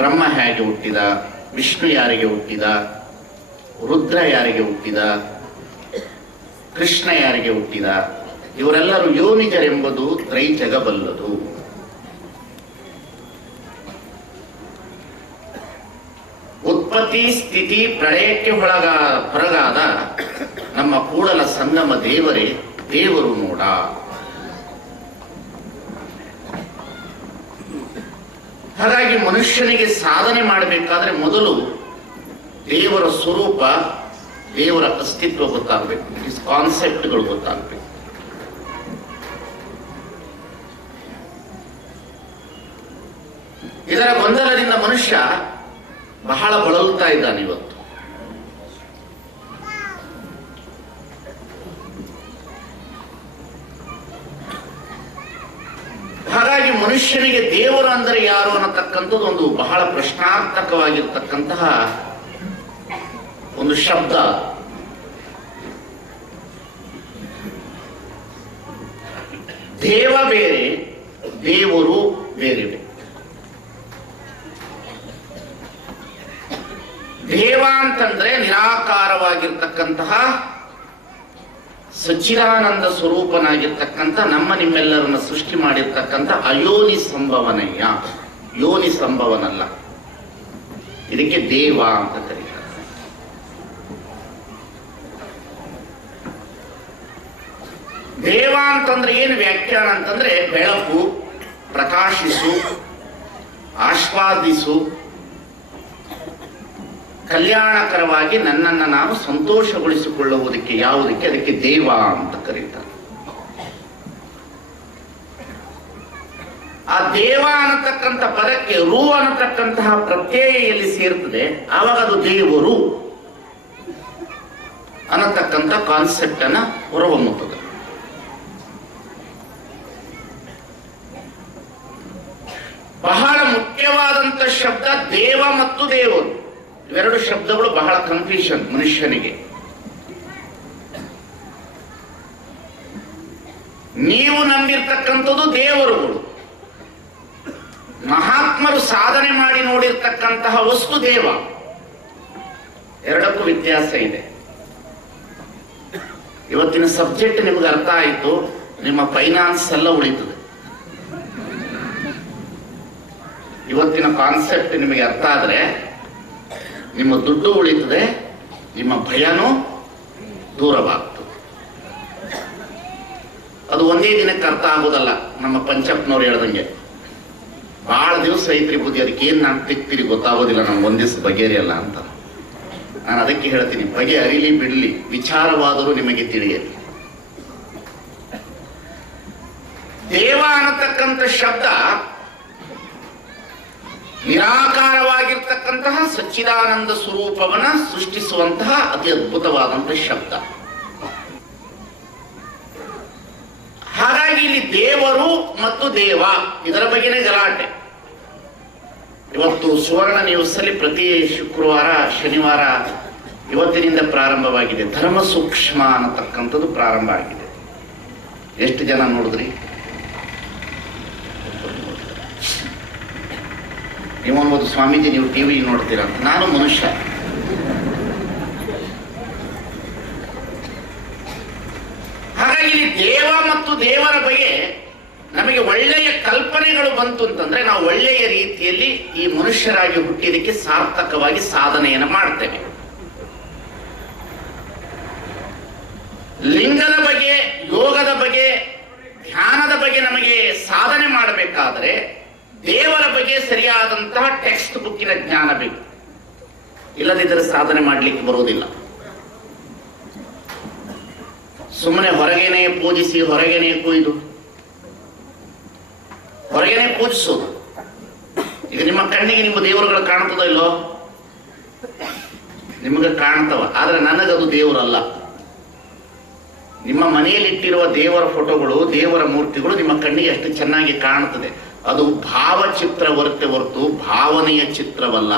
ಬ್ರಹ್ಮ ಹೇಗೆ ಹುಟ್ಟಿದ, ವಿಷ್ಣು ಯಾರಿಗೆ ಹುಟ್ಟಿದ, ರುದ್ರ ಯಾರಿಗೆ ಹುಟ್ಟಿದ, ಕೃಷ್ಣ ಯಾರಿಗೆ ಹುಟ್ಟಿದ, ಇವರೆಲ್ಲರೂ ಯೋನಿಜರೆಂಬುದು ತ್ರೈಜಗಬಲ್ಲದು. ಉತ್ಪತ್ತಿ ಸ್ಥಿತಿ ಪ್ರಳಯಕ್ಕೆ ಹೊರಗಾದ ನಮ್ಮ ಕೂಡಲ ಸಂಗಮ ದೇವರೇ ದೇವರು ನೋಡ. ಹಾಗಾಗಿ ಮನುಷ್ಯನಿಗೆ ಸಾಧನೆ ಮಾಡಬೇಕಾದ್ರೆ ಮೊದಲು ದೇವರ ಸ್ವರೂಪ, ದೇವರ ಅಸ್ತಿತ್ವ ಗೊತ್ತಾಗಬೇಕು, ಕಾನ್ಸೆಪ್ಟ್ಗಳು ಗೊತ್ತಾಗಬೇಕು. ಇದರ ಗೊಂದಲದಿಂದ ಮನುಷ್ಯ ಬಹಳ ಬಳಲ್ತಾ ಇದ್ದಾನೆ ಇವತ್ತು. ಹಾಗಾಗಿ ಮನುಷ್ಯನಿಗೆ ದೇವರು ಅಂದರೆ ಯಾರು ಅನ್ನತಕ್ಕಂಥದ್ದು ಒಂದು ಬಹಳ ಪ್ರಶ್ನಾರ್ಥಕವಾಗಿರ್ತಕ್ಕಂತಹ ಒಂದು ಶಬ್ದ. ದೇವ ಬೇರೆ, ದೇವರು ಬೇರೆ. ದೇವ ಅಂತಂದ್ರೆ ನಿರಾಕಾರವಾಗಿರ್ತಕ್ಕಂತಹ ಸಚ್ಚಿದಾನಂದ ಸ್ವರೂಪನಾಗಿರ್ತಕ್ಕಂಥ ನಮ್ಮ ನಿಮ್ಮೆಲ್ಲರನ್ನ ಸೃಷ್ಟಿ ಮಾಡಿರ್ತಕ್ಕಂಥ ಅಯೋನಿ ಸಂಭವನಯ್ಯ, ಯೋನಿ ಸಂಭವನಲ್ಲ. ಇದಕ್ಕೆ ದೇವ ಅಂತ ಕರೀತಾರೆ. ದೇವ ಅಂತಂದ್ರೆ ಏನು ವ್ಯಾಖ್ಯಾನ ಅಂತಂದ್ರೆ ಬೆಳಕು, ಪ್ರಕಾಶಿಸು, ಆಸ್ವಾದಿಸು, ಕಲ್ಯಾಣಕರವಾಗಿ ನನ್ನನ್ನು ನಾನು ಸಂತೋಷಗೊಳಿಸಿಕೊಳ್ಳುವುದಕ್ಕೆ ಯಾವುದಕ್ಕೆ, ಅದಕ್ಕೆ ದೇವ ಅಂತ ಕರೀತಾರೆ. ಆ ದೇವ ಅನ್ನತಕ್ಕಂಥ ಪದಕ್ಕೆ ರು ಅನ್ನತಕ್ಕಂತಹ ಪ್ರತ್ಯಯ ಎಲ್ಲಿ ಸೇರ್ತದೆ ಆವಾಗ ಅದು ದೇವರು ಅನ್ನತಕ್ಕಂಥ ಕಾನ್ಸೆಪ್ಟ್ ಅನ್ನ ಹೊರಹೊಮ್ಮುತ್ತದೆ. ಬಹಳ ಮುಖ್ಯವಾದಂತ ಶಬ್ದ ದೇವ ಮತ್ತು ದೇವರು. ಇವೆರಡು ಶಬ್ದಗಳು ಬಹಳ ಕನ್ಫ್ಯೂಷನ್ ಮನುಷ್ಯನಿಗೆ. ನೀವು ನಂಬಿರ್ತಕ್ಕಂಥದ್ದು ದೇವರುಗಳು, ಮಹಾತ್ಮರು ಸಾಧನೆ ಮಾಡಿ ನೋಡಿರ್ತಕ್ಕಂತಹ ವಸ್ತು ದೇವ. ಎರಡಕ್ಕೂ ವ್ಯತ್ಯಾಸ ಇದೆ. ಇವತ್ತಿನ ಸಬ್ಜೆಕ್ಟ್ ನಿಮಗೆ ಅರ್ಥ ಆಯಿತು, ನಿಮ್ಮ ಫೈನಾನ್ಸ್ ಎಲ್ಲ ಉಳಿತದೆ. ಇವತ್ತಿನ ಕಾನ್ಸೆಪ್ಟ್ ನಿಮಗೆ ಅರ್ಥ ಆದ್ರೆ ನಿಮ್ಮ ದುಡ್ಡು ಉಳಿತದೆ, ನಿಮ್ಮ ಭಯನೂ ದೂರವಾಗ್ತದೆ. ಅದು ಒಂದೇ ದಿನಕ್ಕೆ ಅರ್ಥ ಆಗೋದಲ್ಲ. ನಮ್ಮ ಪಂಚಪ್ಪನವ್ರು ಹೇಳ್ದಂಗೆ ಬಹಳ ದಿವಸ ಐತ್ರಿ ಬುದ್ಧಿ, ಅದಕ್ಕೆ ಏನ್ ನಾನು ತಿಕ್ತಿರಿ ಗೊತ್ತಾಗೋದಿಲ್ಲ, ನಾನು ಒಂದ್ ದಿವಸ ಬಗೆಹರಿಯಲ್ಲ ಅಂತ. ನಾನು ಅದಕ್ಕೆ ಹೇಳ್ತೀನಿ, ಬಗೆ ಅರಿಲಿ ಬಿಡ್ಲಿ, ವಿಚಾರವಾದರೂ ನಿಮಗೆ ತಿಳಿಯಲಿ. ದೇವ ಅನ್ನತಕ್ಕಂಥ ಶಬ್ದ ನಿರಾಕಾರವಾಗಿರ್ತಕ್ಕಂತಹ ಸಚ್ಚಿದಾನಂದ ಸ್ವರೂಪವನ್ನ ಸೃಷ್ಟಿಸುವಂತಹ ಅತಿ ಅದ್ಭುತವಾದಂತಹ ಶಬ್ದ. ಹಾಗಾಗಿ ಇಲ್ಲಿ ದೇವರು ಮತ್ತು ದೇವ ಇದರ ಬಗ್ಗೆನೇ ಗಲಾಟೆ. ಇವತ್ತು ಸುವರ್ಣ ನ್ಯೂಸ್ ಅಲ್ಲಿ ಪ್ರತಿ ಶುಕ್ರವಾರ, ಶನಿವಾರ, ಇವತ್ತಿನಿಂದ ಪ್ರಾರಂಭವಾಗಿದೆ ಧರ್ಮ ಸೂಕ್ಷ್ಮ ಅನ್ನತಕ್ಕಂಥದ್ದು ಪ್ರಾರಂಭ ಆಗಿದೆ. ಎಷ್ಟು ಜನ ನೋಡಿದ್ರಿ? ನೀವು ಅನ್ಬೋದು, ಸ್ವಾಮೀಜಿ ನೀವು ಟಿವಿ ನೋಡ್ತೀರ ಅಂತ. ನಾನು ಮನುಷ್ಯ. ಹಾಗಾಗಿ ಇಲ್ಲಿ ದೇವ ಮತ್ತು ದೇವರ ಬಗ್ಗೆ ನಮಗೆ ಒಳ್ಳೆಯ ಕಲ್ಪನೆಗಳು ಬಂತು ಅಂತಂದ್ರೆ ನಾವು ಒಳ್ಳೆಯ ರೀತಿಯಲ್ಲಿ ಈ ಮನುಷ್ಯರಾಗಿ ಹುಟ್ಟಿದಕ್ಕೆ ಸಾರ್ಥಕವಾಗಿ ಸಾಧನೆಯನ್ನು ಮಾಡ್ತೇವೆ. ಲಿಂಗದ ಬಗ್ಗೆ, ಯೋಗದ ಬಗ್ಗೆ, ಧ್ಯಾನದ ಬಗ್ಗೆ ನಮಗೆ ಸಾಧನೆ ಮಾಡಬೇಕಾದ್ರೆ ದೇವರ ಬಗ್ಗೆ ಸರಿಯಾದಂತಹ ಟೆಕ್ಸ್ಟ್ ಬುಕ್ಕಿನ ಜ್ಞಾನ ಬೇಕು. ಇಲ್ಲದಿದ್ದರೆ ಸಾಧನೆ ಮಾಡಲಿಕ್ಕೆ ಬರುವುದಿಲ್ಲ. ಸುಮ್ಮನೆ ಹೊರಗೇನೆ ಪೂಜಿಸಿ, ಹೊರಗೇನೆ ಕೊಯ್ದು, ಹೊರಗೇನೆ ಪೂಜಿಸೋದು. ಈಗ ನಿಮ್ಮ ಕಣ್ಣಿಗೆ ನಿಮ್ಮ ದೇವರುಗಳು ಕಾಣ್ತದೋ ಇಲ್ಲೋ? ನಿಮಗೆ ಕಾಣ್ತವ, ಆದ್ರೆ ನನಗದು ದೇವರಲ್ಲ. ನಿಮ್ಮ ಮನೆಯಲ್ಲಿಟ್ಟಿರುವ ದೇವರ ಫೋಟೋಗಳು, ದೇವರ ಮೂರ್ತಿಗಳು ನಿಮ್ಮ ಕಣ್ಣಿಗೆ ಅಷ್ಟು ಚೆನ್ನಾಗಿ ಕಾಣುತ್ತದೆ. ಅದು ಭಾವಚಿತ್ರ ಹೊರತು ಭಾವನೆಯ ಚಿತ್ರವಲ್ಲ.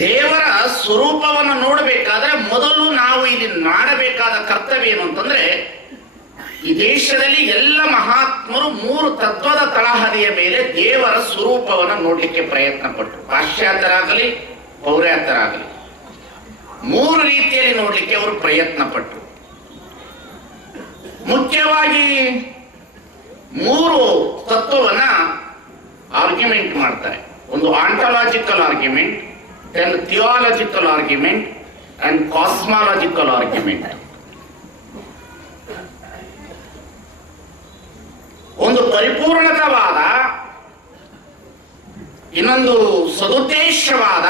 ದೇವರ ಸ್ವರೂಪವನ್ನು ನೋಡಬೇಕಾದ್ರೆ ಮೊದಲು ನಾವು ಇಲ್ಲಿ ಮಾಡಬೇಕಾದ ಕರ್ತವ್ಯ ಏನು ಅಂತಂದ್ರೆ ಈ ದೇಶದಲ್ಲಿ ಎಲ್ಲ ಮಹಾತ್ಮರು 3 ತತ್ವದ ತಳಹದಿಯ ಮೇಲೆ ದೇವರ ಸ್ವರೂಪವನ್ನು ನೋಡ್ಲಿಕ್ಕೆ ಪ್ರಯತ್ನ ಪಟ್ಟರು. ಪಾಶ್ಚಾತ್ಯರಾಗಲಿ ಪೌರಾತ್ಯರಾಗಲಿ 3 ರೀತಿಯಲ್ಲಿ ನೋಡ್ಲಿಕ್ಕೆ ಅವರು ಪ್ರಯತ್ನ ಪಟ್ಟರು. ಮುಖ್ಯವಾಗಿ 3 ತತ್ವವನ್ನ ಆರ್ಗ್ಯುಮೆಂಟ್ ಮಾಡ್ತಾರೆ. ಒಂದು ontological argument, then theological argument and cosmological argument. ಒಂದು ಪರಿಪೂರ್ಣತವಾದ, ಇನ್ನೊಂದು ಸದುದ್ದೇಶವಾದ,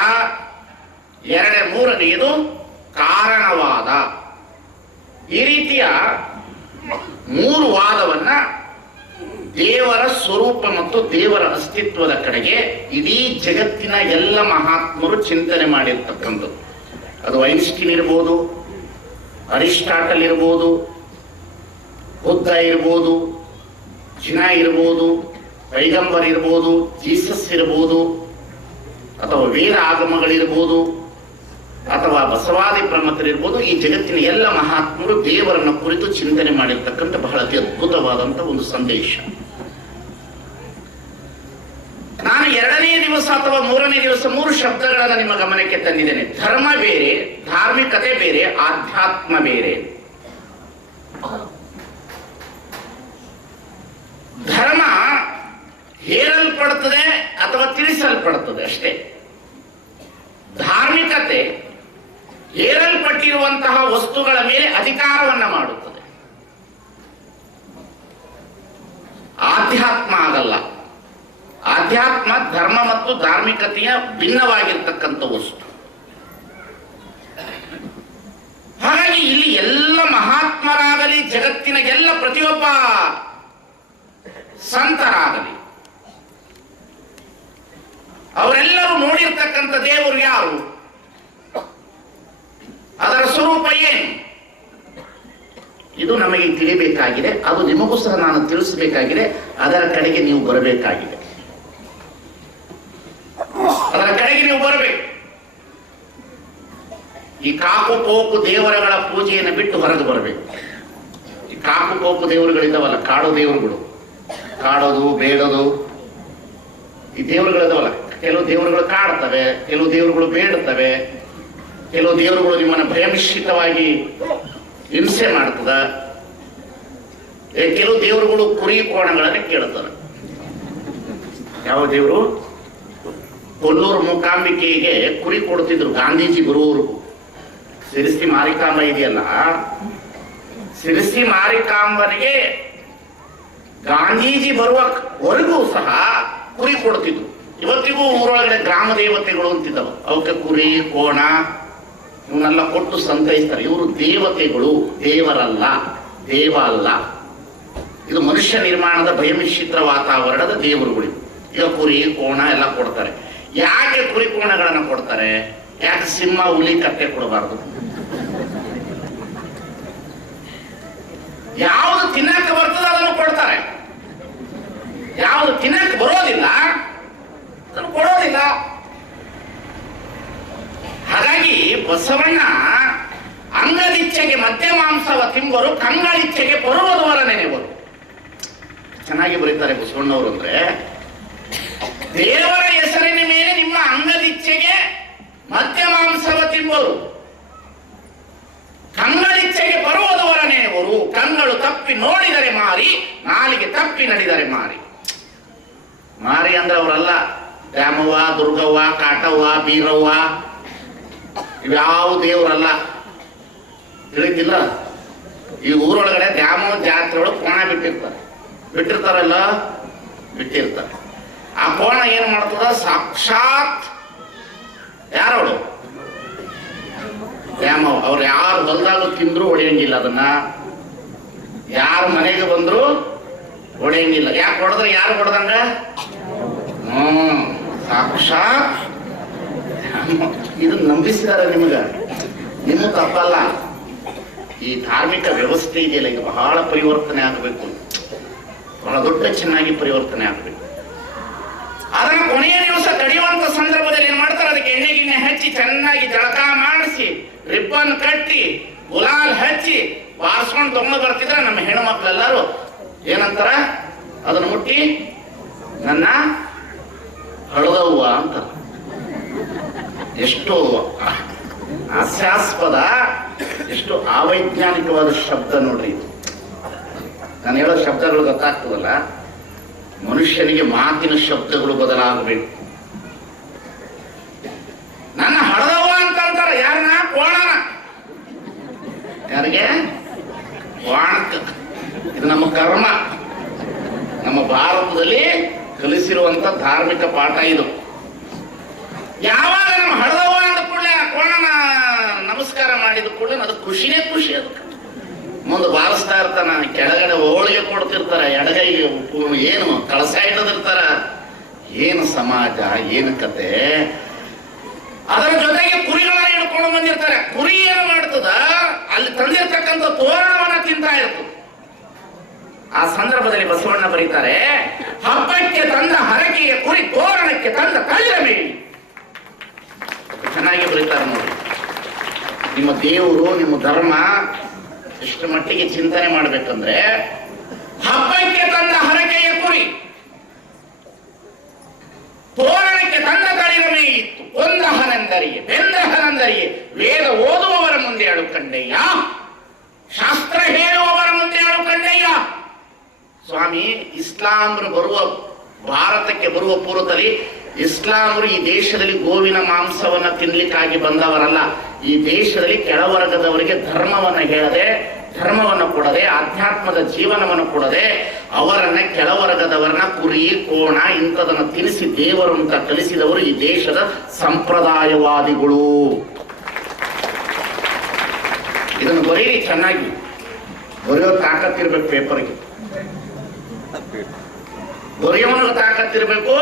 ಮೂರನೆಯದು ಕಾರಣವಾದ. ಈ ರೀತಿಯ 3 ವಾದವನ್ನ ದೇವರ ಸ್ವರೂಪ ಮತ್ತು ದೇವರ ಅಸ್ತಿತ್ವದ ಕಡೆಗೆ ಇಡೀ ಜಗತ್ತಿನ ಎಲ್ಲ ಮಹಾತ್ಮರು ಚಿಂತನೆ ಮಾಡಿರ್ತಕ್ಕಂಥದ್ದು. ಅದು ಐನ್ಸ್ಟೀನ್ ಇರ್ಬೋದು, ಅರಿಸ್ಟಾಟಲ್ ಇರ್ಬೋದು, ಬುದ್ಧ ಇರ್ಬೋದು, ಜಿನ ಇರ್ಬೋದು, ಪೈಗಂಬರ್ ಇರ್ಬೋದು, ಜೀಸಸ್ ಇರ್ಬೋದು, ಅಥವಾ ವೇದ ಆಗಮಗಳಿರ್ಬೋದು, ಅಥವಾ ಬಸವಾದಿ ಪ್ರಮುಖರಿರ್ಬೋದು. ಈ ಜಗತ್ತಿನ ಎಲ್ಲ ಮಹಾತ್ಮರು ದೇವರನ್ನ ಕುರಿತು ಚಿಂತನೆ ಮಾಡಿರ್ತಕ್ಕಂಥ ಬಹಳ ಅದ್ಭುತವಾದಂತಹ ಒಂದು ಸಂದೇಶ. ನಾನು 2ನೇ ದಿವಸ ಅಥವಾ 3ನೇ ದಿವಸ 3 ಶಬ್ದಗಳನ್ನು ನಿಮ್ಮ ಗಮನಕ್ಕೆ ತಂದಿದ್ದೇನೆ. ಧರ್ಮ ಬೇರೆ, ಧಾರ್ಮಿಕತೆ ಬೇರೆ, ಆಧ್ಯಾತ್ಮ ಬೇರೆ. ಧರ್ಮ ಹೇರಲ್ಪಡುತ್ತದೆ ಅಥವಾ ತಿಳಿಸಲ್ಪಡುತ್ತದೆ ಅಷ್ಟೇ. ಧಾರ್ಮಿಕತೆ ಹೇರಲ್ಪಟ್ಟಿರುವಂತಹ ವಸ್ತುಗಳ ಮೇಲೆ ಅಧಿಕಾರವನ್ನ ಮಾಡುತ್ತದೆ. ಆಧ್ಯಾತ್ಮ ಆಗಲ್ಲ. ಆಧ್ಯಾತ್ಮ ಧರ್ಮ ಮತ್ತು ಧಾರ್ಮಿಕತೆಯ ಭಿನ್ನವಾಗಿರ್ತಕ್ಕಂಥ ವಸ್ತು. ಹಾಗಾಗಿ ಇಲ್ಲಿ ಎಲ್ಲ ಮಹಾತ್ಮರಾಗಲಿ, ಜಗತ್ತಿನ ಎಲ್ಲ ಪ್ರತಿಯೊಬ್ಬ ಸಂತರಾಗಲಿ, ಅವರೆಲ್ಲರೂ ನೋಡಿರ್ತಕ್ಕಂಥ ದೇವರು ಯಾರು, ಅದರ ಸ್ವರೂಪ ಏನು, ಇದು ನಮಗೆ ತಿಳಿಬೇಕಾಗಿದೆ. ಅದು ನಿಮಗೂ ಸಹ ನಾನು ತಿಳಿಸಬೇಕಾಗಿದೆ. ಅದರ ಕಡೆಗೆ ನೀವು ಬರಬೇಕಾಗಿದೆ. ಅದರ ಕಡೆಗೆ ನೀವು ಬರಬೇಕು. ಈ ಕಾಕು ಪೋಕು ದೇವರುಗಳ ಪೂಜೆಯನ್ನು ಬಿಟ್ಟು ಹೊರಗೆ ಬರಬೇಕು. ಈ ಕಾಕು ಪೋಕು ದೇವರುಗಳಿದ್ದಾವಲ್ಲ, ಕಾಡೋ ದೇವರುಗಳು, ಕಾಡೋದು ಬೇಡೋದು, ಈ ದೇವರುಗಳಿದಾವಲ್ಲ. ಕೆಲವು ದೇವರುಗಳು ಕಾಡ್ತವೆ, ಕೆಲವು ದೇವರುಗಳು ಬೇಡುತ್ತವೆ, ಕೆಲವು ದೇವರುಗಳು ನಿಮ್ಮನ್ನು ಭಯಮಿಶ್ರಿತವಾಗಿ ಹಿಂಸೆ ಮಾಡ್ತದ, ಕೆಲವು ದೇವರುಗಳು ಕುರಿ ಕೋಣಗಳನ್ನು ಕೇಳುತ್ತವೆ. ಯಾವ ದೇವರು? ಕೊಲ್ಲೂರು ಮೂಕಾಂಬಿಕೆಗೆ ಕುರಿ ಕೊಡ್ತಿದ್ರು ಗಾಂಧೀಜಿ ಬರುವವರು. ಸಿರಿಸಿ ಮಾರಿಕಾಂಬ ಇದೆಯಲ್ಲ, ಸಿರಿಸಿ ಮಾರಿಕಾಂಬನಿಗೆ ಗಾಂಧೀಜಿ ಬರುವವರೆಗೂ ಸಹ ಕುರಿ ಕೊಡ್ತಿದ್ರು. ಇವತ್ತಿಗೂ ಊರೊಳಗಡೆ ಗ್ರಾಮ ದೇವತೆಗಳು ಅಂತಿದ್ದಾವೆ. ಅವಕ್ಕೆ ಕುರಿ ಕೋಣ ಇವನ್ನೆಲ್ಲ ಕೊಟ್ಟು ಸಂತೈಸ್ತಾರೆ. ಇವರು ದೇವತೆಗಳು, ದೇವರಲ್ಲ, ದೇವ ಅಲ್ಲ. ಇದು ಮನುಷ್ಯ ನಿರ್ಮಾಣದ ಭಯಮಿಶ್ರಿತ ವಾತಾವರಣದ ದೇವರುಗಳು. ಈಗ ಕುರಿ ಕೋಣ ಎಲ್ಲ ಕೊಡ್ತಾರೆ. ಯಾಕೆ ಕುರಿ ಕೋಣಗಳನ್ನು ಕೊಡ್ತಾರೆ? ಯಾಕೆ ಸಿಂಹ ಹುಲಿ ಕತ್ತೆ ಕೊಡಬಾರದು? ಯಾವುದು ತಿನ್ನಕ್ಕೆ ಬರ್ತದೆ ಅದನ್ನು ಕೊಡ್ತಾರೆ, ಯಾವುದು ತಿನ್ನಕ್ಕೆ ಬರೋದಿಲ್ಲ ಅದನ್ನು ಕೊಡೋದಿಲ್ಲ. ಹಾಗಾಗಿ ಬಸವಣ್ಣ ಅಂಗದಿಚ್ಛೆಗೆ ಮಧ್ಯ ಮಾಂಸವ ತಿಂಬರು, ಕಂಗಳಿಚ್ಛೆಗೆ ಬರುವುದವರ ನೆನೆವರು. ಚೆನ್ನಾಗಿ ಬರೀತಾರೆ ಬಸವಣ್ಣವರು. ಅಂದ್ರೆ ದೇವರ ಹೆಸರಿನ ಮೇಲೆ ನಿಮ್ಮ ಅಂಗದಿಚ್ಛೆಗೆ ಮಧ್ಯ ಮಾಂಸವ ತಿಂಬರು, ಕಂಗಳಿಚ್ಛೆಗೆ ಬರುವುದವರ ನೆನೆವರು. ಕಂಗಳು ತಪ್ಪಿ ನೋಡಿದರೆ ಮಾರಿ, ನಾಲಿಗೆ ತಪ್ಪಿ ನಡೆದರೆ ಮಾರಿ. ಮಾರಿ ಅಂದ್ರೆ ಅವರಲ್ಲ ದ್ಯಾಮವ್ವ, ದುರ್ಗವ್ವ, ಕಾಟವ್ವ, ಬೀರವ್ವ, ಇವ್ಯಾವ ದೇವರಲ್ಲ. ತಿಳಿದಿಲ್ಲ? ಈ ಊರೊಳಗಡೆ ದ್ಯಾಮವ್ವ ಜಾತ್ರೆ ಒಳಗೆ ಕೋಣ ಬಿಟ್ಟಿರ್ತಾರಲ್ಲ, ಬಿಟ್ಟಿರ್ತಾರೆ. ಆ ಕೋಣ ಏನ್ ಮಾಡ್ತದ? ಸಾಕ್ಷಾತ್ ಯಾರವಳು? ದ್ಯಾಮವ್ವ. ಅವ್ರು ಯಾರು ಹೊಲದಾಗ ತಿಂದ್ರು ಹೊಡೆಯಂಗಿಲ್ಲ, ಅದನ್ನ ಯಾರು ಮನೆಗೆ ಬಂದ್ರು ಹೊಡೆಯಂಗಿಲ್ಲ. ಯಾಕೆ ಹೊಡೆದ್ರೆ? ಯಾರು ಹೊಡೆದಂಗ? ಸಾಕ್ಷಾತ್ ಇದನ್ನ ನಂಬಿಸಿದಾರೆ ನಿಮಗ, ನಿಮ್ಮ ತಪ್ಪಲ್ಲ. ಈ ಧಾರ್ಮಿಕ ವ್ಯವಸ್ಥೆ ಇದೆಯಲ್ಲ, ಈಗ ಬಹಳ ಪರಿವರ್ತನೆ ಆಗಬೇಕು, ಬಹಳ ದೊಡ್ಡ ಚೆನ್ನಾಗಿ ಪರಿವರ್ತನೆ ಆಗಬೇಕು. ಅದನ್ನ ಕೊನೆಯ ದಿವಸ ಕಡಿಯುವಂತ ಸಂದರ್ಭದಲ್ಲಿ ಏನ್ ಮಾಡ್ತಾರೆ? ಅದಕ್ಕೆ ಎಣ್ಣೆ ಗಿಣ್ಣೆ ಹಚ್ಚಿ ಚೆನ್ನಾಗಿ ಜಳಕ ಮಾಡಿಸಿ ರಿಬ್ಬನ್ ಕಟ್ಟಿ ಗುಲಾಲ್ ಹಚ್ಚಿ ಬಾರ್ಸ್ಕೊಂಡು ತಗೊಂಡು ಬರ್ತಿದ್ರೆ ನಮ್ಮ ಹೆಣ್ಣು ಮಕ್ಕಳೆಲ್ಲರೂ ಏನಂತಾರ ಅದನ್ನ ಮುಟ್ಟಿ ನನ್ನ ಹಳದವ್ವ ಅಂತ. ಎಷ್ಟು ಹಾಸ್ಯಾಸ್ಪದ, ಎಷ್ಟು ಅವೈಜ್ಞಾನಿಕವಾದ ಶಬ್ದ ನೋಡ್ರಿ ಇದು. ನಾನು ಹೇಳೋ ಶಬ್ದಗಳು ಗೊತ್ತಾಗ್ತದಲ್ಲ, ಮನುಷ್ಯನಿಗೆ ಮಾತಿನ ಶಬ್ದಗಳು ಬದಲಾಗಬೇಕು. ನನ್ನ ಹಳದವ್ವ ಅಂತ ಅಂತಾರ ಯಾರನ್ನ? ಕೋಣನ. ಯಾರಿಗೆ? ವಾಣಕ. ಇದು ನಮ್ಮ ಕರ್ಮ, ನಮ್ಮ ಭಾರತದಲ್ಲಿ ಕಲಿಸಿರುವಂತ ಧಾರ್ಮಿಕ ಪಾಠ ಇದು. ಯಾವಾಗ ನಮ್ಮ ಹಳದವ್ವ ಅಂದ ಕೂಡಲೇ ಆ ಕೋಣನ ನಮಸ್ಕಾರ ಮಾಡಿದ ಕೂಡಲೇ ಅದು ಖುಷಿನೇ ಖುಷಿ. ಅದು ಮುಂದೆ ಬಾರಿಸ್ತಾ ಇರ್ತಾನ, ಕೆಳಗಡೆ ಹೋಳಿಗೆ ಕೊಡ್ತಿರ್ತಾರ, ಎಡಗೈಗೆ ಏನು ಕಳಸ ಇಟ್ಟದಿರ್ತಾರ. ಏನು ಸಮಾಜ, ಏನು ಕತೆ. ಅದರ ಜೊತೆಗೆ ಕುರಿಗಳನ್ನ ಹಿಡ್ಕೊಂಡು ಬಂದಿರ್ತಾರೆ. ಕುರಿ ಏನು ಮಾಡ್ತದ, ಅಲ್ಲಿ ತಂದಿರ್ತಕ್ಕಂಥ ತೋರಣವನ್ನ ತಿಂತಾ ಇರ್ತದೆ. ಆ ಸಂದರ್ಭದಲ್ಲಿ ಬಸವಣ್ಣ ಬರೀತಾರೆ, ಹಬ್ಬಕ್ಕೆ ತಂದ ಹರಕೆಯ ಕುರಿ ತೋರಣಕ್ಕೆ ತಂದ ತಳಿರ ಮೇಲಿ. ಚೆನ್ನಾಗಿ ಬರೀತಾರೆ ನೋಡಿ. ನಿಮ್ಮ ದೇವರು, ನಿಮ್ಮ ಧರ್ಮ ಎಷ್ಟು ಮಟ್ಟಿಗೆ ಚಿಂತನೆ ಮಾಡ್ಬೇಕಂದ್ರೆ, ಹಬ್ಬಕ್ಕೆ ತಂದ ಹರಕೆಯ ಕುರಿ ತೋರಣಕ್ಕೆ ತಂದ ತಳಿರ ಮೇಯಿತ್ತು. ಕೊಂದಹನೆಂದರಿಗೆ ಬೆಂದಹನೆಂದರಿಗೆ ವೇದ ಓದುವವರ ಮುಂದೆ ಅಳು ಕಂಡಯ್ಯ, ಶಾಸ್ತ್ರ ಹೇಳುವವರ ಮುಂದೆ ಅಳು ಕಂಡಯ್ಯ. ಸ್ವಾಮಿ, ಇಸ್ಲಾಮರು ಬರುವ ಭಾರತಕ್ಕೆ ಬರುವ ಪೂರ್ವದಲ್ಲಿ ಇಸ್ಲಾಮರು ಈ ದೇಶದಲ್ಲಿ ಗೋವಿನ ಮಾಂಸವನ್ನ ತಿನ್ಲಿಕ್ಕಾಗಿ ಬಂದವರಲ್ಲ. ಈ ದೇಶದಲ್ಲಿ ಕೆಳವರ್ಗದವರಿಗೆ ಧರ್ಮವನ್ನ ಹೇಳದೆ, ಧರ್ಮವನ್ನು ಕೊಡದೆ, ಆಧ್ಯಾತ್ಮದ ಜೀವನವನ್ನು ಕೊಡದೆ ಅವರನ್ನ, ಕೆಳವರ್ಗದವರನ್ನ ಕುರಿ ಕೋಣ ಇಂಥದನ್ನು ತಿನ್ನಿಸಿ ದೇವರು ಅಂತ ಕಲಿಸಿದವರು ಈ ದೇಶದ ಸಂಪ್ರದಾಯವಾದಿಗಳು. ಇದನ್ನು ಬರೀರಿ, ಚೆನ್ನಾಗಿ ಬರೆಯೋ ತಾಕತ್ತಿರ್ಬೇಕು. ಪೇಪರ್ಗೆ ಬರೆಯೋನಿಗೆ ತಾಕತ್ತಿರ್ಬೇಕು.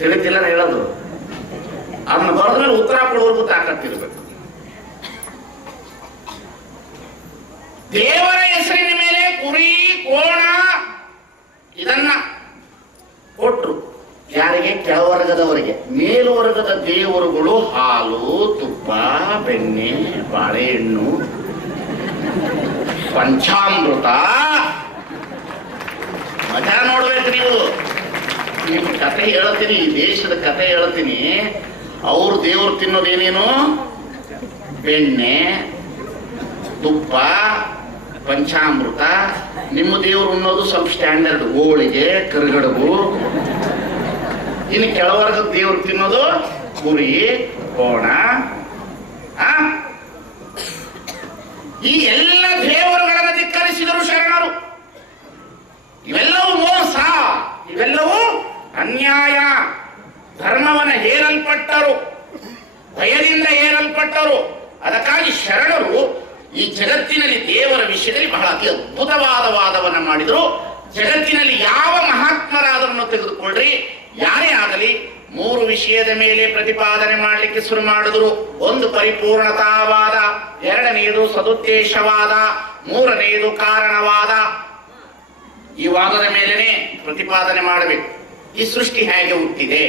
ತಿಳಿತಿಲ್ಲ ಹೇಳೋದು, ಅದನ್ನ ಬರೆದ ಮೇಲೆ ಉತ್ತರ ಕೊಡೋರ್ಗೂ ತಾಕತ್ತಿರ್ಬೇಕು. ದೇವರ ಹೆಸರಿನ ಮೇಲೆ ಕುರಿ ಕೋಣ ಇದನ್ನ ಕೊಟ್ರು. ಯಾರಿಗೆ? ಕೆಳವರ್ಗದವರಿಗೆ. ಮೇಲ್ವರ್ಗದ ದೇವರುಗಳು ಹಾಲು, ತುಪ್ಪ, ಬೆಣ್ಣೆ, ಬಾಳೆಹಣ್ಣು, ಪಂಚಾಮೃತ. ಮಜಾ ನೋಡ್ಬೇಕು ನೀವು. ನಿಮ್ಮ ಕತೆ ಹೇಳ್ತೀನಿ, ಈ ದೇಶದ ಕತೆ ಹೇಳ್ತೀನಿ. ಅವ್ರ ದೇವ್ರು ತಿನ್ನೋದೇನೇನು? ಬೆಣ್ಣೆ, ತುಪ್ಪ, ಪಂಚಾಮೃತ. ನಿಮ್ಮ ದೇವರು ಅನ್ನೋದು ಸ್ವಲ್ಪ ಸ್ಟ್ಯಾಂಡರ್ಡ್, ಹೋಳಿಗೆ, ಕರಿಗಡುಬು. ಇನ್ನು ಕೆಳವರ್ಗದ ದೇವ್ರು ತಿನ್ನೋದು ಕುರಿ ಕೋಣ. ಈ ಎಲ್ಲ ದೇವರುಗಳನ್ನು ಧಿಕ್ಕರಿಸಿದರು ಶರಣರು. ಇವೆಲ್ಲವೂ ಮೋಸ, ಇವೆಲ್ಲವೂ ಅನ್ಯಾಯ. ಧರ್ಮವನ್ನು ಹೇರಲ್ಪಟ್ಟರು, ಭಯದಿಂದ ಹೇರಲ್ಪಟ್ಟರು. ಅದಕ್ಕಾಗಿ ಶರಣರು ಈ ಜಗತ್ತಿನಲ್ಲಿ ದೇವರ ವಿಷಯದಲ್ಲಿ ಬಹಳ ಅತಿ ಅದ್ಭುತವಾದ ವಾದವನ್ನ ಮಾಡಿದರು. ಜಗತ್ತಿನಲ್ಲಿ ಯಾವ ಮಹಾತ್ಮರಾದರನ್ನು ತೆಗೆದುಕೊಳ್ಳ್ರಿ, ಯಾರೇ ಆಗಲಿ, 3 ವಿಷಯದ ಮೇಲೆ ಪ್ರತಿಪಾದನೆ ಮಾಡಲಿಕ್ಕೆ ಶುರು ಮಾಡಿದ್ರು. ಒಂದು ಪರಿಪೂರ್ಣತಾವಾದ, 2ನೇದು ಸದುದ್ದೇಶವಾದ, 3ನೇದು ಕಾರಣವಾದ. ಈ ವಾದದ ಮೇಲೆನೆ ಪ್ರತಿಪಾದನೆ ಮಾಡಬೇಕು. ಈ ಸೃಷ್ಟಿ ಹೇಗೆ ಹುಟ್ಟಿದೆ,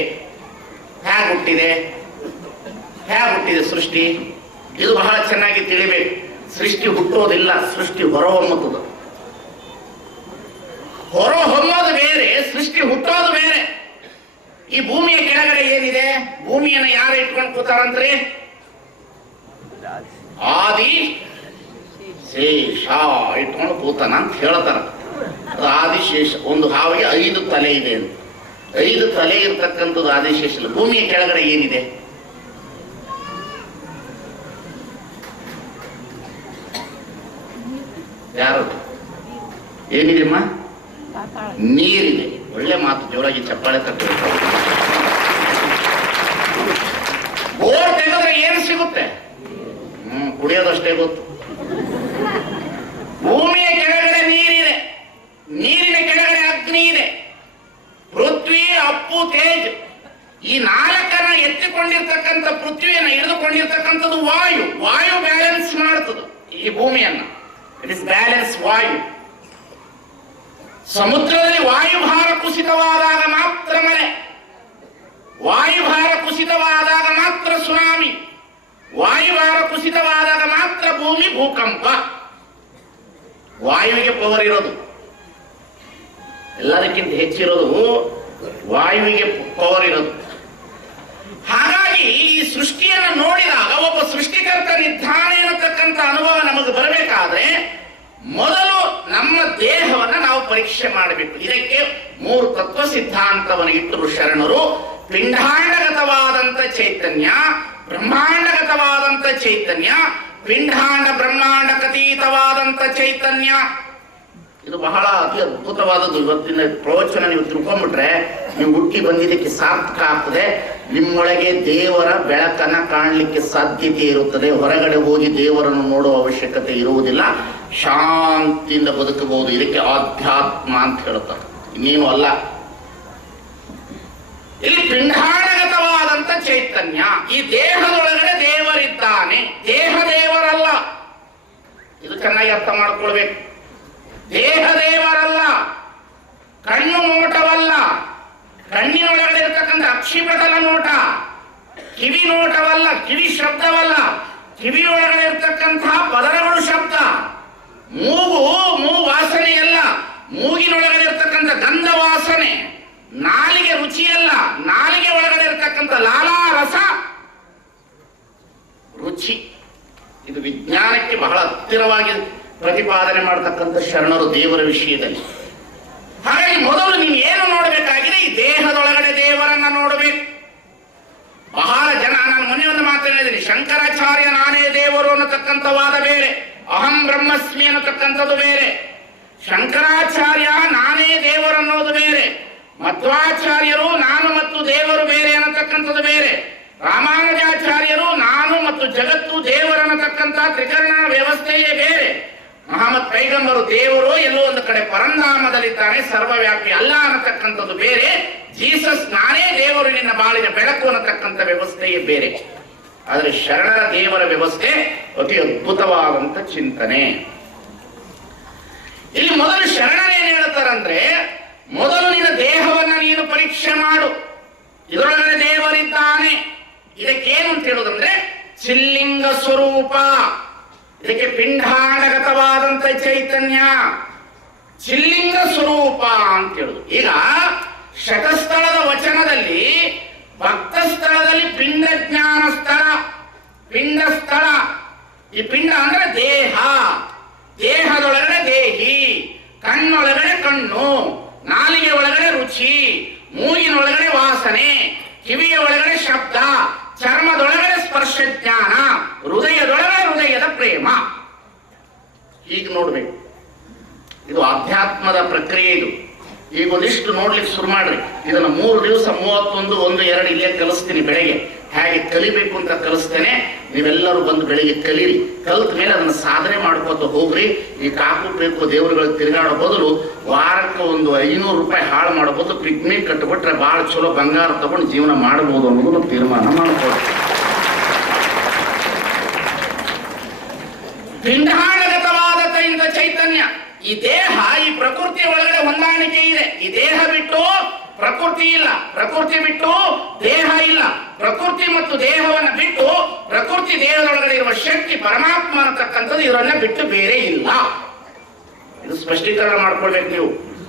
ಹೇಗೆ ಹುಟ್ಟಿದೆ, ಹೇಗೆ ಹುಟ್ಟಿದೆ ಸೃಷ್ಟಿ, ಇದು ಬಹಳ ಚೆನ್ನಾಗಿ ತಿಳಿಬೇಕು. ಸೃಷ್ಟಿ ಹುಟ್ಟೋದಿಲ್ಲ, ಸೃಷ್ಟಿ ಹೊರಹೊಮ್ಮುತ್ತದೆ. ಹೊರಹೊಮ್ಮೋದು ಬೇರೆ, ಸೃಷ್ಟಿ ಹುಟ್ಟೋದು ಬೇರೆ. ಈ ಭೂಮಿಯ ಕೆಳಗಡೆ ಏನಿದೆ, ಭೂಮಿಯನ್ನ ಯಾರು ಇಟ್ಕೊಂಡು ಕೂತಾರಂತ್ರಿ? ಆದಿ ಶೇಷ ಇಟ್ಕೊಂಡು ಕೂತಾನ ಅಂತ ಹೇಳ್ತಾರ. ಅದು ಆದಿಶೇಷ. ಒಂದು ಹಾವಿಗೆ 5 ತಲೆ ಇದೆ ಅಂತ. 5 ತಲೆ ಇರ್ತಕ್ಕಂಥದ್ದು ಆದಿಶೇಷ. ಭೂಮಿಯ ಕೆಳಗಡೆ ಏನಿದೆ? ಯಾರು? ಏನಿದೆಮ್ಮ? ನೀರಿದೆ. ಒಳ್ಳೆ ಮಾತು, ಜೋರಾಗಿ ಚಪ್ಪಾಳೆ ತಟ್ಟಬೇಕು. ಬೋರ್ ತೆಗೆದ್ರೆ ಏನು ಸಿಗುತ್ತೆ? ಕುಡಿಯೋದಷ್ಟೇ ಗೊತ್ತು. ಭೂಮಿಯ ಕೆಳಗಡೆ ನೀರಿದೆ, ನೀರಿನ ಕೆಳಗಡೆ ಅಗ್ನಿ ಇದೆ, ಪೃಥ್ವಿ, ಅಪ್ಪು, ತೇಜ್. ಈ 4 ಎತ್ತಿಕೊಂಡಿರ್ತಕ್ಕಂಥ ಪೃಥ್ವಿಯನ್ನು ಹಿಡಿದುಕೊಂಡಿರ್ತಕ್ಕಂಥದ್ದು ವಾಯು. ವಾಯು ಬ್ಯಾಲೆನ್ಸ್ ಮಾಡ್ತದೆ ಈ ಭೂಮಿಯನ್ನ. ಇಟ್ ಇಸ್ ಬ್ಯಾಲೆನ್ಸ್ ವಾಯು. ಸಮುದ್ರದಲ್ಲಿ ವಾಯುಭಾರ ಕುಸಿತವಾದಾಗ ಮಾತ್ರ ಮಳೆ, ವಾಯುಭಾರ ಕುಸಿತವಾದಾಗ ಮಾತ್ರ ಸುನಾಮಿ, ವಾಯುಭಾರ ಕುಸಿತವಾದಾಗ ಮಾತ್ರ ಭೂಮಿ ಭೂಕಂಪ. ವಾಯುವಿಗೆ ಪವರ್ ಇರೋದು, ಎಲ್ಲದಕ್ಕಿಂತ ಹೆಚ್ಚಿರೋದು ವಾಯುವಿಗೆ ಪವರ್ ಇರೋದು. ಹಾಗಾಗಿ ಈ ಸೃಷ್ಟಿಯನ್ನು ನೋಡಿದಾಗ ಒಬ್ಬ ಸೃಷ್ಟಿಕರ್ತ ಇದ್ದಾನೆ ಅನ್ನತಕ್ಕಂಥ ಅನುಭವ ನಮಗೆ ಬರಬೇಕಾದ್ರೆ ಮೊದಲು ನಮ್ಮ ದೇಹವನ್ನ ನಾವು ಪರೀಕ್ಷೆ ಮಾಡಬೇಕು. ಇದಕ್ಕೆ 3 ತತ್ವ ಸಿದ್ಧಾಂತವನ್ನು ಇಟ್ಟರು ಶರಣರು. ಪಿಂಡಾಂಡಗತವಾದಂತ ಚೈತನ್ಯ, ಬ್ರಹ್ಮಾಂಡಗತವಾದಂತ ಚೈತನ್ಯ, ಪಿಂಡಾಂಡ ಬ್ರಹ್ಮಾಂಡಕತೀತವಾದಂತ ಚೈತನ್ಯ. ಇದು ಬಹಳ ಅತಿ ಅದ್ಭುತವಾದದ್ದು. ಇವತ್ತಿನ ಪ್ರವಚನ ನೀವು ತಿಳ್ಕೊಂಡ್ಬಿಟ್ರೆ ನೀವು ಹುಟ್ಟಿ ಬಂದಿದ್ದಕ್ಕೆ ಸಾರ್ಥಕ ಆಗ್ತದೆ. ನಿಮ್ಮೊಳಗೆ ದೇವರ ಬೆಳಕನ್ನ ಕಾಣಲಿಕ್ಕೆ ಸಾಧ್ಯತೆ ಇರುತ್ತದೆ. ಹೊರಗಡೆ ಹೋಗಿ ದೇವರನ್ನು ನೋಡುವ ಅವಶ್ಯಕತೆ ಇರುವುದಿಲ್ಲ. ಶಾಂತಿಯಿಂದ ಬದುಕಬಹುದು. ಇದಕ್ಕೆ ಆಧ್ಯಾತ್ಮ ಅಂತ ಹೇಳ್ತಾರೆ, ಇನ್ನೇನು ಅಲ್ಲ. ಇಲ್ಲಿ ಪಿಂಡಾಂಡಗತವಾದಂತ ಚೈತನ್ಯ, ಈ ದೇಹದೊಳಗಡೆ ದೇವರಿದ್ದಾನೆ. ದೇಹ ದೇವರಲ್ಲ, ಇದು ಚೆನ್ನಾಗಿ ಅರ್ಥ ಮಾಡ್ಕೊಳ್ಬೇಕು. ದೇಹ ದೇವರಲ್ಲ, ಕಣ್ಣು ನೋಟವಲ್ಲ, ಕಣ್ಣಿನೊಳಗಡೆ ಇರತಕ್ಕಂಥ ಅಕ್ಷಿಪಟಲ ನೋಟ, ಕಿವಿ ನೋಟವಲ್ಲ, ಕಿವಿ ಶಬ್ದವಲ್ಲ, ಕಿವಿಯೊಳಗಡೆ ಇರತಕ್ಕಂತಹ ಪದರಗಳು ಶಬ್ದ. ಮೂಗು ವಾಸನೆಯಲ್ಲ, ಮೂಗಿನೊಳಗಡೆ ಇರತಕ್ಕಂಥ ಗಂಧ ವಾಸನೆ. ನಾಲಿಗೆ ರುಚಿಯಲ್ಲ, ನಾಲಿಗೆ ಒಳಗಡೆ ಇರತಕ್ಕಂಥ ಲಾಲಾರಸ ರುಚಿ. ಇದು ವಿಜ್ಞಾನಕ್ಕೆ ಬಹಳ ಹತ್ತಿರವಾಗಿ ಪ್ರತಿಪಾದನೆ ಮಾಡತಕ್ಕಂಥ ಶರಣರು ದೇವರ ವಿಷಯದಲ್ಲಿ. ಹಾಗಾಗಿ ಮೊದಲು ನೀವು ಏನು ನೋಡಬೇಕಾಗಿದೆ, ಈ ದೇಹದೊಳಗಡೆ ದೇವರನ್ನ ನೋಡಬೇಕು. ಬಹಳ ಜನ, ನಾನು ಮೊನ್ನೆ ಒಂದು ಮಾತನಾಡಿದ್ದೀನಿ, ಶಂಕರಾಚಾರ್ಯ ನಾನೇ ದೇವರು ಅನ್ನತಕ್ಕಂಥ ವಾದ ಬೇರೆ, ಅಹಂ ಬ್ರಹ್ಮಸ್ಮಿ ಅನ್ನತಕ್ಕಂಥದ್ದು ಬೇರೆ. ಶಂಕರಾಚಾರ್ಯ ನಾನೇ ದೇವರು ಅನ್ನೋದು ಬೇರೆ, ಮಧ್ವಾಚಾರ್ಯರು ನಾನು ಮತ್ತು ದೇವರು ಬೇರೆ ಅನ್ನತಕ್ಕಂಥದ್ದು ಬೇರೆ, ರಾಮಾನುಜಾಚಾರ್ಯರು ನಾನು ಮತ್ತು ಜಗತ್ತು ದೇವರನ್ನತಕ್ಕಂಥ ತ್ರಿಕರಣ ವ್ಯವಸ್ಥೆಯೇ ಬೇರೆ. ಮಹಮ್ಮದ್ ಪೈಗಂಬರು ದೇವರು ಎಲ್ಲೋ ಒಂದು ಕಡೆ ಪರಂಧಾಮದಲ್ಲಿದ್ದಾನೆ, ಸರ್ವವ್ಯಾಪಿ ಅಲ್ಲ ಅನ್ನತಕ್ಕಂಥದ್ದು ಬೇರೆ. ಜೀಸಸ್ ನಾನೇ ದೇವರು ನಿನ್ನ ಬಾಳಿನ ಬೆಳಕು ಅನ್ನತಕ್ಕಂಥ ವ್ಯವಸ್ಥೆಯೇ ಬೇರೆ. ಆದರೆ ಶರಣರ ದೇವರ ವ್ಯವಸ್ಥೆ ಅತಿ ಅದ್ಭುತವಾದಂತ ಚಿಂತನೆ. ಇಲ್ಲಿ ಮೊದಲು ಶರಣರೇನು ಹೇಳ್ತಾರಂದ್ರೆ, ಮೊದಲು ನಿನ್ನ ದೇಹವನ್ನ ನೀನು ಪರೀಕ್ಷೆ ಮಾಡು, ಇದರೊಳಗಡೆ ದೇವರಿದ್ದಾನೆ. ಇದಕ್ಕೇನು ಅಂತ ಹೇಳುದಂದ್ರೆ ಚಿಲ್ಲಿಂಗ ಸ್ವರೂಪ, ಇದಕ್ಕೆ ಪಿಂಡಾಂಡಗತವಾದಂತ ಚೈತನ್ಯ, ಚಿಲ್ಲಿಂಗ ಸ್ವರೂಪ ಅಂತ ಹೇಳುದು. ಈಗ ಶತಸ್ಥಳದ ವಚನದಲ್ಲಿ ಭಕ್ತ ಸ್ಥಳದಲ್ಲಿ ಪಿಂಡ ಜ್ಞಾನ ಸ್ಥಳ, ಪಿಂಡ ಸ್ಥಳ. ಈ ಪಿಂಡ ಅಂದ್ರೆ ದೇಹ, ದೇಹದೊಳಗಡೆ ದೇಹಿ, ಕಣ್ಣೊಳಗಡೆ ಕಣ್ಣು, ನಾಲಿಗೆ ಒಳಗಡೆ ರುಚಿ, ಮೂಗಿನೊಳಗಡೆ ವಾಸನೆ, ಕಿವಿಯ ಒಳಗಡೆ ಶಬ್ದ, ಚರ್ಮದೊಳಗಡೆ ಸ್ಪರ್ಶ ಜ್ಞಾನ, ಹೃದಯದೊಳಗಡೆ ಹೃದಯದ ಪ್ರೇಮ. ಹೀಗೆ ನೋಡ್ಬೇಕು. ಇದು ಅಧ್ಯಾತ್ಮದ ಪ್ರಕ್ರಿಯೆ. ಇದು ಈಗ ಒಂದಿಷ್ಟು ನೋಡ್ಲಿಕ್ಕೆ ಶುರು ಮಾಡ್ರಿ. ಇದನ್ನು 3 ದಿವಸ 31, 1, 2 ಇಲ್ಲೇ ಕಲಿಸ್ತೀನಿ. ಬೆಳಗ್ಗೆ ಹೇಗೆ ಕಲಿಬೇಕು ಅಂತ ಕಲಿಸ್ತೇನೆ. ನೀವೆಲ್ಲರೂ ಬಂದು ಬೆಳಿಗ್ಗೆ ಕಲೀರಿ. ಕಲ್ತ ಮೇಲೆ ಅದನ್ನ ಸಾಧನೆ ಮಾಡ್ಕೋತ ಹೋಗ್ರಿ. ಈ ಕಾಕು ಬೇಕು ದೇವರುಗಳಿಗೆ ತಿರುಗಾಡೋ ಬದಲು ವಾರಕ್ಕೆ ಒಂದು 500 ರೂಪಾಯಿ ಹಾಳು ಮಾಡೋ ಬದಲು ಪಿಕ್ನಿಕ್ ಕಟ್ಟಿಬಿಟ್ರೆ ಬಹಳ ಚಲೋ ಬಂಗಾರ ತಗೊಂಡು ಜೀವನ ಮಾಡಬಹುದು ಅನ್ನೋದು ತೀರ್ಮಾನ ಮಾಡ್ಕೊಳ್ಳಿ. ಪಿಂಡಾಂಡಗತವಾದ ಇಂಥ ಚೈತನ್ಯ, ಈ ದೇಹ ಈ ಪ್ರಕೃತಿ ಒಳಗಡೆ ಹೊಂದಾಣಿಕೆ ಇದೆ. ಈ ದೇಹ ಬಿಟ್ಟು ಪ್ರಕೃತಿ ಇಲ್ಲ, ಪ್ರಕೃತಿ ಬಿಟ್ಟು ದೇಹ ಇಲ್ಲ, ಪ್ರಕೃತಿ ಮತ್ತು ದೇಹವನ್ನು ಬಿಟ್ಟು ಪ್ರಕೃತಿ ದೇಹದೊಳಗಡೆ ಇರುವ ಶಕ್ತಿ ಪರಮಾತ್ಮ ಅನ್ನತಕ್ಕಂಥದ್ದು ಇವರನ್ನ ಬಿಟ್ಟು ಬೇರೆ ಇಲ್ಲ. ಇದು ಸ್ಪಷ್ಟೀಕರಣ ಮಾಡ್ಕೊಳ್ಬೇಕು ನೀವು.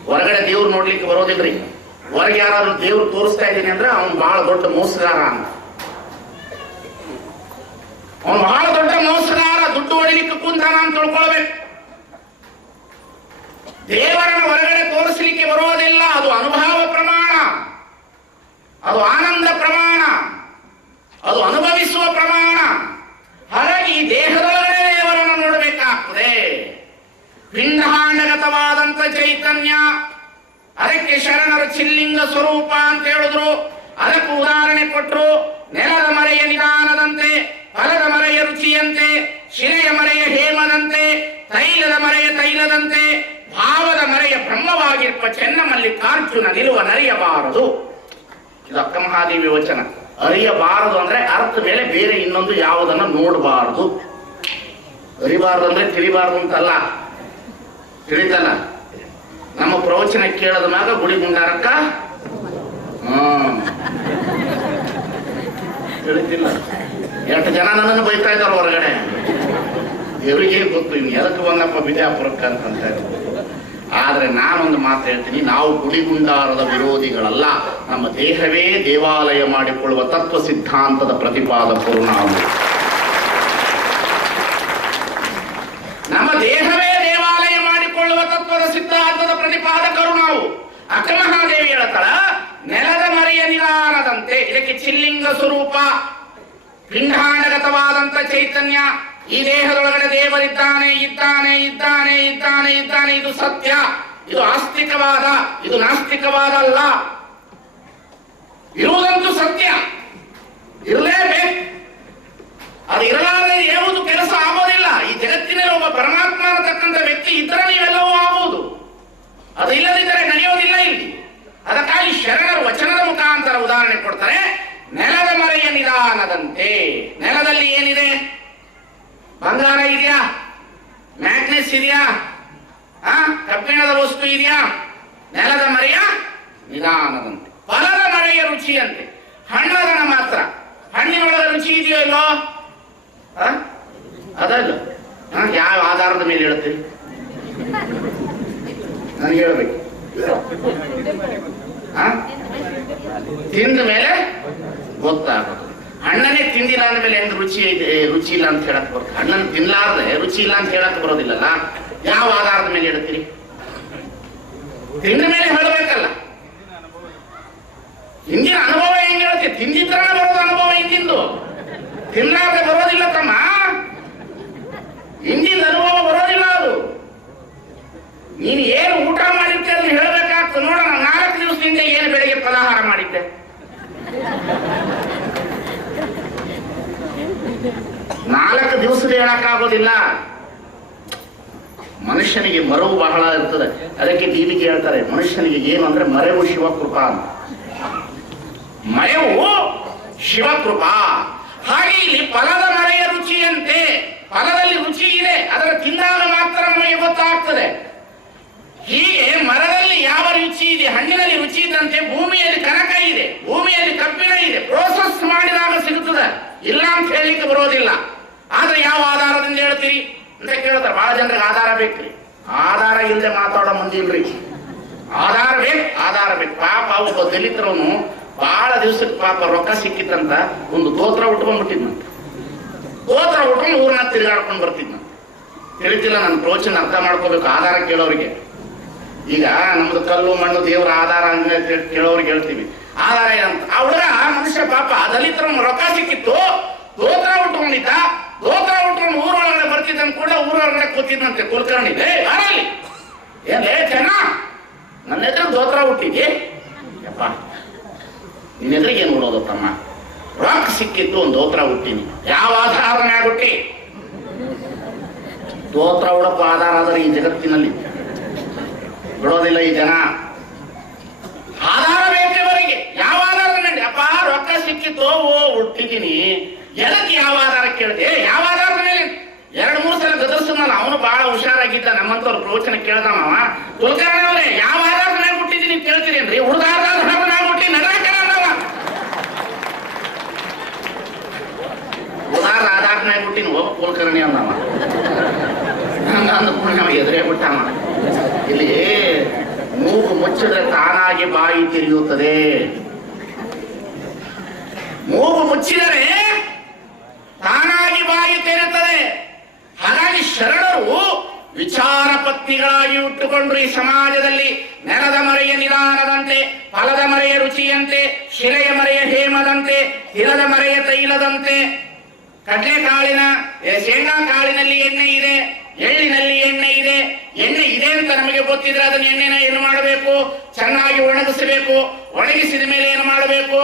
ಹೊರಗಡೆ ದೇವ್ರು ನೋಡ್ಲಿಕ್ಕೆ ಬರೋದಿಲ್ರಿ. ಹೊರಗೆ ಯಾರಾದ್ರೂ ದೇವ್ರು ತೋರಿಸ್ತಾ ಇದ್ದೀನಿ ಅಂದ್ರೆ ಅವನು ಬಹಳ ದೊಡ್ಡ ಮೋಸಗಾರ ಅಂತ. ಅವನು ಬಹಳ ದೊಡ್ಡ ಮೋಸಗಾರ, ದುಡ್ಡು ಹೊಡಿಲಿಕ್ಕೆ ಕುಂತಾನ ಅಂತ ತಿಳ್ಕೊಳ್ಬೇಕು. ದೇವರನ್ನು ಹೊರಗಡೆ ತೋರಿಸಲಿಕ್ಕೆ ಬರೋದಿಲ್ಲ. ಅದು ಅನುಭವ ಪ್ರಮಾಣ, ಅದು ಆನಂದ ಪ್ರಮಾಣ, ಅದು ಅನುಭವಿಸುವ ಪ್ರಮಾಣ. ಹಾಗಾಗಿ ಈ ದೇಹದೊಳಗಡೆ ದೇವರನ್ನು ನೋಡಬೇಕಾಗ್ತದೆ. ಪಿಂಡಾಂಡಗತವಾದಂತ ಚೈತನ್ಯ, ಅದಕ್ಕೆ ಶರಣರು ಚಿಲ್ಲಿಂಗ ಸ್ವರೂಪ ಅಂತ ಹೇಳಿದ್ರು. ಅದಕ್ಕೂ ಉದಾಹರಣೆ ಕೊಟ್ಟರು. ನೆಲದ ಮರೆಯ ನಿಧಾನದಂತೆ, ಫಲದ ಮರೆಯ ರುಚಿಯಂತೆ, ಶಿಲೆಯ ಮರೆಯ ಹೇಮದಂತೆ, ತೈಲದ ಮರೆಯ ತೈಲದಂತೆ, ಭಾವದ ಮರೆಯ ಬ್ರಹ್ಮವಾಗಿರುವ ಚೆನ್ನಮಲ್ಲಿಕಾರ್ಜುನ ನಿಲುವ ನರಿಯಬಾರದು. ಇದು ಅಕ್ಕ ಮಹಾದೇವಿ ವಚನ. ಅರಿಯಬಾರದು ಅಂದ್ರೆ ಅರ್ಥ ಮೇಲೆ ಬೇರೆ ಇನ್ನೊಂದು ಯಾವುದನ್ನ ನೋಡಬಾರದು. ಅರಿಬಾರದು ಅಂದ್ರೆ ತಿಳಿಬಾರದು ಅಂತಲ್ಲ, ತಿಳಿತಲ್ಲ. ನಮ್ಮ ಪ್ರವಚನ ಕೇಳದ ಮ್ಯಾಗ ಗುಡಿ ಗುಂಡಾರಕ್ಕ ತಿಳಿತಿಲ್ಲ. ಎಷ್ಟು ಜನ ನನ್ನನ್ನು ಬೈತಾ ಇದ್ದಾರೆ ಹೊರಗಡೆ. ಇವರಿಗೆ ಗೊತ್ತು ಇನ್ನು ಎದಕ್ಕೆ ಬಂದಪ್ಪ ಬಿಜಾಪುರಕ್ಕೆ ಅಂತಂತಾರೆ. ಆದ್ರೆ ನಾನೊಂದು ಮಾತು ಹೇಳ್ತೀನಿ, ನಾವು ಗುಡಿಗುಂಡಾರದ ವಿರೋಧಿಗಳಲ್ಲ. ನಮ್ಮ ದೇಹವೇ ದೇವಾಲಯ ಮಾಡಿಕೊಳ್ಳುವ ತತ್ವ ಸಿದ್ಧಾಂತದ ಪ್ರತಿಪಾದಕರು ನಾವು. ನಮ್ಮ ದೇಹವೇ ದೇವಾಲಯ ಮಾಡಿಕೊಳ್ಳುವ ತತ್ವದ ಸಿದ್ಧಾಂತದ ಪ್ರತಿಪಾದಕರು ನಾವು. ಅಕ್ಕಮಹಾದೇವಿ ಹೇಳ್ತಾಳ, ನೆಲದ ಮರೆಯ ನಿಧಾನದಂತೆ. ಇದಕ್ಕೆ ಚಿಲ್ಲಿಂಗ ಸ್ವರೂಪ, ಪಿಂಡಾಂಡಗತವಾದಂತ ಚೈತನ್ಯ, ಈ ದೇಹದೊಳಗಡೆ ದೇವರಿದ್ದಾನೆ, ಇದ್ದಾನೆ ಇದ್ದಾನೆ ಇದ್ದಾನೆ ಇದ್ದಾನೆ. ಇದು ಸತ್ಯ, ಇದು ಆಸ್ತಿಕವಾದ, ಇದು ನಾಸ್ತಿಕವಾದ ಅಲ್ಲ. ಇರುವುದಂತೂ ಸತ್ಯ, ಇರಲೇಬೇಕು. ಅದು ಇರಲಾರದೆ ಯಾವುದು ಕೆಲಸ ಆಗೋದಿಲ್ಲ. ಈ ಜಗತ್ತಿನಲ್ಲಿ ಒಬ್ಬ ಪರಮಾತ್ಮ ಅನ್ನತಕ್ಕಂಥ ವ್ಯಕ್ತಿ ಇದ್ದರೆ ನೀವೆಲ್ಲವೂ ಆಗುವುದು. ಅದು ಇಲ್ಲದಿದ್ದರೆ ನಡೆಯೋದಿಲ್ಲ ಇಲ್ಲಿ. ಅದಕ್ಕಾಗಿ ಶರಣರು ವಚನದ ಮುಖಾಂತರ ಉದಾಹರಣೆ ಕೊಡ್ತಾರೆ. ನೆಲದ ಮರೆಯ ನಿಧಾನದಂತೆ. ನೆಲದಲ್ಲಿ ಏನಿದೆ? ಬಂಗಾರ ಇದೆಯಾ? ಮ್ಯಾಗ್ನೆಸ್ ಇದೆಯಾ? ಕಬ್ಬಿಣದ ವಸ್ತು ಇದೆಯಾ? ನೆಲದ ಮರೆಯ ನಿಧಾನದಂತೆ. ಫಲದ ಮರೆಯ ರುಚಿಯಂತೆ. ಹಣ್ಣದನ ಮಾತ್ರ. ಹಣ್ಣಿನೊಳಗ ರುಚಿ ಇದೆಯೋ ಇಲ್ಲೋ? ಅದಲ್ಲ. ಯಾವ ಆಧಾರದ ಮೇಲೆ ಹೇಳ್ತೀರಿ? ನನಗೆ ಹೇಳ್ಬೇಕು. ತಿಂದ ಮೇಲೆ ಗೊತ್ತಾಗೋದು. ಹಣ್ಣನ್ನೇ ತಿಂದಿಲ್ಲ ಅಂದ್ಮೇಲೆ ಹೆಂಗ್ ರುಚಿ ಇಲ್ಲ ಅಂತ ಹೇಳಕ್ ಬರುತ್ತೆ? ಹಣ್ಣನ್ನು ತಿನ್ಲಾರ್ದೆ ರುಚಿ ಇಲ್ಲ ಅಂತ ಹೇಳಕ್ ಬರೋದಿಲ್ಲಲ್ಲ. ಯಾವ ಆಧಾರದ ಮೇಲೆ ಹೇಳ್ತೀರಿ? ತಿಂದ ಮೇಲೆ ಹೇಳಬೇಕಲ್ಲ. ಹಿಂದಿನ ಅನುಭವ ಹೆಂಗ್ ಹೇಳ್ತೀವಿ? ತಿಂದಿದ್ರ ಬರೋದು ಅನುಭವ ಹಿಂದಿಂದು. ತಿನ್ಲಾರ್ದೆ ಬರೋದಿಲ್ಲ ತಮ್ಮ. ಹಿಂದಿನ ಅನುಭವ ಬರೋದಿಲ್ಲ ಅದು. ನೀನು ಏನು ಊಟ ಮಾಡಿದ್ದೆ ಅದನ್ನ ಹೇಳಬೇಕಾಗ್ತದೆ. ನೋಡೋಣ, 4 ದಿವಸದಿಂದ ಏನು ಬೆಳಿಗ್ಗೆ ಫಲಾಹಾರ ಮಾಡಿದ್ದೆ? 4 ದಿವಸದ ಹೇಳಕ್ಕಾಗೋದಿಲ್ಲ. ಮನುಷ್ಯನಿಗೆ ಮರವು ಬಹಳ ಇರ್ತದೆ. ಅದಕ್ಕೆ ದೀಪಿಗೆ ಹೇಳ್ತಾರೆ, ಮನುಷ್ಯನಿಗೆ ಏನು ಅಂದ್ರೆ ಮರೆವು ಶಿವಕೃಪಾ ಅಂತ. ಮರೆವು ಶಿವಕೃಪಾ. ಹಾಗೆ ಇಲ್ಲಿ ಫಲದ ಮರೆಯ ರುಚಿಯಂತೆ. ಫಲದಲ್ಲಿ ರುಚಿ ಇದೆ, ಅದರ ತಿಂದಾಗ ಮಾತ್ರ ನಮಗೆ ಗೊತ್ತಾಗ್ತದೆ. ಹೀಗೆ ಮರದಲ್ಲಿ ಯಾವ ರುಚಿ ಇದೆ, ಹಣ್ಣಿನಲ್ಲಿ ರುಚಿ ಇದ್ದಂತೆ ಭೂಮಿಯಲ್ಲಿ ಕನಕ ಇದೆ, ಭೂಮಿಯಲ್ಲಿ ಕಬ್ಬಿಣ ಇದೆ. ಪ್ರೋಸೆಸ್ ಮಾಡಿದಾಗ ಸಿಗುತ್ತದೆ, ಇಲ್ಲ ಅಂತ ಹೇಳಲಿಕ್ಕೆ ಬರೋದಿಲ್ಲ. ಆದ್ರೆ ಯಾವ ಆಧಾರದಿಂದ ಹೇಳ್ತೀರಿ ಅಂತ ಕೇಳ್ತಾರೆ. ಬಹಳ ಜನರಿಗೆ ಆಧಾರ ಬೇಕ್ರಿ. ಆಧಾರ ಇಲ್ಲದೆ ಮಾತಾಡೋ ಮಂದಿ ಇಲ್ರಿ. ಆಧಾರ ಬೇಕು. ಪಾಪ ಒಬ್ಬ ದಲಿತರವನು ಬಹಳ ದಿವಸಕ್ಕೆ ಪಾಪ ರೊಕ್ಕ ಸಿಕ್ಕಿತ್ತಂತ ಒಂದು ದೋತ್ರ ಉಟ್ಕೊಂಡ್ಬಿಟ್ಟಿದ್ನಂತ. ದೋತ್ರ ಉಟ್ಕೊಂಡು ಊರನ್ನ ತಿರುಗಾಡ್ಕೊಂಡು ಬರ್ತಿದ್ನಂತ. ತಿಳಿತಿಲ್ಲ, ನನ್ನ ಪ್ರವಚನ ಅರ್ಥ ಮಾಡ್ಕೋಬೇಕು ಆಧಾರ ಕೇಳೋರಿಗೆ. ಈಗ ನಮ್ದು ಕಲ್ಲು ಮಣ್ಣು ದೇವರ ಆಧಾರ ಅಂತ ಕೇಳೋರಿಗೆ ಹೇಳ್ತೀವಿ. ಆಧಾರ ಏನಂತ? ಆ ಹುಡುಗ ಮನುಷ್ಯ ಪಾಪ ದಲಿತರ ರೊಕ್ಕ ಸಿಕ್ಕಿತ್ತು, ದೋತ್ರ ಉಟ್ಕೊಂಡಿದ್ದ. ದೋತ್ರ ಉಟ್ಕೊಂಡು ಊರೊಳಗಡೆ ಬರ್ತಿದ್ದ ಕೂಡ ಊರೊಳಗಡೆ ಕೂತಿದ್ದಂತೆ ಕುಲಕರ್ಣಿ. ಬರಲಿ ಏನ್ಲೇ ಜನ, ನನ್ನ ಎದುರು ದೋತ್ರ ಹುಟ್ಟಿದ್ದಿ ಯಪ್ಪ, ನಿನ್ನ ಎದುರಿಗೆ ಏನು ಬಿಡೋದು ತಮ್ಮ? ರೊಕ್ಕ ಸಿಕ್ಕಿತ್ತು, ಒಂದು ದೋತ್ರ ಹುಟ್ಟಿನಿ. ಯಾವ ಆಧಾರ ಮ್ಯಾಗ ಹುಟ್ಟಿ? ದೋತ್ರ ಉಡಪ್ಪ ಆಧಾರ ಆದರೆ ಈ ಜಗತ್ತಿನಲ್ಲಿ ಬಿಡೋದಿಲ್ಲ ಈ ಜನ. ಆಧಾರ ಬೇಕೆವರಿಗೆ. ಯಾವ ಆಧಾರದ ಮೇಲೆ? ಅಪ್ಪ ರೊಕ್ಕ ಸಿಕ್ಕಿತ್ತು, ಹುಟ್ಟಿದ್ದೀನಿ. ಎದಕ್ಕೆ ಯಾವ ಆಧಾರ ಕೇಳಿದೆ? ಯಾವ ಆಧಾರದ ಮೇಲೆ? 2-3 ಸಲ ಗದರ್ಸಲ್ಲ. ಅವನು ಬಹಳ ಹುಷಾರಾಗಿದ್ದ, ನಮ್ಮಂತವ್ರ ಪ್ರವಚನ ಕೇಳ್ದವ. ಕುಲಕರ್ಣಿ ಅವರೇ, ಯಾವ ಆಧಾರದ ಮೇಲೆ ಹುಟ್ಟಿದ್ದೀನಿ ಕೇಳ್ತೀರೇನ್ರಿ? ಹುಡುಗ ಆಧಾರದ ಮೇಲೆ ಹುಟ್ಟಿ ನಗರಕ್ಕೆ ಉದಾರ ಆಧಾರದ ಮೇಲೆ ಹುಟ್ಟಿನ ಹೋಗ ಕುಲಕರ್ಣಿ ಅಂದವ. ಹಂಗ ಅಂದ್ಕೊಂಡು ನಾವು ಎದುರೇ ಬಿಟ್ಟವ. ಇಲ್ಲಿ ಮೂಗು ಮುಚ್ಚಿದ್ರೆ ತಾನಾಗಿ ಬಾಯಿ ತೆರೆಯುತ್ತದೆ. ಮೂಗು ಮುಚ್ಚಿದರೆ ತಾನಾಗಿ ಬಾಯಿ ತೆರೆಯುತ್ತದೆ. ಹಾಗಾಗಿ ಶರಣರು ವಿಚಾರ ಪತ್ನಿಗಳಾಗಿ ಹುಟ್ಟುಕೊಂಡ್ರು ಈ ಸಮಾಜದಲ್ಲಿ. ನೆಲದ ಮರೆಯ ನಿಧಾನದಂತೆ, ಫಲದ ಮರೆಯ ರುಚಿಯಂತೆ, ಶಿಲೆಯ ಮರೆಯ ಹೇಮದಂತೆ, ತಿಲದ ಮರೆಯ ತೈಲದಂತೆ. ಕಡಲೆಕಾಳಿನ ಶೇಂಗಾ ಕಾಳಿನಲ್ಲಿ ಎಣ್ಣೆ ಇದೆ, ಎಳ್ಳಿನಲ್ಲಿ ಎಣ್ಣೆ ಇದೆ. ಎಣ್ಣೆ ಇದೆ ಅಂತ ನಮಗೆ ಗೊತ್ತಿದ್ರೆ ಅದನ್ನ ಎಣ್ಣೆನ ಏನು ಮಾಡಬೇಕು? ಚೆನ್ನಾಗಿ ಒಣಗಿಸಬೇಕು. ಒಣಗಿಸಿದ ಮೇಲೆ ಏನು ಮಾಡಬೇಕು?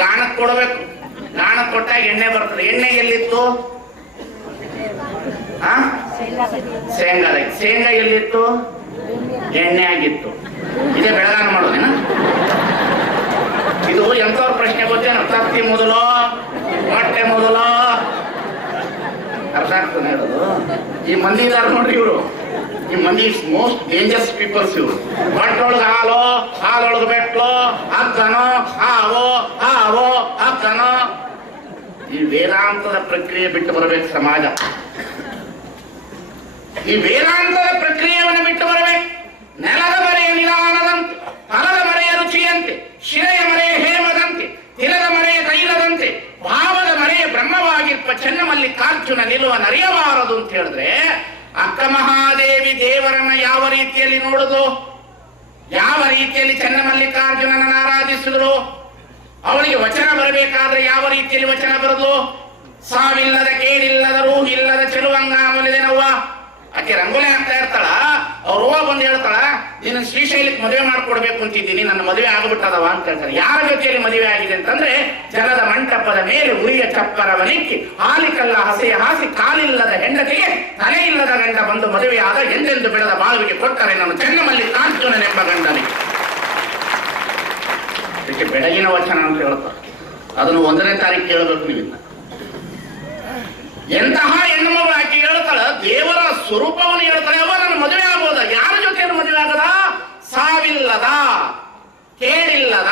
ಗಾಣಕ್ಕೆ ಕೊಡಬೇಕು. ಗಾಣಕ್ಕೆ ಕೊಟ್ಟಾಗ ಎಣ್ಣೆ ಬರ್ತದೆ. ಎಣ್ಣೆ ಎಲ್ಲಿತ್ತು? ಶೇಂಗಾ ಎಲ್ಲಿತ್ತು? ಎಣ್ಣೆ ಆಗಿತ್ತು. ಇದೇ ಬೆಳಗಾನ ಮಾಡೋದೇನ? ಇದು ಎಂತವ್ರ ಪ್ರಶ್ನೆ ಗೊತ್ತೇನು? ತತ್ತಿ ಮೊದಲು ಮೊಟ್ಟೆ ಮೊದಲು? ಅರ್ಥ ಆಗ್ತದೆ ಹೇಳೋದು? ಈ ಮಂದಿ ಇದಾರೆ ನೋಡ್ರಿ ಇವರು. ಈ ಮಂದಿ ಮೋಸ್ಟ್ ಡೇಂಜರಸ್ ಪೀಪಲ್ಸ್ ಇವರು. ಹೊಟ್ಟೊಳಗ ಹಾಲು, ಹಾಲೊಳಗ ಬೆಟ್ಲು, ಹಗ್ಗನೋ ಹಾವು, ಹಾವು ಹಗ್ಗನೋ. ಈ ವೇದಾಂತದ ಪ್ರಕ್ರಿಯೆ ಬಿಟ್ಟು ಬರಬೇಕು ಸಮಾಜ. ಈ ವೇದಾಂತದ ಪ್ರಕ್ರಿಯೆಯನ್ನು ಬಿಟ್ಟು ಬರಬೇಕು. ನೆಲದ ಮರೆಯ ನಿಧಾನದಂತೆ, ಫಲದ ಮರೆಯ ರುಚಿಯಂತೆ, ಶಿಲೆಯ ಮರೆಯ ಹೇಮದಂತೆ, ತಿಲದ ಮರೆಯ ತೈಲದಂತೆ, ಭಾವದ ಮರೆಯ ಬ್ರಹ್ಮವಾಗಿರ್ಪ ಚೆನ್ನಮಲ್ಲಿಕಾರ್ಜುನ ನಿಲ್ಲುವ ನರಿಯಬಾರದು ಅಂತ ಹೇಳಿದ್ರೆ, ಅಕ್ಕ ಮಹಾದೇವಿ ದೇವರನ್ನ ಯಾವ ರೀತಿಯಲ್ಲಿ ನೋಡುದು, ಯಾವ ರೀತಿಯಲ್ಲಿ ಚೆನ್ನಮಲ್ಲಿಕಾರ್ಜುನನ ಆರಾಧಿಸಿದ್ರು, ಅವಳಿಗೆ ವಚನ ಬರಬೇಕಾದ್ರೆ ಯಾವ ರೀತಿಯಲ್ಲಿ ವಚನ ಬರುದು, ಸಾವಿಲ್ಲದ ಕೇಳಿಲ್ಲದ ರೂಹಿಲ್ಲದ ಚೆಲುವಂಗಾಮಲಿದೆನವ್ವ. ಆಕೆ ರಂಗೋಲಿ ಹಾಕ್ತಾ ಇರ್ತಾಳ, ಅವ್ರ ಹೂವ ಬಂದು ಹೇಳ್ತಾಳ, ನೀನು ಶ್ರೀಶೈಲಕ್ಕೆ ಮದುವೆ ಮಾಡ್ಕೊಡ್ಬೇಕು ಅಂತಿದ್ದೀನಿ, ನನ್ನ ಮದುವೆ ಆಗ್ಬಿಟ್ಟದವ ಅಂತ ಹೇಳ್ತಾರೆ. ಯಾರ ಜೊತೆಯಲ್ಲಿ ಮದುವೆ ಆಗಿದೆ ಅಂತಂದ್ರೆ, ಜಲದ ಮಂಟಪದ ಮೇಲೆ ಉರಿಯ ಚಪ್ಪರವನಿಕ್ಕಿ ಹಾಲಿಕಲ್ಲ ಹಸೆಯ ಹಾಸಿ ಕಾಲಿಲ್ಲದ ಹೆಂಡತಿಗೆ ತಲೆ ಇಲ್ಲದ ಗಂಡ ಬಂದು ಮದುವೆಯಾದ ಎಂದೆಂದು ಬೆಳೆದ ಬಾಳುವಿಗೆ ಕೊಟ್ಟರೆ ನಾನು ಚೆನ್ನಮಲ್ಲಿಕಾರ್ಜುನನೆಂಬ ಗಂಡನಿಗೆ. ಇದಕ್ಕೆ ಬೆಳಗಿನ ವಚನ ಅಂತ ಹೇಳ್ತಾರೆ. ಅದನ್ನು 1ನೇ ತಾರೀಕು ಕೇಳಬೇಕು ನೀವಿನ್ನ. ಎಂತಹ ಹೆಣ್ಣು ಮಗಳು ಆಕೆ ಹೇಳ್ತಾಳ, ದೇವರ ಸ್ವರೂಪವನ್ನು ಹೇಳ್ತಾಳೆ. ಅವ ನನ್ನ ಮದುವೆ ಆಗೋದ, ಯಾರ ಜೊತೆಯನ್ನು ಮದುವೆ ಆಗದ, ಸಾವಿಲ್ಲದ ಕೇಳಿಲ್ಲದ,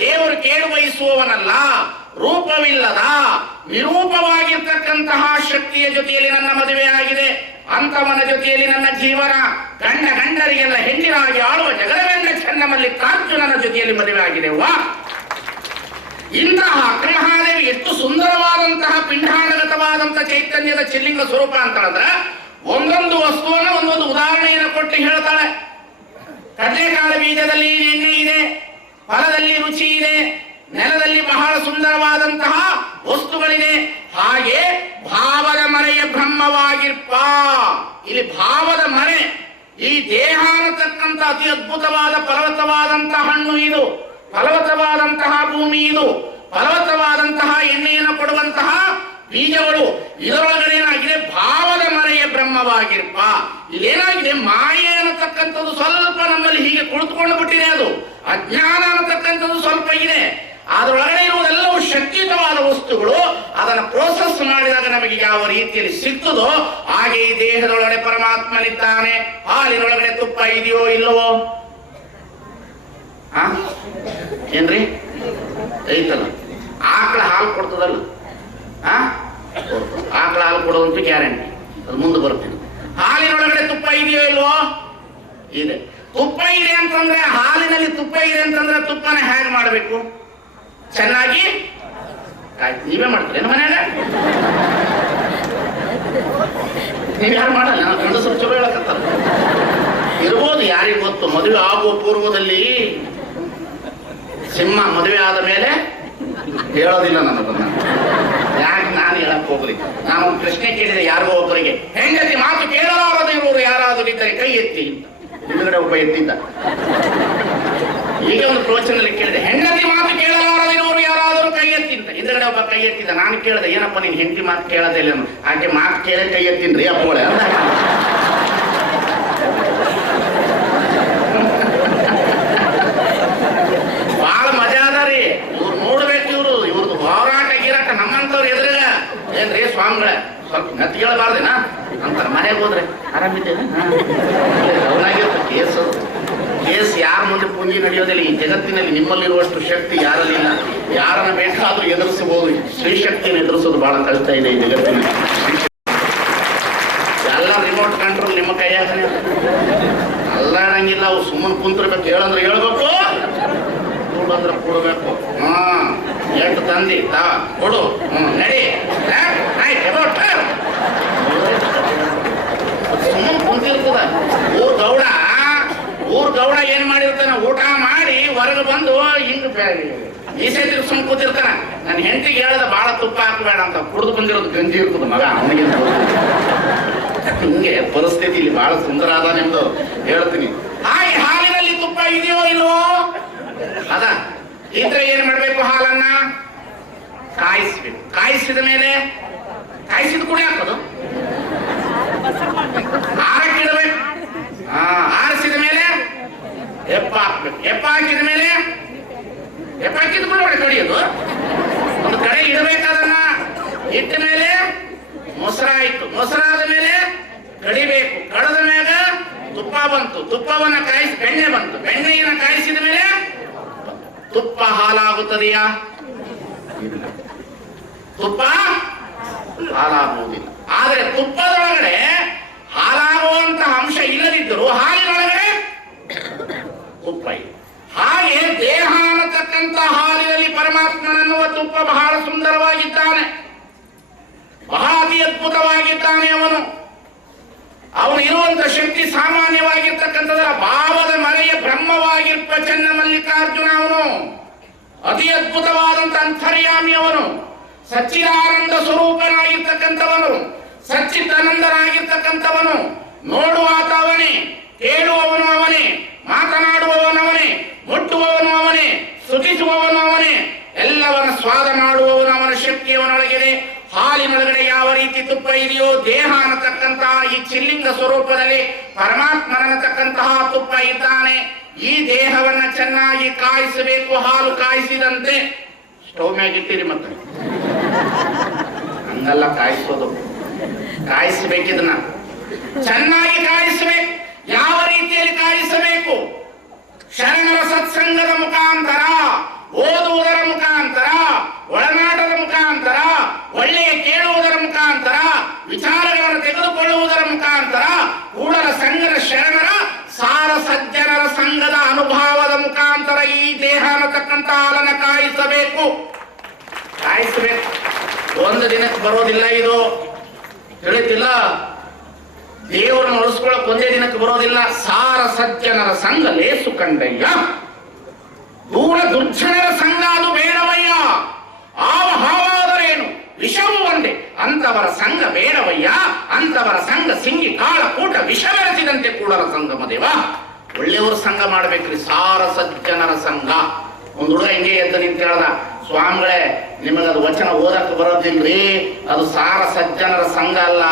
ದೇವರು ಕೇಳು ಬಯಸುವವನಲ್ಲ, ರೂಪವಿಲ್ಲದ ನಿರೂಪವಾಗಿರ್ತಕ್ಕಂತಹ ಶಕ್ತಿಯ ಜೊತೆಯಲ್ಲಿ ನನ್ನ ಮದುವೆ ಆಗಿದೆ. ಅಂತವನ ಜೊತೆಯಲ್ಲಿ ನನ್ನ ಜೀವನ, ಗಂಡರಿಗೆಲ್ಲ ಹೆಣ್ಣಿನಾಗಿ ಆಳುವ ಜಗದವೆಂದ ಚೆನ್ನಮಲ್ಲಿಕಾರ್ಜುನನ ಜೊತೆಯಲ್ಲಿ ಮದುವೆ ಆಗಿದೆ. ವಾ, ಇಂತಹ ಅಕ್ಕಮಹಾದೇವಿ ಎಷ್ಟು ಸುಂದರವಾದಂತಹ ಪಿಂಡಾಂಡಗತವಾದಂತಹ ಚೈತನ್ಯದ ಚಿಲ್ಲಿಂಗ ಸ್ವರೂಪ ಅಂತ ಹೇಳಿದ್ರೆ, ಒಂದೊಂದು ವಸ್ತುವನ್ನು ಒಂದೊಂದು ಉದಾಹರಣೆಯನ್ನು ಕೊಟ್ಟು ಹೇಳ್ತಾಳೆ. ಕಡಲೆಕಾಳು ಬೀಜದಲ್ಲಿ ಎಣ್ಣೆ ಇದೆ, ಫಲದಲ್ಲಿ ರುಚಿ ಇದೆ, ನೆಲದಲ್ಲಿ ಬಹಳ ಸುಂದರವಾದಂತಹ ವಸ್ತುಗಳಿದೆ. ಹಾಗೆ ಭಾವದ ಮರೆಯ ಬ್ರಹ್ಮವಾಗಿರ್ಪ. ಇಲ್ಲಿ ಭಾವದ ಮರೆ, ಈ ದೇಹ ಅನ್ನತಕ್ಕಂಥ ಅತಿ ಅದ್ಭುತವಾದ ಫಲವತ್ತವಾದಂತಹ ಹಣ್ಣು ಇದು, ಫಲವತ್ತವಾದಂತಹ ಭೂಮಿ ಇದು, ಫಲವತ್ತವಾದಂತಹ ಎಣ್ಣೆಯನ್ನು ಕೊಡುವಂತಹ ಬೀಜಗಳು. ಇದರೊಳಗಡೆ ಏನಾಗಿದೆ, ಭಾವದ ಮರೆಯ ಬ್ರಹ್ಮವಾಗಿರ್ಪ. ಇಲ್ಲೇನಾಗಿದೆ, ಮಾಯೆ ಅನ್ನತಕ್ಕಂಥದ್ದು ಸ್ವಲ್ಪ ನಮ್ಮಲ್ಲಿ ಹೀಗೆ ಕುಳಿತುಕೊಂಡು ಬಿಟ್ಟಿದೆ. ಅದು ಅಜ್ಞಾನ ಅನ್ನತಕ್ಕಂಥದ್ದು ಸ್ವಲ್ಪ ಇದೆ. ಅದರೊಳಗಡೆ ಇರುವುದೆಲ್ಲವೂ ಶಕ್ತಿಯುತವಾದ ವಸ್ತುಗಳು. ಅದನ್ನು ಪ್ರೋಸೆಸ್ ಮಾಡಿದಾಗ ನಮಗೆ ಯಾವ ರೀತಿಯಲ್ಲಿ ಸಿಗ್ತದೋ ಹಾಗೆ ಈ ದೇಹದೊಳಗಡೆ ಪರಮಾತ್ಮನಿದ್ದಾನೆ. ಹಾಲಿನೊಳಗಡೆ ತುಪ್ಪ ಇದೆಯೋ ಇಲ್ಲವೋ? ಏನ್ರಿ ಐತಲ್ಲ, ಆಕಳ ಹಾಲು ಕೊಡ್ತದಲ್ಲ, ಆಕಳ ಹಾಲು ಕೊಡೋದಂತೂ ಗ್ಯಾರಂಟಿ, ಅದು ಮುಂದೆ ಬರ್ತೀನಿ. ಹಾಲಿನೊಳಗಡೆ ತುಪ್ಪ ಇದೆಯೋ ಇಲ್ವೋ? ಇದೆ. ತುಪ್ಪ ಇದೆ ಅಂತಂದ್ರೆ, ಹಾಲಿನಲ್ಲಿ ತುಪ್ಪ ಇದೆ ಅಂತಂದ್ರೆ ತುಪ್ಪನ ಹೇಗೆ ಮಾಡಬೇಕು? ಚೆನ್ನಾಗಿ ಆಯ್ತು, ನೀವೇ ಮಾಡ್ತೀರಿ ಏನು ಮನ್ಯಾಗ? ನೀವ್ ಯಾರು ಮಾಡಲ್ಲ, ನಾನು ಗಂಡಸರು ಚಲೋ ಹೇಳಕತ್ತಾರ ಇರ್ಬೋದು, ಯಾರಿಗೆ ಗೊತ್ತು. ಮದುವೆ ಆಗುವ ಪೂರ್ವದಲ್ಲಿ ಸಿಂಹ ಮದುವೆ ಆದ ಮೇಲೆ ಹೇಳೋದಿಲ್ಲ ನನಗನ್ನ. ಯಾಕೆ ನಾನು ಹೇಳಕ್ ಹೋಗ್ರಿ? ನಾನು ಒಂದು ಪ್ರಶ್ನೆ ಕೇಳಿದೆ ಯಾರಿಗೋ ಒಬ್ಬರಿಗೆ, ಹೆಂಡತಿ ಮಾತು ಕೇಳಲಾರದು ಇರುವರು ಯಾರಾದರೂ ಇದ್ದರೆ ಕೈ ಎತ್ತಿ ಅಂತ. ಹಿಂದುಗಡೆ ಒಬ್ಬ ಎತ್ತಿದ್ದ. ಈಗ ಒಂದು ಪ್ರವಚನದಲ್ಲಿ ಕೇಳಿದೆ, ಹೆಂಡತಿ ಮಾತು ಕೇಳಲಾರದು ಇರುವರು ಯಾರಾದರೂ ಕೈ ಎತ್ತಿ ಅಂತ. ಹಿಂದುಗಡೆ ಒಬ್ಬ ಕೈ ಎತ್ತಿದ್ದ. ನಾನು ಕೇಳಿದೆ, ಏನಪ್ಪ ನೀನ್ ಹೆಂಡತಿ ಮಾತು ಕೇಳೋದೇ ಇಲ್ಲ? ಆಕೆ ಮಾತು ಕೇಳಿ ಕೈ ಎತ್ತೀನ್ರಿ ಅಪ್ಪೋಳೆ ಅಂತ. ಬಹಳ ಮಜಾ ಅದ ರೀ. ಇವ್ರು ನೋಡ್ಬೇಕು, ಇವ್ರದ್ದು ಹೋರಾಟ ಗೀರಾಟ ನಮ್ಮಂತವ್ರು ಎದುರಿಗ ಏನ್ರಿ ಸ್ವಾಮಿಗಳ ಸ್ವಲ್ಪ ನತ್ ಕೇಳಬಾರ್ದೇನಾ ಅಂತಾರೆ. ಮನೆಗೆ ಹೋದ್ರೆ ಆರಾಮಿದ್ದೇನೆ, ಅವನಾಗಿರುತ್ತೆ ಕೇಸ್ ಯಾರ ಮುಂದೆ ಪುಂಜಿ ನಡೆಯೋದಿಲ್ಲ. ಈ ಜಗತ್ತಿನಲ್ಲಿ ನಿಮ್ಮಲ್ಲಿರುವಷ್ಟು ಶಕ್ತಿ ಯಾರಲ್ಲಿ ಇಲ್ಲ. ಯಾರನ್ನ ಬೇಕಾದ್ರೂ ಎದುರಿಸಬಹುದು, ಶ್ರೀಶಕ್ತಿಯನ್ನು ಎದುರಿಸೋದು ಬಹಳ ಕಷ್ಟ ಇದೆ ಈ ಜಗತ್ತಿನಲ್ಲಿ. ಎಲ್ಲ ರಿಮೋಟ್ ಕಂಟ್ರೋಲ್ ನಿಮ್ಮ ಕೈಯಾಗನೇ ಅಲ್ಲಾಡಂಗಿಲ್ಲ. ಅವು ಸುಮ್ಮನೆ ಕುಂತಿರ್ಬೇಕು, ಹೇಳಂದ್ರೆ ಹೇಳ್ಬೇಕು, ಕೂಡಂದ್ರೆ ಕೂಡಬೇಕು. ಎಷ್ಟು ತಂದಿ ತಾ ಕೊಡು, ನಡಿ ಸುಮ್ಮನೆ ಕುಂತಿರ್ತದ. ಊರ್ ಗೌಡ ಏನ್ ಮಾಡಿರ್ತಾನ, ಊಟ ಮಾಡಿ ಹೊರಗೆ ಬಂದು ಹಿಂಗ್ ಮೀಸೆ ತಿರ್ಸ್ಕೊಂಡ್ ಕೂತಿರ್ತಾನ. ನನ್ನ ಹೆಂಡತಿಗೆ ಹೇಳ್ದ ಬಾಳ ತುಪ್ಪ ಹಾಕಬೇಡ ಅಂತ. ಕುಡಿದು ಬಂದಿರೋದು ಗಂಜಿ ಇರ್ತದ ಮಗ ಅವನಿಗೆ. ಹಿಂಗೆ ಪರಿಸ್ಥಿತಿ ಇಲ್ಲಿ ಬಹಳ ಸುಂದರ ಅದ ನಿಮ್ದು, ಹೇಳ್ತೀನಿ. ಹಾಗೆ ಹಾಲಿನಲ್ಲಿ ತುಪ್ಪ ಇದೆಯೋ ಇಲ್ವೋ? ಅದ ಇದ್ರೆ ಏನ್ ಮಾಡ್ಬೇಕು, ಹಾಲನ್ನ ಕಾಯಿಸ್ಬೇಕು. ಕಾಯಿಸಿದ ಮೇಲೆ ಕಾಯಿಸಿದ ಕುಡಿ ಹಾಕೋದು, ಆರಕ್ಕಿಡಬೇಕು. ಆರಿಸಿದ ಮೇಲೆ ಎಪ್ಪ ಹಾಕ್ಬೇಕು. ಎಪ್ಪ ಹಾಕಿದ ಮೇಲೆ ಎಪ್ಪ ಹಾಕಿದ ಕೂಡ ಕಡಿಯೋದು, ಒಂದು ಕಡೆ ಇಡಬೇಕದನ್ನ. ಇಟ್ಟ ಮೇಲೆ ಮೊಸರಾಯ್ತು, ಮೊಸರಾದ ಮೇಲೆ ಕಡಿಬೇಕು. ಕಡದ ಮೇಲೆ ತುಪ್ಪ ಬಂತು, ತುಪ್ಪವನ್ನ ಕಾಯಿಸಿ ಬೆಣ್ಣೆ ಬಂತು, ಬೆಣ್ಣೆಯನ್ನು ಕಾಯಿಸಿದ ಮೇಲೆ ತುಪ್ಪ ಹಾಲಾಗುತ್ತದೆಯಾ? ತುಪ್ಪ ಹಾಲಾಗುವುದಿಲ್ಲ. ಆದರೆ ತುಪ್ಪದೊಳಗಡೆ ಹಾಲಾಗುವಂತಹ ಅಂಶ ಇಲ್ಲದಿದ್ದರೂ ಹಾಲಿನೊಳಗಡೆ ತುಪ್ಪ ಇದೆ. ಹಾಗೆ ದೇಹ ಅನ್ನತಕ್ಕಂಥ ಹಾಲಿನಲ್ಲಿ ಪರಮಾತ್ಮನನ್ನುವ ತುಪ್ಪ ಬಹಳ ಸುಂದರವಾಗಿದ್ದಾನೆ, ಬಹಳ ಅತಿ ಅದ್ಭುತವಾಗಿದ್ದಾನೆ. ಅವನು ಇರುವಂತ ಶಕ್ತಿ ಸಾಮಾನ್ಯವಾಗಿರ್ತಕ್ಕಂಥದ್ರ ಭಾವದ ಮರೆಯ ಬ್ರಹ್ಮವಾಗಿರ್ಪ ಚೆನ್ನ ಮಲ್ಲಿಕಾರ್ಜುನ. ಅವನು ಅತಿ ಅದ್ಭುತವಾದಂತ ಅಂತರ್ಯಾಮಿ. ಅವನು ಸಚ್ಚಿದಾನಂದ ಸ್ವರೂಪನಾಗಿರ್ತಕ್ಕಂಥವನು, ಸಚ್ಚಿದಾನಂದನಾಗಿರ್ತಕ್ಕಂಥವನು. ನೋಡುವಾತ ಅವನೇ, ಕೇಳುವವನು ಅವನೇ, ಮಾತನಾಡುವವನವನೇ, ಮುಟ್ಟುವವನು ಅವನೇ, ಸ್ತುತಿಸುವವನು ಅವನೇ, ಎಲ್ಲವನ್ನ ಸ್ವಾದ ಮಾಡುವವನು ಅವನ ಶಕ್ತಿಯವನೊಳಗಿದೆ. ಹಾಲಿನೊಳಗಡೆ ಯಾವ ರೀತಿ ತುಪ್ಪ ಇದೆಯೋ ದೇಹ ಅನ್ನತಕ್ಕಂತಹ ಈ ಚಿಲ್ಲಿಂಗ ಸ್ವರೂಪದಲ್ಲಿ ಪರಮಾತ್ಮನತಕ್ಕಂತಹ ತುಪ್ಪ ಇದ್ದಾನೆ. ಈ ದೇಹವನ್ನ ಚೆನ್ನಾಗಿ ಕಾಯಿಸಬೇಕು. ಹಾಲು ಕಾಯಿಸಿದಂತೆ ಸ್ಟವ್ ಮ್ಯಾಗ ಇಟ್ಟಿರಿ, ಮತ್ತೆ ಹಂಗಲ್ಲ ಕಾಯಿಸೋದು, ಕಾಯಿಸಬೇಕಿದನ್ನ ಚೆನ್ನಾಗಿ ಕಾಯಿಸಬೇಕು. ಯಾವ ರೀತಿಯಲ್ಲಿ ಕಾಯಿಸಬೇಕು? ಶರಣರ ಸತ್ಸಂಗದ ಮುಖಾಂತರ, ಓದುವುದರ ಮುಖಾಂತರ, ಒಳನಾಟದ ಮುಖಾಂತರ, ಒಳ್ಳೆಯ ಕೇಳುವುದರ ಮುಖಾಂತರ, ವಿಚಾರಗಳನ್ನು ತೆಗೆದುಕೊಳ್ಳುವುದರ ಮುಖಾಂತರ, ಕೂಡಲ ಸಂಘದ ಶರಣರ ಸಾರ ಸಜ್ಜನರ ಸಂಘದ ಅನುಭವದ ಮುಖಾಂತರ ಈ ದೇಹ ಅನ್ನತಕ್ಕಂಥ ಹಾಲನ್ನು ಕಾಯಿಸಬೇಕು. ಒಂದು ದಿನಕ್ಕೆ ಬರೋದಿಲ್ಲ, ಇದು ತಿಳಿತಿಲ್ಲ. ದೇವರನ್ನು ಉಳಿಸ್ಕೊಳ್ಳಕ್ ಒಂದೇ ದಿನಕ್ಕೆ ಬರೋದಿಲ್ಲ. ಸಾರ ಸಜ್ಜನರ ಸಂಘ ಲೇಸು ಕಂಡಯ್ಯ, ದೂರ ದುರ್ಜನರ ಸಂಘ ಅದು ಬೇಡವಯ್ಯ. ಆವ ಹಾವಾದರೇನು ವಿಷವು ಒಂದೇ, ಅಂತವರ ಸಂಘ ಬೇಡವಯ್ಯ. ಅಂತವರ ಸಂಘ ಸಿಂಗಿ ಕಾಳ ಕೂಟ ವಿಷ ಬೆರೆಸಿದಂತೆ ಕೂಡಲ ಸಂಗಮ ದೇವ. ಒಳ್ಳೆಯವರು ಸಂಘ ಮಾಡ್ಬೇಕ್ರಿ, ಸಾರ ಸಜ್ಜನರ ಸಂಘ. ಒಂದು ಹುಡುಗ ಹಿಂಗೆ ಎದ್ದು ನಿಂತ ಹೇಳ್ದ, ಸ್ವಾಮಿಗಳೇ ನಿಮಗದು ವಚನ ಓದಕ್ಕೆ ಬರೋದಿಲ್ರಿ, ಅದು ಸಾರ ಸಜ್ಜನರ ಸಂಘ ಅಲ್ಲ,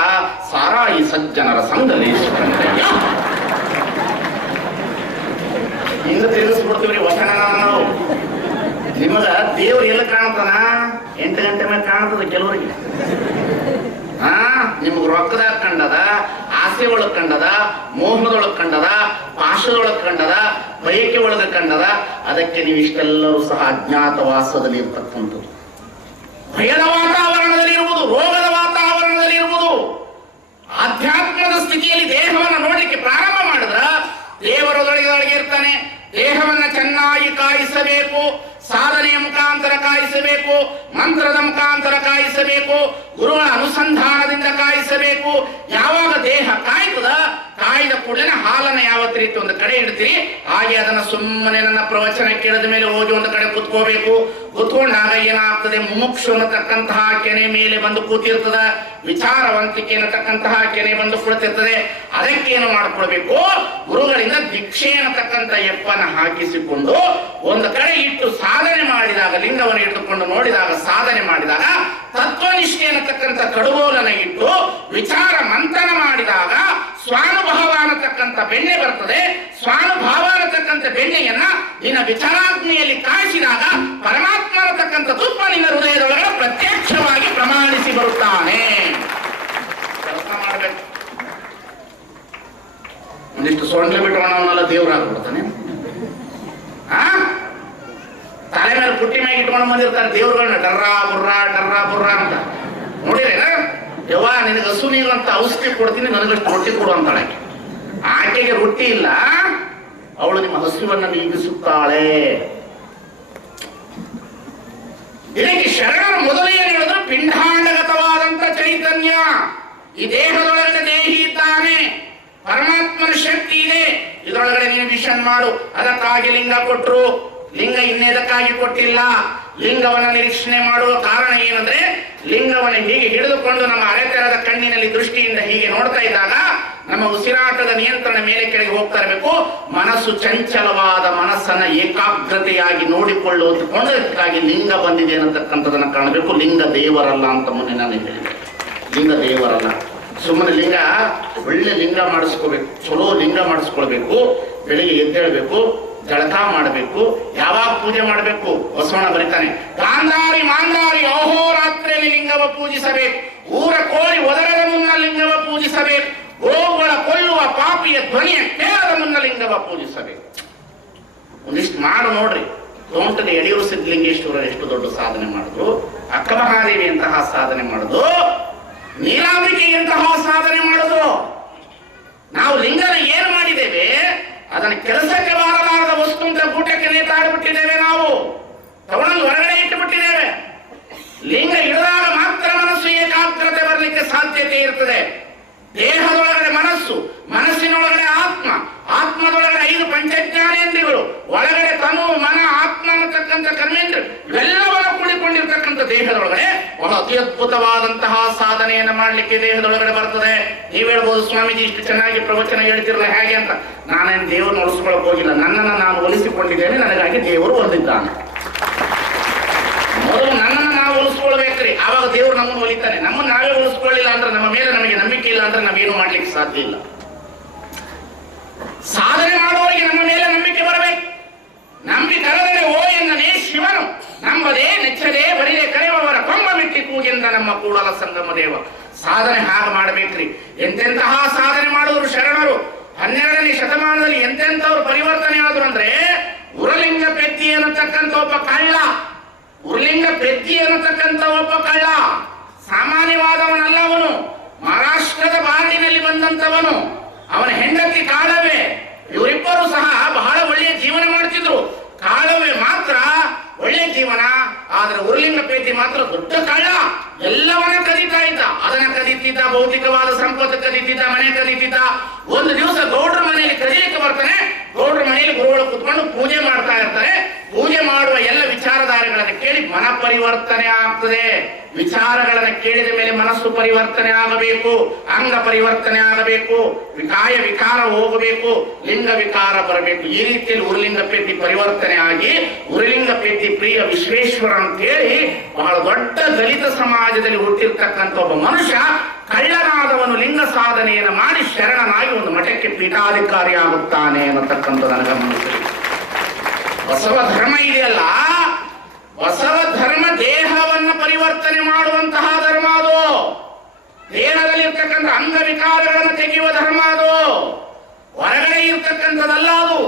ಸಾರಾ ಈ ಸಜ್ಜನರ ಸಂಘ ಲೇಶಕಂಡಯ್ಯ. ಹಿಂಗ ತಿಳಿಸ್ಬಿಡ್ತೀವ್ರಿ ವಚನ ನಾವು. ನಿಮಗ ದೇವ್ರು ಎಲ್ಲ ಕಾಣ್ತಾನ? 8 ಗಂಟೆ ಮೇಲೆ ಕಾಣ್ತದ ಕೆಲವರಿಗೆ. ನಿಮ್ಗೆ ರೊಕ್ಕದಾಗ ಕಂಡದ, ಆಸೆ ಒಳಗ್ ಕಂಡದ, ಮೋಹದೊಳಗ್ ಕಂಡದ, ಪಾಶದೊಳಗ್ ಕಂಡದ, ಬಯಕೆ ಒಳಗ ಕಂಡದ. ಅದಕ್ಕೆ ನೀವು ಇಷ್ಟೆಲ್ಲರೂ ಸಹ ಅಜ್ಞಾತವಾಸದಲ್ಲಿ ಇರ್ತಕ್ಕಂಥದ್ದು, ಭಯದ ವಾತಾವರಣದಲ್ಲಿ ಇರುವುದು, ರೋಗದ ವಾತಾವರಣದಲ್ಲಿ ಇರುವುದು. ಆಧ್ಯಾತ್ಮದ ಸ್ಥಿತಿಯಲ್ಲಿ ದೇಹವನ್ನು ನೋಡ್ಲಿಕ್ಕೆ ಪ್ರಾರಂಭ ಮಾಡಿದ್ರ ದೇವರೊಳಗೆ ಇರ್ತಾನೆ. ದೇಹವನ್ನ ಚೆನ್ನಾಗಿ ಕಾಯಿಸಬೇಕು, ಸಾಧನೆಯ ಮುಖಾಂತರ ಕಾಯಿಸಬೇಕು, ಮಂತ್ರದ ಮುಖಾಂತರ ಕಾಯಿಸಬೇಕು, ಗುರುಗಳ ಅನುಸಂಧಾನದಿಂದ ಕಾಯಿಸಬೇಕು. ಯಾವಾಗ ದೇಹ ಕಾಯ್ತದ, ಕಾಯ್ದ ಕೂಡಲೇ ಹಾಲನ್ನ ಯಾವತ್ತ ರೀತಿ ಒಂದು ಕಡೆ ಇಡ್ತೀರಿ, ಹಾಗೆ ಅದನ್ನ ಸುಮ್ಮನೆ ನನ್ನ ಪ್ರವಚನ ಕೇಳಿದ ಮೇಲೆ ಹೋಗಿ ಒಂದು ಕಡೆ ಕುತ್ಕೋಬೇಕು. ಕುತ್ಕೊಂಡಾಗ ಏನಾಗ್ತದೆ, ಮುಮುಕ್ಷು ಅನ್ನತಕ್ಕಂತಹ ಕೆನೆ ಮೇಲೆ ಬಂದು ಕೂತಿರ್ತದ, ವಿಚಾರವಂತಿಕೆ ಅನ್ನತಕ್ಕಂತಹ ಕೆನೆ ಬಂದು ಕುಳಿತಿರ್ತದೆ. ಅದಕ್ಕೇನು ಮಾಡ್ಕೊಳ್ಬೇಕು, ಗುರುಗಳಿಂದ ದೀಕ್ಷೆ ಅನ್ನತಕ್ಕಂಥ ಎಪ್ಪನ ಹಾಕಿಸಿಕೊಂಡು ಒಂದು ಕಡೆ ಇಟ್ಟು ಸಾಧನೆ ಮಾಡಿದಾಗ, ಲಿಂಗವನ್ನು ಇಟ್ಟುಕೊಂಡು ನೋಡಿದಾಗ, ಸಾಧನೆ ಮಾಡಿದಾಗ, ತತ್ವನಿಷ್ಠೆ ಅನ್ನತಕ್ಕಂಥ ಕಡುಗೋಲನ ಇಟ್ಟು ವಿಚಾರ ಮಂಥನ ಮಾಡಿದಾಗ ಸ್ವಾನುಭಾವ ಅನ್ನತಕ್ಕಂಥ ಬೆಣ್ಣೆ ಬರ್ತದೆ. ಸ್ವಾನುಭಾವ ಅನ್ನತಕ್ಕಂಥ ಬೆಣ್ಣೆಯನ್ನ ನಿನ್ನ ವಿಚಾರಾಗ್ನಿಯಲ್ಲಿ ಕಾಯಿಸಿದಾಗ ಪರಮಾತ್ಮ ಅನ್ನತಕ್ಕಂಥ ತುಪ್ಪ ನಿನ್ನ ಹೃದಯದೊಳಗಡೆ ಪ್ರತ್ಯಕ್ಷವಾಗಿ ಪ್ರಮಾಣಿಸಿ ಬರುತ್ತಾನೆ. ಕೆಲಸ ಮಾಡ್ಬೇಕು. ಒಂದಿಷ್ಟು ಸೊಂಡ್ಲೆ ಬಿಟ್ಟವನವನ್ನೆಲ್ಲ ದೇವರಾಗ್ಬಿಡ್ತಾನೆ. ತಲೆ ಮೇಲೆ ಪುಟ್ಟಿ ಮ್ಯಾಗ ಇಟ್ಕೊಂಡು ಬಂದಿರ್ತಾರೆ ದೇವ್ರುಗಳನ್ನ, ಡರ್ರಾ ಬುರ್ರ ಅಂತ. ನೋಡಿರೇನ? ಯವ್ವ ನಿನಗೆ ಹಸು ನೀರು ಅಂತ ಔಷಧಿ ಕೊಡ್ತೀನಿ, ನನಗಷ್ಟು ರೊಟ್ಟಿ ಕೊಡು ಅಂತಾಳೆ. ಆಕೆಗೆ ರೊಟ್ಟಿ ಇಲ್ಲ, ಅವಳು ನಿಮ್ಮ ಹಸುವನ್ನು ನೀಗಿಸುತ್ತಾಳೆ. ಇದಕ್ಕೆ ಶರಣರ ಮೊದಲೇ ಹೇಳಿದ್ರು, ಪಿಂಡಾಂಡಗತವಾದಂತ ಚೈತನ್ಯ ಈ ದೇಹದೊಳಗಡೆ ದೇಹಿ ಇದ್ದಾನೆ, ಪರಮಾತ್ಮನ ಶಕ್ತಿ ಇದೆ. ಇದರೊಳಗಡೆ ನೀವು ವಿಷನ್ ಮಾಡು. ಅದಕ್ಕಾಗಿ ಲಿಂಗ ಕೊಟ್ರು. ಲಿಂಗ ಇನ್ನೇದಕ್ಕಾಗಿ ಕೊಟ್ಟಿಲ್ಲ. ಲಿಂಗವನ್ನ ನಿರೀಕ್ಷಣೆ ಮಾಡುವ ಕಾರಣ ಏನಂದ್ರೆ, ಲಿಂಗವನ್ನು ಹೀಗೆ ಹಿಡಿದುಕೊಂಡು ನಮ್ಮ ಅರೆತೆರದ ಕಣ್ಣಿನಲ್ಲಿ ದೃಷ್ಟಿಯಿಂದ ಹೀಗೆ ನೋಡ್ತಾ ಇದ್ದಾಗ ನಮ್ಮ ಉಸಿರಾಟದ ನಿಯಂತ್ರಣ ಮೇಲೆ ಕೆಳಗೆ ಹೋಗ್ತಾ ಇರಬೇಕು. ಮನಸ್ಸು ಚಂಚಲವಾದ ಮನಸ್ಸನ್ನ ಏಕಾಗ್ರತೆಯಾಗಿ ನೋಡಿಕೊಳ್ಳುವುದಕ್ಕಾಗಿ ಲಿಂಗ ಬಂದಿದೆ ಅನ್ನತಕ್ಕಂಥದನ್ನ ಕಾಣಬೇಕು. ಲಿಂಗ ದೇವರಲ್ಲ ಅಂತ ಮೊನ್ನೆ ನಾನು ಹೇಳಿದೆ. ಲಿಂಗ ದೇವರಲ್ಲ. ಸುಮ್ಮನೆ ಲಿಂಗ, ಒಳ್ಳೆ ಲಿಂಗ ಮಾಡಿಸ್ಕೋಬೇಕು, ಚಲೋ ಲಿಂಗ ಮಾಡಿಸ್ಕೊಳ್ಬೇಕು. ಬೆಳಿಗ್ಗೆ ಎದ್ದೇಳ್ಬೇಕು, ಜಳಕ ಮಾಡಬೇಕು. ಯಾವಾಗ ಪೂಜೆ ಮಾಡಬೇಕು? ಬಸವಣ್ಣ ಬರೀತಾನೆ, ಗಾಂಧಾರಿ ಮಾಂಧಾರಿ ಅಹೋರಾತ್ರಿಯಲ್ಲಿ ಲಿಂಗವ ಪೂಜಿಸಬೇಕು. ಊರ ಕೋಳಿ ಒದರದ ಮುನ್ನ ಲಿಂಗವ ಪೂಜಿಸಬೇಕು. ಗೋವುಗಳ ಕೊಲ್ಲುವ ಪಾಪಿಯ ಧ್ವನಿಯ ಕೇಳದ ಮುನ್ನ ಲಿಂಗವ ಪೂಜಿಸಬೇಕು. ಒಂದಿಷ್ಟು ಮಾಡು ನೋಡ್ರಿ. ತೋಂಟದ ಯಡಿಯೂರು ಸಿದ್ಧಲಿಂಗೇಶ್ವರರು ಎಷ್ಟು ದೊಡ್ಡ ಸಾಧನೆ ಮಾಡಿದ್ರು, ಅಕ್ಕಮಹಾದೇವಿಯಂತಹ ಸಾಧನೆ ಮಾಡಿದ್ರು, ನೀಲಾಂಬಿಕೆಯಂತಹ ಸಾಧನೆ ಮಾಡಿದ್ರು. ನಾವು ಲಿಂಗನ ಏನು ಮಾಡಿದ್ದೇವೆ, ಅದನ್ನು ಕೆಲಸಕ್ಕೆ ಬಾರಲಾರದ ವಸ್ತು ಅಂತ ಗೂಟಕ್ಕೆ ನೇತಾಡ್ಬಿಟ್ಟಿದ್ದೇವೆ. ನಾವು ತಗೊಂಡು ಹೊರಗಡೆ ಇಟ್ಟುಬಿಟ್ಟಿದ್ದೇವೆ. ಲಿಂಗ ಇಡದಾಗ ಮಾತ್ರ ಮನಸ್ಸು ಏಕಾಗ್ರತೆ ಬರಲಿಕ್ಕೆ ಸಾಧ್ಯತೆ ಇರ್ತದೆ. ದೇಹದೊಳಗಡೆ ಮನಸ್ಸು, ಮನಸ್ಸಿನೊಳಗಡೆ ಆತ್ಮ, ಆತ್ಮದೊಳಗಡೆ 5 ಪಂಚಜ್ಞಾನೇಂದ್ರಿಯಗಳು, ಒಳಗಡೆ ತನು ಮನ ಆತ್ಮ ಅನ್ನತಕ್ಕಂಥ ಕರ್ಮೇಂದ್ರ ಇವೆಲ್ಲವನ್ನ ಕೂಡಿಕೊಂಡಿರ್ತಕ್ಕಂಥ ದೇಹದೊಳಗಡೆ ಒಂದು ಅತಿ ಅದ್ಭುತವಾದಂತಹ ಸಾಧನೆಯನ್ನು ಮಾಡಲಿಕ್ಕೆ ದೇಹದೊಳಗಡೆ ಬರ್ತದೆ. ನೀವು ಹೇಳ್ಬೋದು, ಸ್ವಾಮೀಜಿ ಇಷ್ಟು ಚೆನ್ನಾಗಿ ಪ್ರವಚನ ಹೇಳ್ತಿರಲ್ಲ ಹೇಗೆ ಅಂತ. ನಾನೇನು ದೇವರನ್ನು ಒಲಿಸ್ಕೊಳಕ್ ಹೋಗಿಲ್ಲ, ನನ್ನನ್ನು ನಾನು ಒಲಿಸಿಕೊಂಡಿದ್ದೇನೆ, ನನಗಾಗಿ ದೇವರು ಒಲಿದಿದ್ದಾನೆ. ಮೊದಲು ನನ್ನನ್ನು ನಾವು ಉಳಿಸ್ಕೊಳ್ಬೇಕ್ರಿ, ಆವಾಗ ದೇವರು ನಮ್ಮನ್ನು ಒಲಿತಾನೆ. ನಮ್ಮನ್ನು ನಾವೇ ಉಳಿಸ್ಕೊಳ್ಳಿಲ್ಲ ಅಂದ್ರೆ, ನಮ್ಮ ಮೇಲೆ ನಮಗೆ ನಂಬಿಕೆ ಇಲ್ಲ ಅಂದ್ರೆ ನಾವೇನು ಮಾಡ್ಲಿಕ್ಕೆ ಸಾಧ್ಯ ಇಲ್ಲ. ಸಾಧನೆ ಮಾಡುವವರಿಗೆ ನಮ್ಮ ಮೇಲೆ ನಂಬಿಕೆ ಬರಬೇಕು. ನಂಬಿ ಕರೆದರೆ ಓ ಎನ್ನನೇ ಶಿವನು, ನಂಬದೇ ನೆಚ್ಚದೆ ಬರಿದೆ ಕರೆಯುವವರ ಕೊಂಬ ಮಿಟ್ಟಿ ಕೂಗೆಂದ ನಮ್ಮ ಕೂಡಲ ಸಂಗಮ ದೇವ. ಸಾಧನೆ ಹಾಗೆ ಮಾಡ್ಬೇಕ್ರಿ. ಎಂತೆಂತಹ ಸಾಧನೆ ಮಾಡುವರು ಶರಣರು. 12ನೇ ಶತಮಾನದಲ್ಲಿ ಎಂತೆಂಥವ್ರು ಪರಿವರ್ತನೆ ಆದ್ರು ಅಂದ್ರೆ, ಉರಲಿಂಗ ಪೆದ್ದಿ ಅನ್ನತಕ್ಕಂಥ ಒಬ್ಬ ಕಳ್ಳ, ಉರ್ಲಿಂಗ ಪೆದ್ದಿ ಅನ್ನತಕ್ಕಂಥ ಒಬ್ಬ ಕಳ್ಳ, ಸಾಮಾನ್ಯವಾದವನಲ್ಲ ಅವನು. ಮಹಾರಾಷ್ಟ್ರದ ಬಾಡಿನಲ್ಲಿ ಬಂದಂತವನು, ಅವನ ಹೆಂಡತಿ ಕಾಳವೆ. ಇವರಿಬ್ಬರು ಸಹ ಬಹಳ ಒಳ್ಳೆಯ ಜೀವನ ಮಾಡ್ತಿದ್ರು. ಕಾಳವೆ ಮಾತ್ರ ಒಳ್ಳೆಯ ಜೀವನ, ಆದ್ರೆ ಉರ್ಲಿಂಗ ಪೇಟಿ ಮಾತ್ರ ದೊಡ್ಡ ಕಳ್ಳ. ಎಲ್ಲವನ್ನ ಕದೀತಾ ಇದ್ದ, ಅದನ್ನ ಕದೀತಿದ್ದ, ಭೌತಿಕವಾದ ಸಂಪತ್ತು ಕದೀತಿದ್ದ, ಮನೆ ಕದೀತಿದ್ದ. ಒಂದು ದಿವಸ ಗೌಡ್ರ ಮನೆಯಲ್ಲಿ ಕದೀಲಿಕ್ಕೆ ಬರ್ತಾನೆ. ಗೌಡ್ರ ಮನೆಯಲ್ಲಿ ಗುರುಗಳು ಕುತ್ಕೊಂಡು ಪೂಜೆ ಮಾಡ್ತಾ ಇರ್ತಾರೆ. ಪೂಜೆ ಮಾಡುವ ಎಲ್ಲ ವಿಚಾರಧಾರೆಗಳನ್ನು ಕೇಳಿ ಮನ ಪರಿವರ್ತನೆ ಆಗ್ತದೆ. ವಿಚಾರಗಳನ್ನು ಕೇಳಿದ ಮೇಲೆ ಮನಸ್ಸು ಪರಿವರ್ತನೆ ಆಗಬೇಕು, ಅಂಗ ಪರಿವರ್ತನೆ ಆಗಬೇಕು, ಕಾಯ ವಿಕಾರ ಹೋಗಬೇಕು, ಲಿಂಗ ವಿಕಾರ ಬರಬೇಕು. ಈ ರೀತಿಯಲ್ಲಿ ಉರುಲಿಂಗ ಪೇಟಿ ಪರಿವರ್ತನೆ ಆಗಿ ಉರುಲಿಂಗ ಪೇಟಿ ಪ್ರಿಯ ವಿಶ್ವೇಶ್ವರ ಅಂತ ಹೇಳಿ ಬಹಳ ದೊಡ್ಡ ದಲಿತ ಸಮಾಜದಲ್ಲಿ ಹುಟ್ಟಿರ್ತಕ್ಕಂಥ ಒಬ್ಬ ಮನುಷ್ಯ ಕಳ್ಳನಾದವನು ಲಿಂಗ ಸಾಧನೆಯನ್ನು ಮಾಡಿ ಶರಣನಾಗಿ ಒಂದು ಮಠಕ್ಕೆ ಪೀಠಾಧಿಕಾರಿ ಆಗುತ್ತಾನೆ ಅನ್ನತಕ್ಕಂಥ ನನಗೆ ಮನಸ್ಸು. ಬಸವ ಧರ್ಮ ಇದೆಯಲ್ಲ, ಬಸವ ಧರ್ಮ ದೇಹವನ್ನು ಪರಿವರ್ತನೆ ಮಾಡುವಂತಹ ಧರ್ಮ ಅದು. ದೇಹದಲ್ಲಿ ಇರ್ತಕ್ಕಂಥ ಅಂಗವಿಕಾರಗಳನ್ನು ತೆಗೆಯುವ ಧರ್ಮ ಅದು. ಹೊರಗಡೆ ಇರ್ತಕ್ಕಂಥದ್ದಲ್ಲ ಅದು.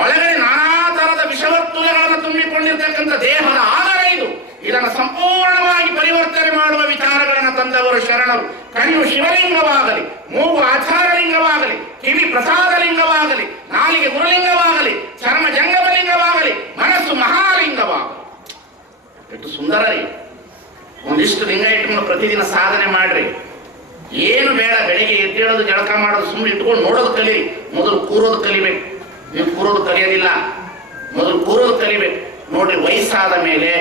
ಒಳಗಡೆ ನಾನಾ ತರದ ವಿಷವರ್ತುಲಗಳನ್ನು ತುಂಬಿಕೊಂಡಿರ್ತಕ್ಕಂಥ ದೇಹದ ಆಧಾರ ಇದು. ಇದನ್ನು ಸಂಪೂರ್ಣವಾಗಿ ಪರಿವರ್ತನೆ ಮಾಡುವ ವಿಚಾರಗಳನ್ನು ತಂದವರು ಶರಣರು. ಕಣ್ಣು ಶಿವಲಿಂಗವಾಗಲಿ, ಮೂಗು ಆಚಾರಲಿಂಗವಾಗಲಿ, ಕಿವಿ ಪ್ರಸಾದಲಿಂಗವಾಗಲಿ, ನಾಲಿಗೆ ಗುರುಲಿಂಗವಾಗಲಿ, ಚರ್ಮ ಜಂಗಮಲಿಂಗವಾಗಲಿ, ಮನಸ್ಸು ಮಹಾಲಿಂಗವಾಗಲಿ. ಎಷ್ಟು ಸುಂದರ ರೀ. ಒಂದಿಷ್ಟು ಲಿಂಗ ಇಟ್ಕೊಂಡು ಪ್ರತಿದಿನ ಸಾಧನೆ ಮಾಡ್ರಿ. ಏನು ಬೇಡ, ಬೆಳಿಗ್ಗೆ ಎದ್ದೇಳೋದು, ಜಳಕ ಮಾಡೋದು, ಸುಮ್ಮನೆ ಇಟ್ಕೊಂಡು ನೋಡೋದು ಕಲೀರಿ. ಮೊದಲು ಕೂರೋದು ಕಲಿಬೇಕು. ನೀವು ಕೂರೋದು ಕಲಿಯೋದಿಲ್ಲ, ಮೊದಲು ಕೂರೋದು ಕಲಿಬೇಕು. ನೋಡ್ರಿ, ವಯಸ್ಸಾದ ಮೇಲೆ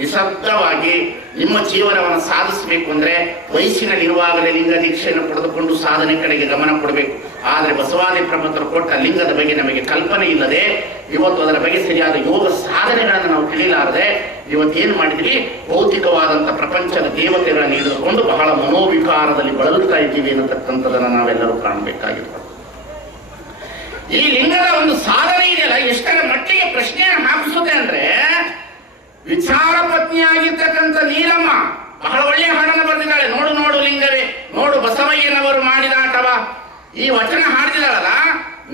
ನಿಶಬ್ದವಾಗಿ ನಿಮ್ಮ ಜೀವನವನ್ನು ಸಾಧಿಸಬೇಕು ಅಂದ್ರೆ ವಯಸ್ಸಿನಲ್ಲಿರುವಾಗಲೇ ಲಿಂಗ ದೀಕ್ಷೆಯನ್ನು ಪಡೆದುಕೊಂಡು ಸಾಧನೆ ಕಡೆಗೆ ಗಮನ ಕೊಡಬೇಕು. ಆದರೆ ಬಸವಾದಿ ಪ್ರಮುಖರು ಕೊಟ್ಟ ಲಿಂಗದ ಬಗ್ಗೆ ನಮಗೆ ಕಲ್ಪನೆ ಇಲ್ಲದೆ, ಇವತ್ತು ಅದರ ಬಗ್ಗೆ ಸರಿಯಾದ ಯೋಗ ಸಾಧನೆಗಳನ್ನು ನಾವು ತಿಳಿಲಾರದೆ ಇವತ್ತೇನು ಮಾಡಿದ್ವಿ, ಭೌತಿಕವಾದಂಥ ಪ್ರಪಂಚದ ದೇವತೆಗಳನ್ನು ಹಿಡಿದುಕೊಂಡು ಬಹಳ ಮನೋವಿಕಾರದಲ್ಲಿ ಬಳಲುತ್ತಾ ಇದ್ದೀವಿ ಅನ್ನತಕ್ಕಂಥದನ್ನು ನಾವೆಲ್ಲರೂ ಕಾಣಬೇಕಾಗಿರ್ತದೆ. ಈ ಲಿಂಗದ ಒಂದು ಸಾಧನೆ ಇದೆಯಲ್ಲ, ಎಷ್ಟರ ಮಟ್ಟಿಗೆ ಪ್ರಶ್ನೆಯನ್ನು ಹಾಕಿಸುತ್ತೆ ಅಂದ್ರೆ, ವಿಚಾರ ಪತ್ನಿಯಾಗಿರ್ತಕ್ಕಂಥ ನೀಲಮ್ಮ ಬಹಳ ಒಳ್ಳೆಯ ಹಾಡನ್ನು ಬರೆದಿದ್ದಾಳೆ. ನೋಡು ನೋಡು ಲಿಂಗವೇ, ನೋಡು ಬಸವಯ್ಯನವರು ಮಾಡಿದ ಆಟವ. ಈ ವಚನ ಹಾಡಿದಾಳಲ್ಲ,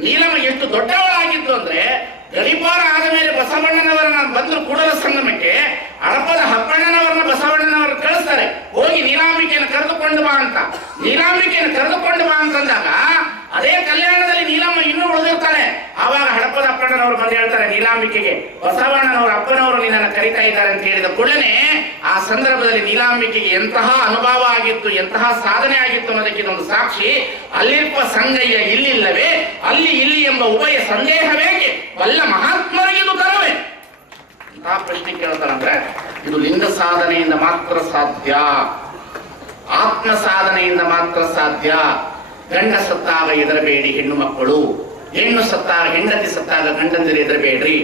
ನೀಲಮ್ಮ ಎಷ್ಟು ದೊಡ್ಡವಳಾಗಿದ್ದು ಅಂದ್ರೆ, ಗಡಿಪಾರ ಆದ ಮೇಲೆ ಬಸವಣ್ಣನವರನ್ನ ಬಂದ್ರು ಕೂಡಲ ಸಂಗಮಕ್ಕೆ, ಹಡಪದ ಹಪ್ಪಣ್ಣನವರನ್ನ ಬಸವಣ್ಣನವರು ಕಳಿಸ್ತಾರೆ, ಹೋಗಿ ನೀಲಾಂಬಿಕೆಯನ್ನು ಕರೆದುಕೊಂಡು ಬಾ ಅಂತ. ನೀಲಾಂಬಿಕೆಯನ್ನು ಕರೆದುಕೊಂಡು ಬಾ ಅಂತಂದಾಗ ಅದೇ ಕಲ್ಯಾಣದಲ್ಲಿ ನೀಲಮ್ಮ ಇನ್ನೂ ಉಳಿದಿರ್ತಾಳೆ. ಆವಾಗ ಹಡಪದ ಅಪ್ಪಣ್ಣನವರು ಬಂದು ಹೇಳ್ತಾರೆ ನೀಲಾಂಬಿಕೆಗೆ, ಬಸವಣ್ಣನವರು ಅಪ್ಪನವರು ನಿನ್ನನ್ನು ಕರಿತಾ ಇದ್ದಾರೆ ಅಂತ ಹೇಳಿದ ಕೂಡಲೇ ಆ ಸಂದರ್ಭದಲ್ಲಿ ನೀಲಾಂಬಿಕೆಗೆ ಎಂತಹ ಅನುಭವ ಆಗಿತ್ತು, ಎಂತಹ ಸಾಧನೆ ಆಗಿತ್ತು ಅನ್ನೋದಕ್ಕೆ ಒಂದು ಸಾಕ್ಷಿ. ಅಲ್ಲಿರ್ಪ ಸಂಗಯ್ಯ ಇಲ್ಲಿಲ್ಲವೇ, ಅಲ್ಲಿ ಇಲ್ಲಿ ಎಂಬ ಉಭಯ ಸಂದೇಹವೇಗೆ, ವಲ್ಲ ಮಹಾತ್ಮರಿಗಿದು ತರವೇ. ಇಂತಹ ಪ್ರಶ್ನೆ ಕೇಳ್ತಾರಂದ್ರೆ, ಇದು ಲಿಂಗ ಸಾಧನೆಯಿಂದ ಮಾತ್ರ ಸಾಧ್ಯ, ಆತ್ಮ ಸಾಧನೆಯಿಂದ ಮಾತ್ರ ಸಾಧ್ಯ. ಗಂಡ ಸತ್ತಾಗ ಹೆದರಬೇಡಿ ಹೆಣ್ಣು ಮಕ್ಕಳು, ಹೆಣ್ಣು ಸತ್ತಾಗ, ಹೆಂಡತಿ ಸತ್ತಾಗ ಗಂಡಂದಿರು ಹೆದರಬೇಡ್ರಿ,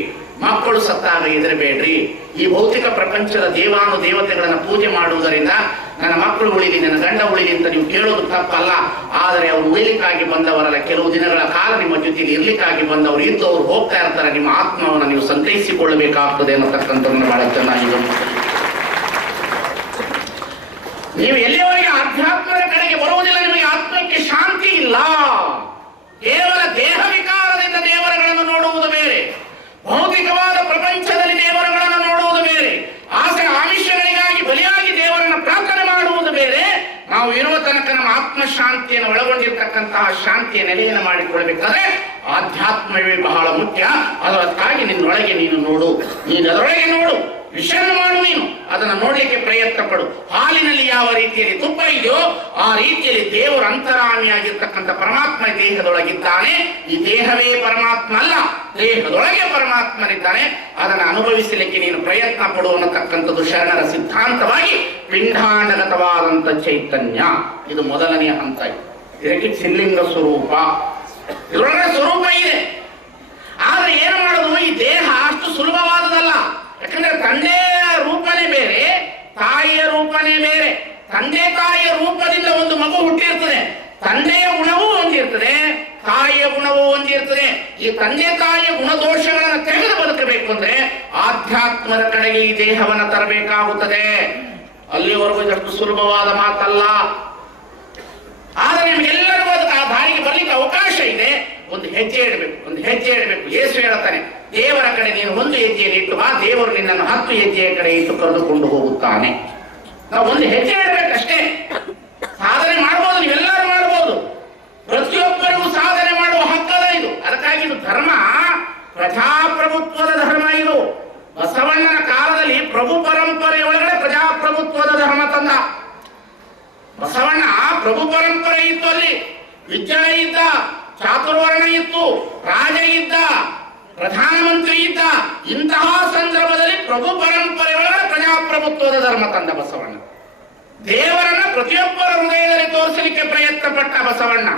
ಮಕ್ಕಳು ಸತ್ತಾಗ ಹೆದರಬೇಡ್ರಿ. ಈ ಭೌತಿಕ ಪ್ರಪಂಚದ ದೇವಾನು ದೇವತೆಗಳನ್ನು ಪೂಜೆ ಮಾಡುವುದರಿಂದ ನನ್ನ ಮಕ್ಕಳು ಉಳಿಲಿ, ನನ್ನ ಗಂಡ ಉಳಿಲಿ ಅಂತ ನೀವು ಕೇಳೋದು ತಪ್ಪಲ್ಲ. ಆದರೆ ಅವರು ಉಳಿಲಿಕ್ಕಾಗಿ ಬಂದವರಲ್ಲ, ಕೆಲವು ದಿನಗಳ ಕಾಲ ನಿಮ್ಮ ಜೊತೆಲಿ ಇರ್ಲಿಕ್ಕಾಗಿ ಬಂದವರು ಇದ್ದು ಅವ್ರು ಹೋಗ್ತಾ ಇರ್ತಾರೆ. ನಿಮ್ಮ ಆತ್ಮವನ್ನು ನೀವು ಸಂತೈಸಿಕೊಳ್ಳಬೇಕಾಗ್ತದೆ ಅನ್ನತಕ್ಕಂಥದ್ದನ್ನು ಬಹಳ ಚೆನ್ನಾಗಿ ನೀವು ಎಲ್ಲಿಯವರೆಗೆ ಆಧ್ಯಾತ್ಮದ ಕಡೆಗೆ ಬರುವುದಿಲ್ಲ, ನಿಮಗೆ ಆತ್ಮಕ್ಕೆ ಶಾಂತಿ ಇಲ್ಲ. ಕೇವಲ ದೇಹ ವಿಕಾರದಿಂದ ದೇವರುಗಳನ್ನು ನೋಡುವುದು ಬೇರೆ, ಭೌತಿಕವಾದ ಪ್ರಪಂಚದಲ್ಲಿ ದೇವರ ವಿಶಾಲವಾದಂತಹ ಶಾಂತಿಯ ನೆಲೆಯನ್ನು ಮಾಡಿಕೊಳ್ಳಬೇಕಾದ್ರೆ ಆಧ್ಯಾತ್ಮವೇ ಬಹಳ ಮುಖ್ಯ. ಅದಕ್ಕಾಗಿ ನಿನ್ನೊಳಗೆ ನೀನು ನೋಡು, ನೀನು ಅದರೊಳಗೆ ನೋಡು, ವಿಷಯ ಮಾಡು, ನೀನು ಅದನ್ನು ನೋಡ್ಲಿಕ್ಕೆ ಪ್ರಯತ್ನ ಪಡು. ಹಾಲಿನಲ್ಲಿ ಯಾವ ರೀತಿಯಲ್ಲಿ ತುಪ್ಪ ಇದೆಯೋ ಆ ರೀತಿಯಲ್ಲಿ ದೇವರು ಅಂತರಾಮಿಯಾಗಿರ್ತಕ್ಕಂಥ ಪರಮಾತ್ಮ ದೇಹದೊಳಗಿದ್ದಾನೆ. ಈ ದೇಹವೇ ಪರಮಾತ್ಮ ಅಲ್ಲ, ದೇಹದೊಳಗೆ ಪರಮಾತ್ಮನಿದ್ದಾನೆ. ಅದನ್ನು ಅನುಭವಿಸಲಿಕ್ಕೆ ನೀನು ಪ್ರಯತ್ನ ಪಡು ಅನ್ನತಕ್ಕಂಥದ್ದು ಶರಣರ ಸಿದ್ಧಾಂತವಾಗಿ ಪಿಂಡಾಂಡಗತವಾದಂಥ ಚೈತನ್ಯ. ಇದು ಮೊದಲನೆಯ ಹಂತ. ಇದಕ್ಕೆ ಚಿಲ್ಲಿಂಗ ಸ್ವರೂಪ, ಇದರೊಳಗೆ ಸ್ವರೂಪ ಇದೆ. ಆದ್ರೆ ಏನು ಮಾಡೋದು, ಈ ದೇಹ ಅಷ್ಟು ಸುಲಭವಾದದಲ್ಲ. ಯಾಕಂದ್ರೆ ತಂದೆಯ ರೂಪನೇ ಬೇರೆ, ತಾಯಿಯ ರೂಪನೇ ಬೇರೆ. ತಂದೆ ತಾಯಿಯ ರೂಪದಿಂದ ಒಂದು ಮಗು ಹುಟ್ಟಿರ್ತದೆ, ತಂದೆಯ ಗುಣವೂ ಹೊಂದಿರ್ತದೆ, ತಾಯಿಯ ಗುಣವೂ ಹೊಂದಿರ್ತದೆ. ಈ ತಂದೆ ತಾಯಿಯ ಗುಣದೋಷಗಳನ್ನು ತೆಗೆದು ಬದುಕಬೇಕು ಅಂದ್ರೆ ಆಧ್ಯಾತ್ಮದ ಕಡೆಗೆ ಈ ದೇಹವನ್ನು ತರಬೇಕಾಗುತ್ತದೆ. ಅಲ್ಲಿವರೆಗೂ ಇದಷ್ಟು ಸುಲಭವಾದ ಮಾತಲ್ಲ. ಆದ್ರೆ ನಿಮ್ಗೆಲ್ಲರಿಗೂ ಅದಕ್ಕೆ ಆ ದಾರಿಗೆ ಬರ್ಲಿಕ್ಕೆ ಅವಕಾಶ ಇದೆ. ಒಂದು ಹೆಜ್ಜೆ ಇಡಬೇಕು, ಒಂದು ಹೆಜ್ಜೆ ಇಡಬೇಕು. ಯೇಸು ಹೇಳ್ತಾನೆ, ದೇವರ ಕಡೆ ನೀನು ಒಂದು ಹೆಜ್ಜೆಯನ್ನು ಇಟ್ಟು ಬಾ, ದೇವರು ನಿನ್ನನ್ನು 10 ಹೆಜ್ಜೆಯ ಕಡೆ ಇಟ್ಟು ಕರೆದುಕೊಂಡು ಹೋಗುತ್ತಾನೆ. ನಾವು ಒಂದು ಹೆಜ್ಜೆ ಇಡಬೇಕಷ್ಟೇ. ಸಾಧನೆ ಮಾಡಬಹುದು, ನೀವೆಲ್ಲರೂ ಮಾಡಬಹುದು. ಪ್ರತಿಯೊಬ್ಬರಿಗೂ ಸಾಧನೆ ಮಾಡುವ ಹಕ್ಕದ ಇದು. ಅದಕ್ಕಾಗಿ ಇದು ಧರ್ಮ ಪ್ರಜಾಪ್ರಭುತ್ವದ ಧರ್ಮ. ಇದು ಬಸವಣ್ಣನ ಕಾಲದಲ್ಲಿ ಪ್ರಭು ಪರಂಪರೆ ಒಳಗಡೆ ಪ್ರಜಾಪ್ರಭುತ್ವದ ಧರ್ಮ ತಂದ. ಬಸವಣ್ಣ ಪ್ರಭು ಪರಂಪರೆ ಇತ್ತು, ಅಲ್ಲಿ ವಿದ್ಯಾ ಇದ್ದ, ಚಾತುರ್ವರ್ಣ ಇತ್ತು, ರಾಜ ಇದ್ದ, ಪ್ರಧಾನಮಂತ್ರಿ ಇದ್ದ. ಇಂತಹ ಸಂದರ್ಭದಲ್ಲಿ ಪ್ರಭು ಪರಂಪರೆ ಒಳಗಡೆ ಪ್ರಜಾಪ್ರಭುತ್ವದ ಧರ್ಮ ತಂದ ಬಸವಣ್ಣ. ದೇವರನ್ನ ಪ್ರತಿಯೊಬ್ಬರ ಹೃದಯದಲ್ಲಿ ತೋರಿಸಲಿಕ್ಕೆ ಪ್ರಯತ್ನ ಪಟ್ಟ ಬಸವಣ್ಣ.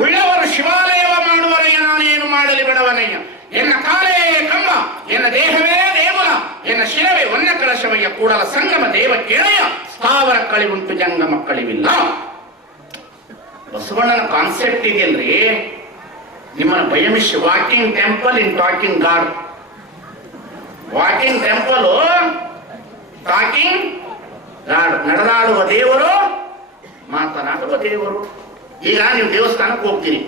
ಉಳ್ಳವರು ಶಿವಾಲಯವ ಮಾಡುವರಯ್ಯ, ನಾನೇನು ಮಾಡಲಿ ಬಿಡವನಯ್ಯ. ಎನ್ನ ಕಾಲೇ ಕಂಬ, ಎನ್ನ ದೇಹವೇ ದೇಗುಲ, ಎನ್ನ ಶಿರವೇ ವನ್ನ ಕಳಶವಯ್ಯ. ಕೂಡಲ ಸಂಗಮ ದೇವ ಕೇಳಯ್ಯ, ಸ್ಥಾವರ ಕಳಿವುಂಟು ಜಂಗಮ ಕಳಿವಿಲ್ಲ. ಬಸವಣ್ಣನ ಕಾನ್ಸೆಪ್ಟ್ ಇದೆಯಲ್ರಿ, ನಿಮ್ಮನ್ನ ಭಯಮಿಶ್ walking temple in talking god. Walking temple, talking god. ನಡೆದಾಡುವ ದೇವರು, ಮಾತನಾಡುವ ದೇವರು. ಈಗ ನೀವು ದೇವಸ್ಥಾನಕ್ಕೆ ಹೋಗ್ತೀರಿ,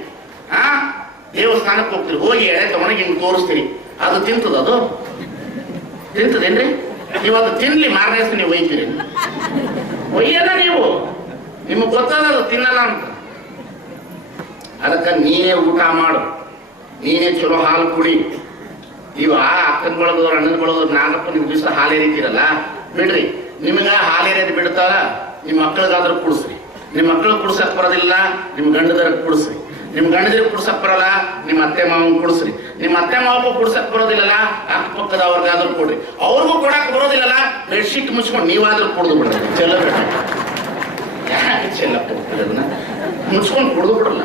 ದೇವಸ್ಥಾನಕ್ಕೆ ಹೋಗ್ತೀರಿ, ಹೋಗಿ ಎಳೆ ತಗೊಂಡು ಹಿಂಗೆ ತೋರಿಸ್ತೀರಿ, ಅದು ತಿಂತದ? ಅದು ತಿಂತದೇನ್ರಿ? ನೀವು ಅದು ತಿನ್ಲಿ, ಮಾರನೇ ದಿವಸ ನೀವು ಒಯ್ತೀರಿ. ಒಯ್ಯಲ್ಲ ನೀವು, ನಿಮಗೆ ಗೊತ್ತದ ಅದು ತಿನ್ನಲ್ಲ ಅಂತ. ಅದಕ್ಕೆ ನೀನೇ ಊಟ ಮಾಡು, ನೀನೇ ಚಲೋ ಹಾಲು ಕುಡಿ. ಇವ ಅಕ್ಕನ ಬಳಗೋರು, ಅಣ್ಣನ ಬಳಗೋರು, ನಾಗಪ್ಪ ನಿಮ್ಗೆ ದಿವಸ ಹಾಲು ಎರಿತೀರಲ್ಲ, ಬಿಡ್ರಿ. ನಿಮಗ ಹಾಲು ಎರೆದು ಬಿಡ್ತಾರ, ನಿಮ್ಮ ಮಕ್ಕಳಿಗಾದ್ರೂ ಕುಡಿಸ್ರಿ. ನಿಮ್ಮ ಮಕ್ಕಳು ಕುಡ್ಸಕ್ ಬರೋದಿಲ್ಲ, ನಿಮ್ಮ ಗಂಡದರಿಗೆ ಕುಡಿಸ್ರಿ. ನಿಮ್ಮ ಗಂಡದಿರಿಗೆ ಕುಡ್ಸಕ್ ಬರಲ್ಲ, ನಿಮ್ಮ ಅತ್ತೆ ಮಾವನ್ ಕುಡಿಸ್ರಿ. ನಿಮ್ಮ ಅತ್ತೆ ಮಾವಕ್ಕೂ ಕುಡ್ಸಕ್ ಬರೋದಿಲ್ಲಲ್ಲ, ಅಕ್ಕಪಕ್ಕದವ್ರಿಗಾದ್ರೂ ಕೊಡ್ರಿ. ಅವ್ರಿಗೂ ಕೊಡಕ್ ಬರೋದಿಲ್ಲಲ್ಲ, ಬೆಡ್ಶೀಟ್ ಮುಚ್ಕೊಂಡು ನೀವಾದ್ರೂ ಕುಡ್ದು ಬಿಡ್ರಿ. ಚೆಲ್ಲ ಬಿಡ್ರಿ, ಯಾಕೆ ಚೆಲ್ಲ ಅದನ್ನ ಮುಚ್ಕೊಂಡು ಕುಡ್ದು ಬಿಡಲ್ಲ.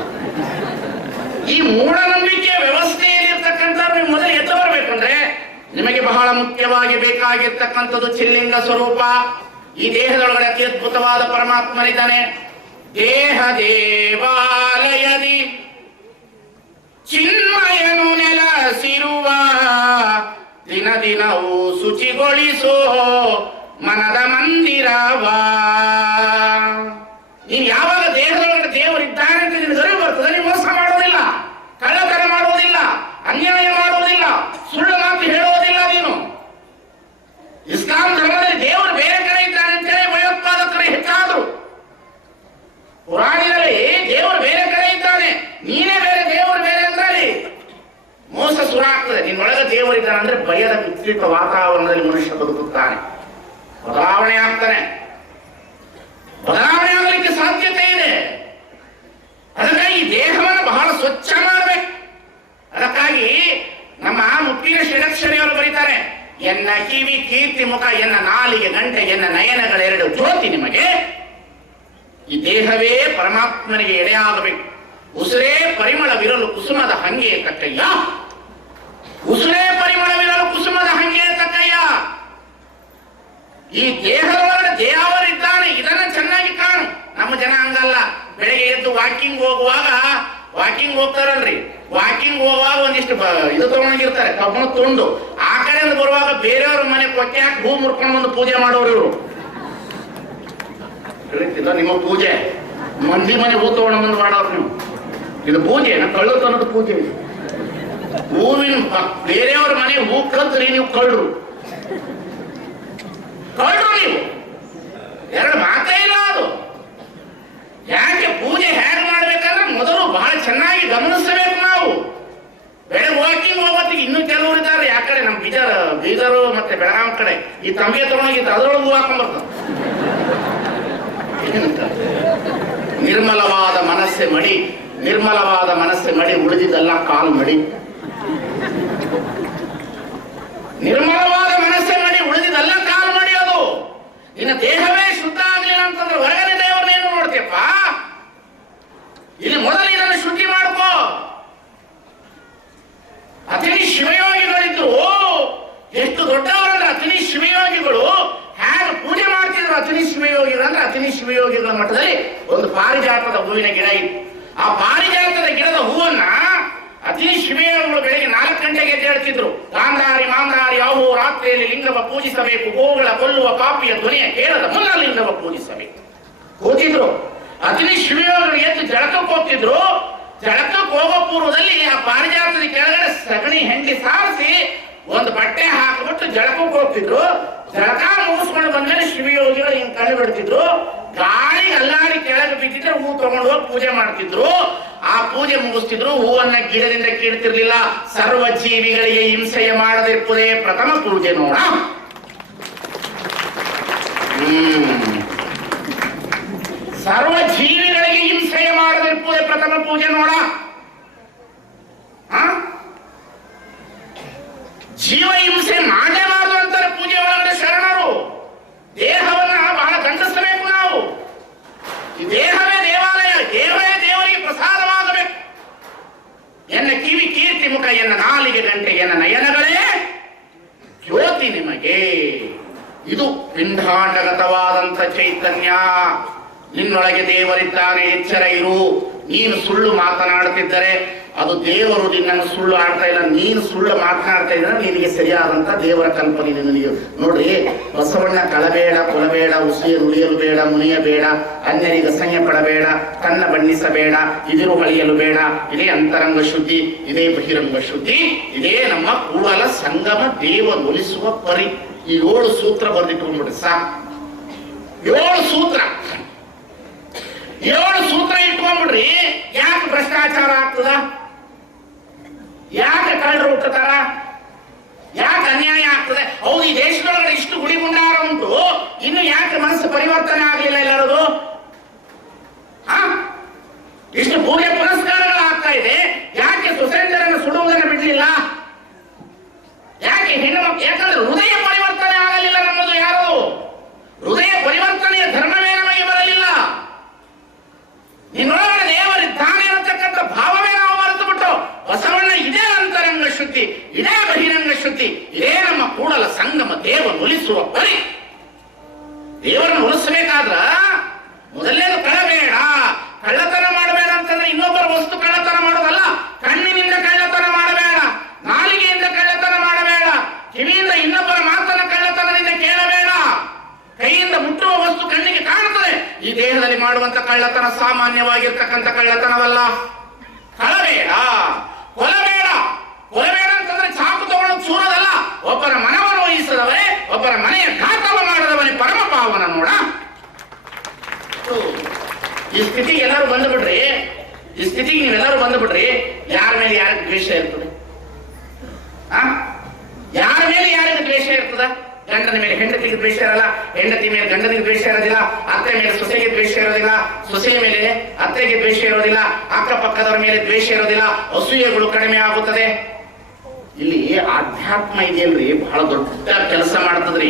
ಈ ಮೂಢನಂಬಿಕೆ ವ್ಯವಸ್ಥೆಯಲ್ಲಿ ಇರ್ತಕ್ಕಂಥ ನೀವು ಮೊದಲು ಎದ್ದು ಬರ್ಬೇಕಂದ್ರೆ ನಿಮಗೆ ಬಹಳ ಮುಖ್ಯವಾಗಿ ಬೇಕಾಗಿರ್ತಕ್ಕಂಥದ್ದು ಚಿಲ್ಲಿಂಗ ಸ್ವರೂಪ. ಈ ದೇಹದೊಳಗಡೆ ಅತಿ ಅದ್ಭುತವಾದ ಪರಮಾತ್ಮನಿದ್ದಾನೆ. ದೇಹ ದೇವಾಲಯದಿ ಚಿನ್ಮಯನು ನೆಲೆಸಿರುವ, ದಿನ ದಿನವೂ ಶುಚಿಗೊಳಿಸೋ ಮನದ ಮಂದಿರವ. ನೀನು ಯಾವಾಗ ದೇಹದೊಳಗಡೆ ದೇವರಿದ್ದಾನೆ ಅಂತ ನಿನಗೆ ಅರಿವು ಬರ್ತದೆ, ನೀವು ಮೋಸ ಮಾಡೋದಿಲ್ಲ, ಕಳ್ಳತನ ಮಾಡೋದಿಲ್ಲ, ಅನ್ಯಾಯ ಮಾಡೋದಿಲ್ಲ, ಸುಳ್ಳು ಮಾತು ಹೇಳೋದಿಲ್ಲ. ನೀನು ಇಸ್ಲಾಂ ಧರ್ಮದಲ್ಲಿ ದೇವರು ಬೇರೆ ಕಡೆ ಇದ್ದಾನೆ ಅಂತೇಳಿ ಭಯೋತ್ಪಾದಕರು ಹೆಚ್ಚಾದ್ರು. ಪುರಾಣಿನಲ್ಲಿ ದೇವರು ಬೇರೆ ಕಡೆ ಇದ್ದಾನೆ, ನೀನೇ ಬೇರೆ, ದೇವರು ಬೇರೆ ಅಂದ್ರೆ ಮೋಸ ಸುರ ಆಗ್ತದೆ. ನಿನ್ನೊಳಗೆ ದೇವರಿದ್ದಾನೆ ಅಂದ್ರೆ ಭಯದ ವಿಪರೀತ ವಾತಾವರಣದಲ್ಲಿ ಮನುಷ್ಯ ಬದುಕುತ್ತಾನೆ, ಬದಲಾವಣೆ ಆಗ್ತಾನೆ. ಬದಲಾವಣೆ ಆಗಲಿಕ್ಕೆ ಸಾಧ್ಯತೆ ಇದೆ. ಅದಕ್ಕಾಗಿ ಈ ದೇಹವನ್ನು ಬಹಳ ಸ್ವಚ್ಛ ಮಾಡಬೇಕು. ಅದಕ್ಕಾಗಿ ನಮ್ಮ ಮುಪ್ಪಿನ ಷಡಕ್ಷರಿಯವರು ಬರೀತಾರೆ, ಎನ್ನ ಕಿವಿ ಕೀರ್ತಿ ಮುಖ, ಎನ್ನ ನಾಲಿಗೆ ಗಂಟೆ, ಎನ್ನ ನಯನಗಳೆರಡು ಜ್ಯೋತಿ ನಿಮಗೆ. ಈ ದೇಹವೇ ಪರಮಾತ್ಮನಿಗೆ ಎಡೆಯಾಗಬೇಕು. ಉಸಿರೇ ಪರಿಮಳವಿರಲು ಕುಸುಮದ ಹಂಗೆ ತಕ್ಕಯ್ಯ, ಉಸಿರೇ ಪರಿಮಳವಿರಲು ಕುಸುಮದ ಹಂಗೆ ತಕ್ಕಯ್ಯ. ಈ ದೇಹದೊಳಗಡೆ ದೇವರಿದ್ದಾನೆ, ಇದನ್ನ ಚೆನ್ನಾಗಿ ಕಾಣು. ನಮ್ಮ ಜನ ಹಂಗಲ್ಲ. ಬೆಳಗ್ಗೆ ಎದ್ದು ವಾಕಿಂಗ್ ಹೋಗ್ತಾರಲ್ರಿ, ವಾಕಿಂಗ್ ಹೋಗುವಾಗ ಒಂದಿಷ್ಟು ಇದು ತಗೊಂಡಿರ್ತಾರೆ, ಕಬ್ಬಣ ತುಂಡು. ಆ ಕಡೆಯಿಂದ ಬರುವಾಗ ಬೇರೆಯವ್ರ ಮನೆ ಕೊಟ್ಟೆ ಹಾಕಿ ಹೂ ಮುರ್ಕೊಂಡು ಬಂದು ಪೂಜೆ ಮಾಡೋರು ಇವರು. ತಿಳಿತಿಲ್ಲ ನಿಮ್ಮ ಪೂಜೆ, ಮಂದಿ ಮನೆ ಹೂ ತಗೊಂಡು ಬಂದು ಮಾಡೋರು ನೀವು. ಇದು ಪೂಜೆ, ಕಳ್ಳು ಅನ್ನೋದು ಪೂಜೆ. ಹೂವಿನ ಬೇರೆಯವ್ರ ಮನೆ ಹೂ ಕಲ್ತ್ರಿ, ನೀವು ಕಳ್ಳು ನೀವು. ಎರಡು ಮಾತೇ ಇಲ್ಲ ಅದು. ಯಾಕೆ ಪೂಜೆ ಹೇಗೆ ಮಾಡ್ಬೇಕಂದ್ರೆ ಮೊದಲು ಬಹಳ ಚೆನ್ನಾಗಿ ಗಮನಿಸಬೇಕು ನಾವು. ಬೆಳಗ್ಗೆ ವಾಕಿಂಗ್ ಹೋಗೋತ್ತಿಗೆ ಇನ್ನೂ ಕೆಲವರು ಇದ್ದಾರೆ. ಯಾಕಡೆ ನಮ್ಮ ಬೀದರು ಮತ್ತೆ ಬೆಳಗಾವಿ ಕಡೆ ಈ ತಂಬಿಗೆ ತಗೊಂಡೋಗಿತ್ತು ಅದರೊಳಗೆ ಹೂ ಹಾಕೊಂಡ್ಬರ್ತಾವ. ನಿರ್ಮಲವಾದ ಮನಸ್ಸೆ ಮಡಿ, ನಿರ್ಮಲವಾದ ಮನಸ್ಸೆ ಮಡಿ, ಉಳಿದಿದ್ದೆಲ್ಲ ಕಾಲು ಮಡಿ. ನಿರ್ಮಲವಾದ ಮನಸ್ಸೆ ಮಡಿ, ಉಳಿದಿದ್ದೆಲ್ಲ ಕಾಲು ಮಡಿಯೋದು. ಇನ್ನು ದೇಹವೇ ಶುದ್ಧ ಆಗ್ಲಿಲ್ಲ ಅಂತಂದ್ರೆ ಹೊರಗಡೆ ದೇವರನ್ನೇನು ನೋಡ್ತೀಯಪ್ಪ? ಇಲ್ಲಿ ಮೊದಲು ಇದನ್ನು ಶುದ್ಧಿ ಮಾಡ್ಕೋ. ಅತಿನಿ ಶಿವಯೋಗಿಗಳಿದ್ರು, ಎಷ್ಟು ದೊಡ್ಡವರಂದ್ರೆ ಅತಿನಿ ಶಿವಯೋಗಿಗಳು ಹ್ಯಾಗ ಪೂಜೆ ಮಾಡ್ತಿದ್ರು. ಅತಿನಿ ಶಿವಯೋಗಿಗಳು ಅಂದ್ರೆ ಅತಿನಿ ಶಿವಯೋಗಿಗಳ ಮಠದಲ್ಲಿ ಒಂದು ಪಾರಿಜಾತದ ಹೂವಿನ ಗಿಡ ಇತ್ತು. ಆ ಪಾರಿಜಾತದ ಗಿಡದ ಹೂವನ್ನ ಅತಿನಿ ಶಿವಯೋಗಿಗಳು ಬೆಳಿಗ್ಗೆ 4 ಗಂಟೆಗೆ ಎದ್ದೇಳ್ತಿದ್ರು. ಗಾಂಧಾರಿ ಮಾಂಧಾರಿ ಅಹೋ ರಾತ್ರಿಯಲ್ಲಿ ಲಿಂಗವ ಪೂಜಿಸಬೇಕು, ಗೋಗಳ ಕೊಲ್ಲುವ ಪಾಪಿಯ ಧ್ವನಿಯ ಕೇಳದ ಮುನ್ನ ಲಿಂಗವ ಪೂಜಿಸಬೇಕು ಕೂತಿದ್ರು. ಅತಿನಿ ಶಿವಯೋಗಿಗಳು ಎದ್ದು ಜಳಕಕ್ಕೆ ಹೋಗ್ತಿದ್ರು. ಜಳಕಕ್ಕೆ ಹೋಗೋ ಪೂರ್ವದಲ್ಲಿ ಆ ಪಾರಿಜಾತದ ಕೆಳಗಡೆ ಸಗಣಿ ಹೆಂಡಿ ಸಾರಿಸಿ ಒಂದು ಬಟ್ಟೆ ಹಾಕಿಬಿಟ್ಟು ಜಳಕಕ್ಕೆ ಹೋಗ್ತಿದ್ರು. ಜಳಕ ಮುಗಿಸ್ಕೊಂಡು ಬಂದ್ಮೇಲೆ ಶಿವಯೋಗಿಗಳು ಹಿಂಗ್ ಕಣ್ಣು ಬಿಡ್ತಿದ್ರು. ಗಾಳಿ ಅಲ್ಲಾಡಿ ಕೆಳಗೆ ಬಿದ್ದಿದ್ರೆ ಹೂ ತಗೊಂಡು ಹೋಗಿ ಪೂಜೆ ಮಾಡ್ತಿದ್ರು. ಆ ಪೂಜೆ ಮುಗಿಸ್ತಿದ್ರು. ಹೂವನ್ನ ಗಿಡದಿಂದ ಕೀಳ್ತಿರ್ಲಿಲ್ಲ. ಸರ್ವ ಜೀವಿಗಳಿಗೆ ಹಿಂಸೆಯ ಮಾಡದಿರ್ಪುದೇ ಪ್ರಥಮ ಪೂಜೆ ನೋಡ. ಸರ್ವ ಜೀವಿಗಳಿಗೆ ಹಿಂಸೆಯ ಮಾಡದಿರ್ಪುದೇ ಪ್ರಥಮ ಪೂಜೆ ನೋಡ. ಜೀವ ಹಿಂಸೆ ಮಾಡಲೇಬಾರದು ಅಂತಾರೆ ಪೂಜೆ ಒಳಗಡೆ ಶರಣರು. ದೇಹವನ್ನ ಬಹಳ ಗಂಡಿಸಬೇಕು ನಾವು. ಈ ದೇಹವೇ ದೇವಾಲಯ, ದೇವರೇ ದೇವರಿಗೆ ಪ್ರಸಾದವಾಗಬೇಕು. ಎನ್ನ ಕಿವಿ ಕೀರ್ತಿ ಮುಖ, ಎನ್ನ ನಾಲಿಗೆ ಗಂಟೆ, ಎನ್ನ ನಯನಗಳೇ ಜ್ಯೋತಿ ನಿಮಗೆ. ಇದು ಪಿಂಡಾಂಡಗತವಾದಂಥ ಚೈತನ್ಯ. ನಿನ್ನೊಳಗೆ ದೇವರಿದ್ದಾನೆ, ಎಚ್ಚರ ಇರು. ನೀನು ಸುಳ್ಳು ಮಾತನಾಡ್ತಿದ್ದರೆ ಅದು ದೇವರು ನಿನ್ನನ್ನು ಸುಳ್ಳು ಆಡ್ತಾ ಇಲ್ಲ, ನೀನು ಸುಳ್ಳು ಮಾತನಾಡ್ತಾ ಇದ್ರೆ ನಿನಗೆ ಸರಿಯಾದಂತ ದೇವರ ಕಲ್ಪನೆ ನಿನಗೆ. ನೋಡ್ರಿ, ಬಸವಣ್ಣ ಕಳಬೇಡ, ಕೊಲಬೇಡ, ಉಳಿಯಲು ಬೇಡ, ಮುನಿಯಬೇಡ, ಅನ್ಯರಿಗೆ ಅಸಹ್ಯ ಪಡಬೇಡ, ಕನ್ನ ಬಣ್ಣಿಸಬೇಡ, ಇದಿರು ಹೊಳೆಯಲು ಬೇಡ. ಇದೇ ಅಂತರಂಗ ಶುದ್ಧಿ, ಇದೇ ಬಹಿರಂಗ ಶುದ್ಧಿ, ಇದೇ ನಮ್ಮ ಕೂಡಲ ಸಂಗಮ ದೇವ ಒಲಿಸುವ ಪರಿ. ಈ 7 ಸೂತ್ರ ಬರ್ದಿಟ್ಕೊಂಡ್ಬಿಡ್ರಿ ಸಾಕು. 7 ಸೂತ್ರ ಇಟ್ಕೊಂಡ್ಬಿಡ್ರಿ. ಯಾಕೆ ಭ್ರಷ್ಟಾಚಾರ ಆಗ್ತದ? ಯಾಕೆ ಕಳ್ಳರು ಹುಟ್ಟತಾರ? ಯಾಕೆ ಅನ್ಯಾಯ ಆಗ್ತದೆ? ಹೌದು, ಈ ದೇಶದೊಳಗಡೆ ಇಷ್ಟು ಗುಡಿ ಗುಂಡಾರ ಉಂಟು, ಇನ್ನು ಯಾಕೆ ಮನಸ್ಸು ಪರಿವರ್ತನೆ ಆಗಲಿಲ್ಲ ಎಲ್ಲರದು? ಇಷ್ಟು ಪೂಜೆ ಪುರಸ್ಕಾರಗಳು ಆಗ್ತಾ ಇದೆ, ಯಾಕೆ ಸೊಸೈಟಿಯನ್ನು ಸುಡುವುದನ್ನು ಬಿಡಲಿಲ್ಲ? ಯಾಕೆ ಹೆಣ್ಣು ಮಕ್ಕಳು? ಯಾಕಂದ್ರೆ ಹೃದಯ ಪರಿವರ್ತನೆ ಆಗಲಿಲ್ಲ ನಮ್ಮದು. ಯಾರು ಹೃದಯ ಪರಿವರ್ತನೆಯ ಧರ್ಮವೇ ನಮಗೆ ಬರಲಿಲ್ಲ. ನಿನ್ನೊಳಗಡೆ ದೇವರಿದ್ದಾನೆ ಅನ್ನತಕ್ಕಂಥ ಭಾವವೇ ನಾವು ಮರೆತು ಬಿಟ್ಟು, ಬಸವಣ್ಣ ಇದೇ ಅಂತರಂಗ ಶುದ್ಧಿ, ಇದೇ ಬಹಿರಂಗ ಶುದ್ಧಿ, ಇದೇ ನಮ್ಮ ಕೂಡಲ ಸಂಗಮ ದೇವ ಒಲಿಸುವ ಪರಿ. ದೇವರನ್ನು ಉಳಿಸಬೇಕಾದ್ರ ಮೊದಲನೇದು ಕಳಬೇಡ. ಕಳ್ಳತನ ಮಾಡಬೇಡ ಅಂತಂದ್ರೆ ಇನ್ನೊಬ್ಬರ ವಸ್ತು ಕಳ್ಳತನ ಮಾಡೋದಲ್ಲ. ಕಣ್ಣಿನಿಂದ ಕಳ್ಳತನ ಮಾಡಬೇಡ, ನಾಲಿಗೆಯಿಂದ ಕಳ್ಳತನ ಮಾಡಬೇಡ, ಕಿವಿಯಿಂದ ಇನ್ನೊಬ್ಬರ ಮಾತನ್ನ ಕಳ್ಳತನದಿಂದ ಕೇಳಬೇಡ, ಕೈಯಿಂದ ಮುಟ್ಟುವ ವಸ್ತು ಕಣ್ಣಿಗೆ ಕಾಣುತ್ತದೆ. ಈ ದೇಹದಲ್ಲಿ ಮಾಡುವಂತ ಕಳ್ಳತನ ಸಾಮಾನ್ಯವಾಗಿರ್ತಕ್ಕಂಥ ಕಳ್ಳತನವಲ್ಲ. ಕಳಬೇಡ, ಕೊಲಬೇಡ. ಕೊಲಬೇಡ ಅಂತಂದ್ರೆ ಚಾಕು ತಗೊಳ್ಳೋದು ಸೂರದಲ್ಲ. ಒಬ್ಬರ ಮನವನ್ನು ವಹಿಸದವರೇ, ಒಬ್ಬರ ಮನೆಯ ಘಾತವ ಮಾಡದವನೇ ಪರಮ ಪಾವನ ನೋಡ. ಈ ಸ್ಥಿತಿಗೆ ಎಲ್ಲರೂ ಬಂದುಬಿಡ್ರಿ, ಈ ಸ್ಥಿತಿಗೆ ನೀವೆಲ್ಲರೂ ಬಂದುಬಿಡ್ರಿ, ಯಾರ ಮೇಲೆ ಯಾರಿಗೆ ದ್ವೇಷ ಇರ್ತದೆ? ಯಾರ ಮೇಲೆ ಯಾರಿಗೆ ದ್ವೇಷ ಇರ್ತದ? ಗಂಡನ ಮೇಲೆ ಹೆಂಡತಿಗೆ ದ್ವೇಷ ಇರಲ್ಲ, ಹೆಂಡತಿ ಮೇಲೆ ಗಂಡನಿಗೆ ದ್ವೇಷ ಇರೋದಿಲ್ಲ, ಅತ್ತೆ ಮೇಲೆ ಸೊಸೆಗೆ ದ್ವೇಷ ಇರೋದಿಲ್ಲ, ಸೊಸೆಯ ಮೇಲೆ ಅತ್ತೆಗೆ ದ್ವೇಷ ಇರೋದಿಲ್ಲ, ಅಕ್ಕಪಕ್ಕದವರ ಮೇಲೆ ದ್ವೇಷ ಇರೋದಿಲ್ಲ, ಅಸೂಯೆಗಳು ಕಡಿಮೆ ಆಗುತ್ತದೆ. ಇಲ್ಲಿ ಆಧ್ಯಾತ್ಮ ಇದೆಯಲ್ರಿ, ಬಹಳ ದೊಡ್ಡ ಕೆಲಸ ಮಾಡ್ತದ್ರಿ.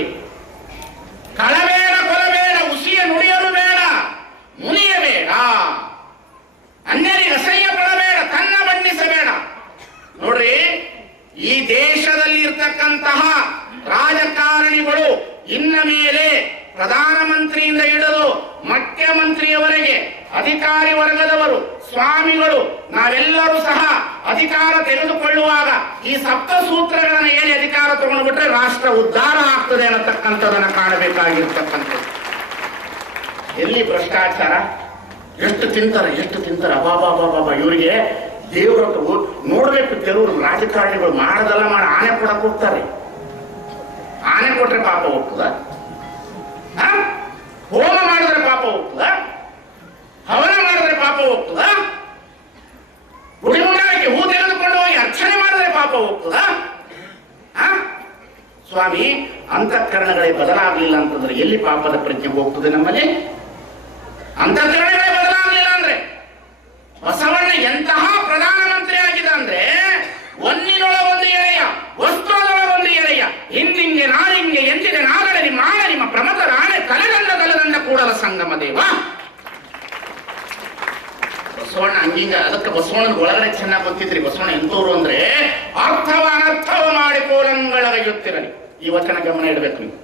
ಕಳಬೇಡ, ಕೊಲಬೇಡ, ಉಸಿಯ ನುಡಿಯಲು ಬೇಡ, ಮುನಿಯಬೇಡ, ಅನ್ಯರಿಗೆ ಅಸಹ್ಯ ಪಡಬೇಡ, ಕನ್ನ ಬಣ್ಣಿಸಬೇಡ. ನೋಡ್ರಿ, ಈ ದೇಶದಲ್ಲಿ ಇರ್ತಕ್ಕಂತಹ ರಾಜಕಾರಣಿಗಳು ಇನ್ನ ಮೇಲೆ ಪ್ರಧಾನಮಂತ್ರಿಯಿಂದ ಹಿಡಿದು ಮುಖ್ಯಮಂತ್ರಿಯವರೆಗೆ ಅಧಿಕಾರಿ ವರ್ಗದವರು, ಸ್ವಾಮಿಗಳು, ನಾವೆಲ್ಲರೂ ಸಹ ಅಧಿಕಾರ ತೆಗೆದುಕೊಳ್ಳುವಾಗ ಈ 7 ಸೂತ್ರಗಳನ್ನು ಹೇಳಿ ಅಧಿಕಾರ ತಗೊಂಡ್ಬಿಟ್ರೆ ರಾಷ್ಟ್ರ ಉದ್ಧಾರ ಆಗ್ತದೆ ಅನ್ನತಕ್ಕಂಥದನ್ನ ಕಾಣಬೇಕಾಗಿರ್ತಕ್ಕಂಥದ್ದು. ಎಲ್ಲಿ ಭ್ರಷ್ಟಾಚಾರ? ಎಷ್ಟು ತಿಂತಾರೆ ಅಬಾಬಾಬಾಬಾ. ಇವರಿಗೆ ದೇವರ ನೋಡ್ಬೇಕು. ಕೆಲವರು ರಾಜಕಾರಣಿಗಳು ಮಾಡದಲ್ಲ ಮಾಡಿ ಆನೆ ಕೊಡಕ್ ಹೋಗ್ತಾರೆ. ಆನೆ ಕೊಟ್ರೆ ಪಾಪ ಹೋಗ್ತದ? ಹೋಮ ಮಾಡಿದ್ರೆ ಪಾಪ ಹೋಗ್ತದ? ಹವನ ಮಾಡಿದ್ರೆ ಪಾಪ ಹೋಗ್ತದ? ಹೋಗ್ತದ? ಸ್ವಾಮಿ, ಅಂತಃಕರಣಗಳೇ ಬದಲಾಗಲಿಲ್ಲ ಅಂತಂದ್ರೆ ಎಲ್ಲಿ ಪಾಪದ ಪ್ರಜ್ಞೆ ಹೋಗ್ತದೆ ನಮ್ಮಲ್ಲಿ? ಅಂತಃಕರಣಗಳೇ ಬದಲಾಗಲಿಲ್ಲ ಅಂದ್ರೆ ಬಸವಣ್ಣ ಎಂತಹ ಪ್ರಧಾನಮಂತ್ರಿ ಆಗಿದೆ ಅಂದ್ರೆ ಒಂದಿನೊಳ ಒಂದು ಎಳೆಯ, ವಸ್ತ್ರದೊಳ ಒಂದು ಎಳೆಯ, ಹಿಂದಿಂಗೆ ನಾಳಿಂಗೆ ಎಂದಿದೆ ನಾಗಡೆ ನಿಮ್ಮ ಆಣ ನಿಮ್ಮ ಪ್ರಮದ ಆಣೆ ತಲೆದಂಡ ಕೂಡಲ ಸಂಗಮ ದೇವ. ಬಸವಣ್ಣ ಹಂಗಿಂಗ, ಅದಕ್ಕೆ ಬಸವಣ್ಣನ ಒಳಗಡೆ ಚೆನ್ನಾಗಿ ಗೊತ್ತಿದ್ರಿ. ಬಸವಣ್ಣ ಎಂತವ್ರು ಅಂದ್ರೆ ಅರ್ಥವ ಅನರ್ಥವ ಮಾಡಿ ಕೋಲಂಗಳಗೈಯುತ್ತಿರಲಿ. ಈ ವಚನ ಗಮನ ಇಡಬೇಕು ನೀವು.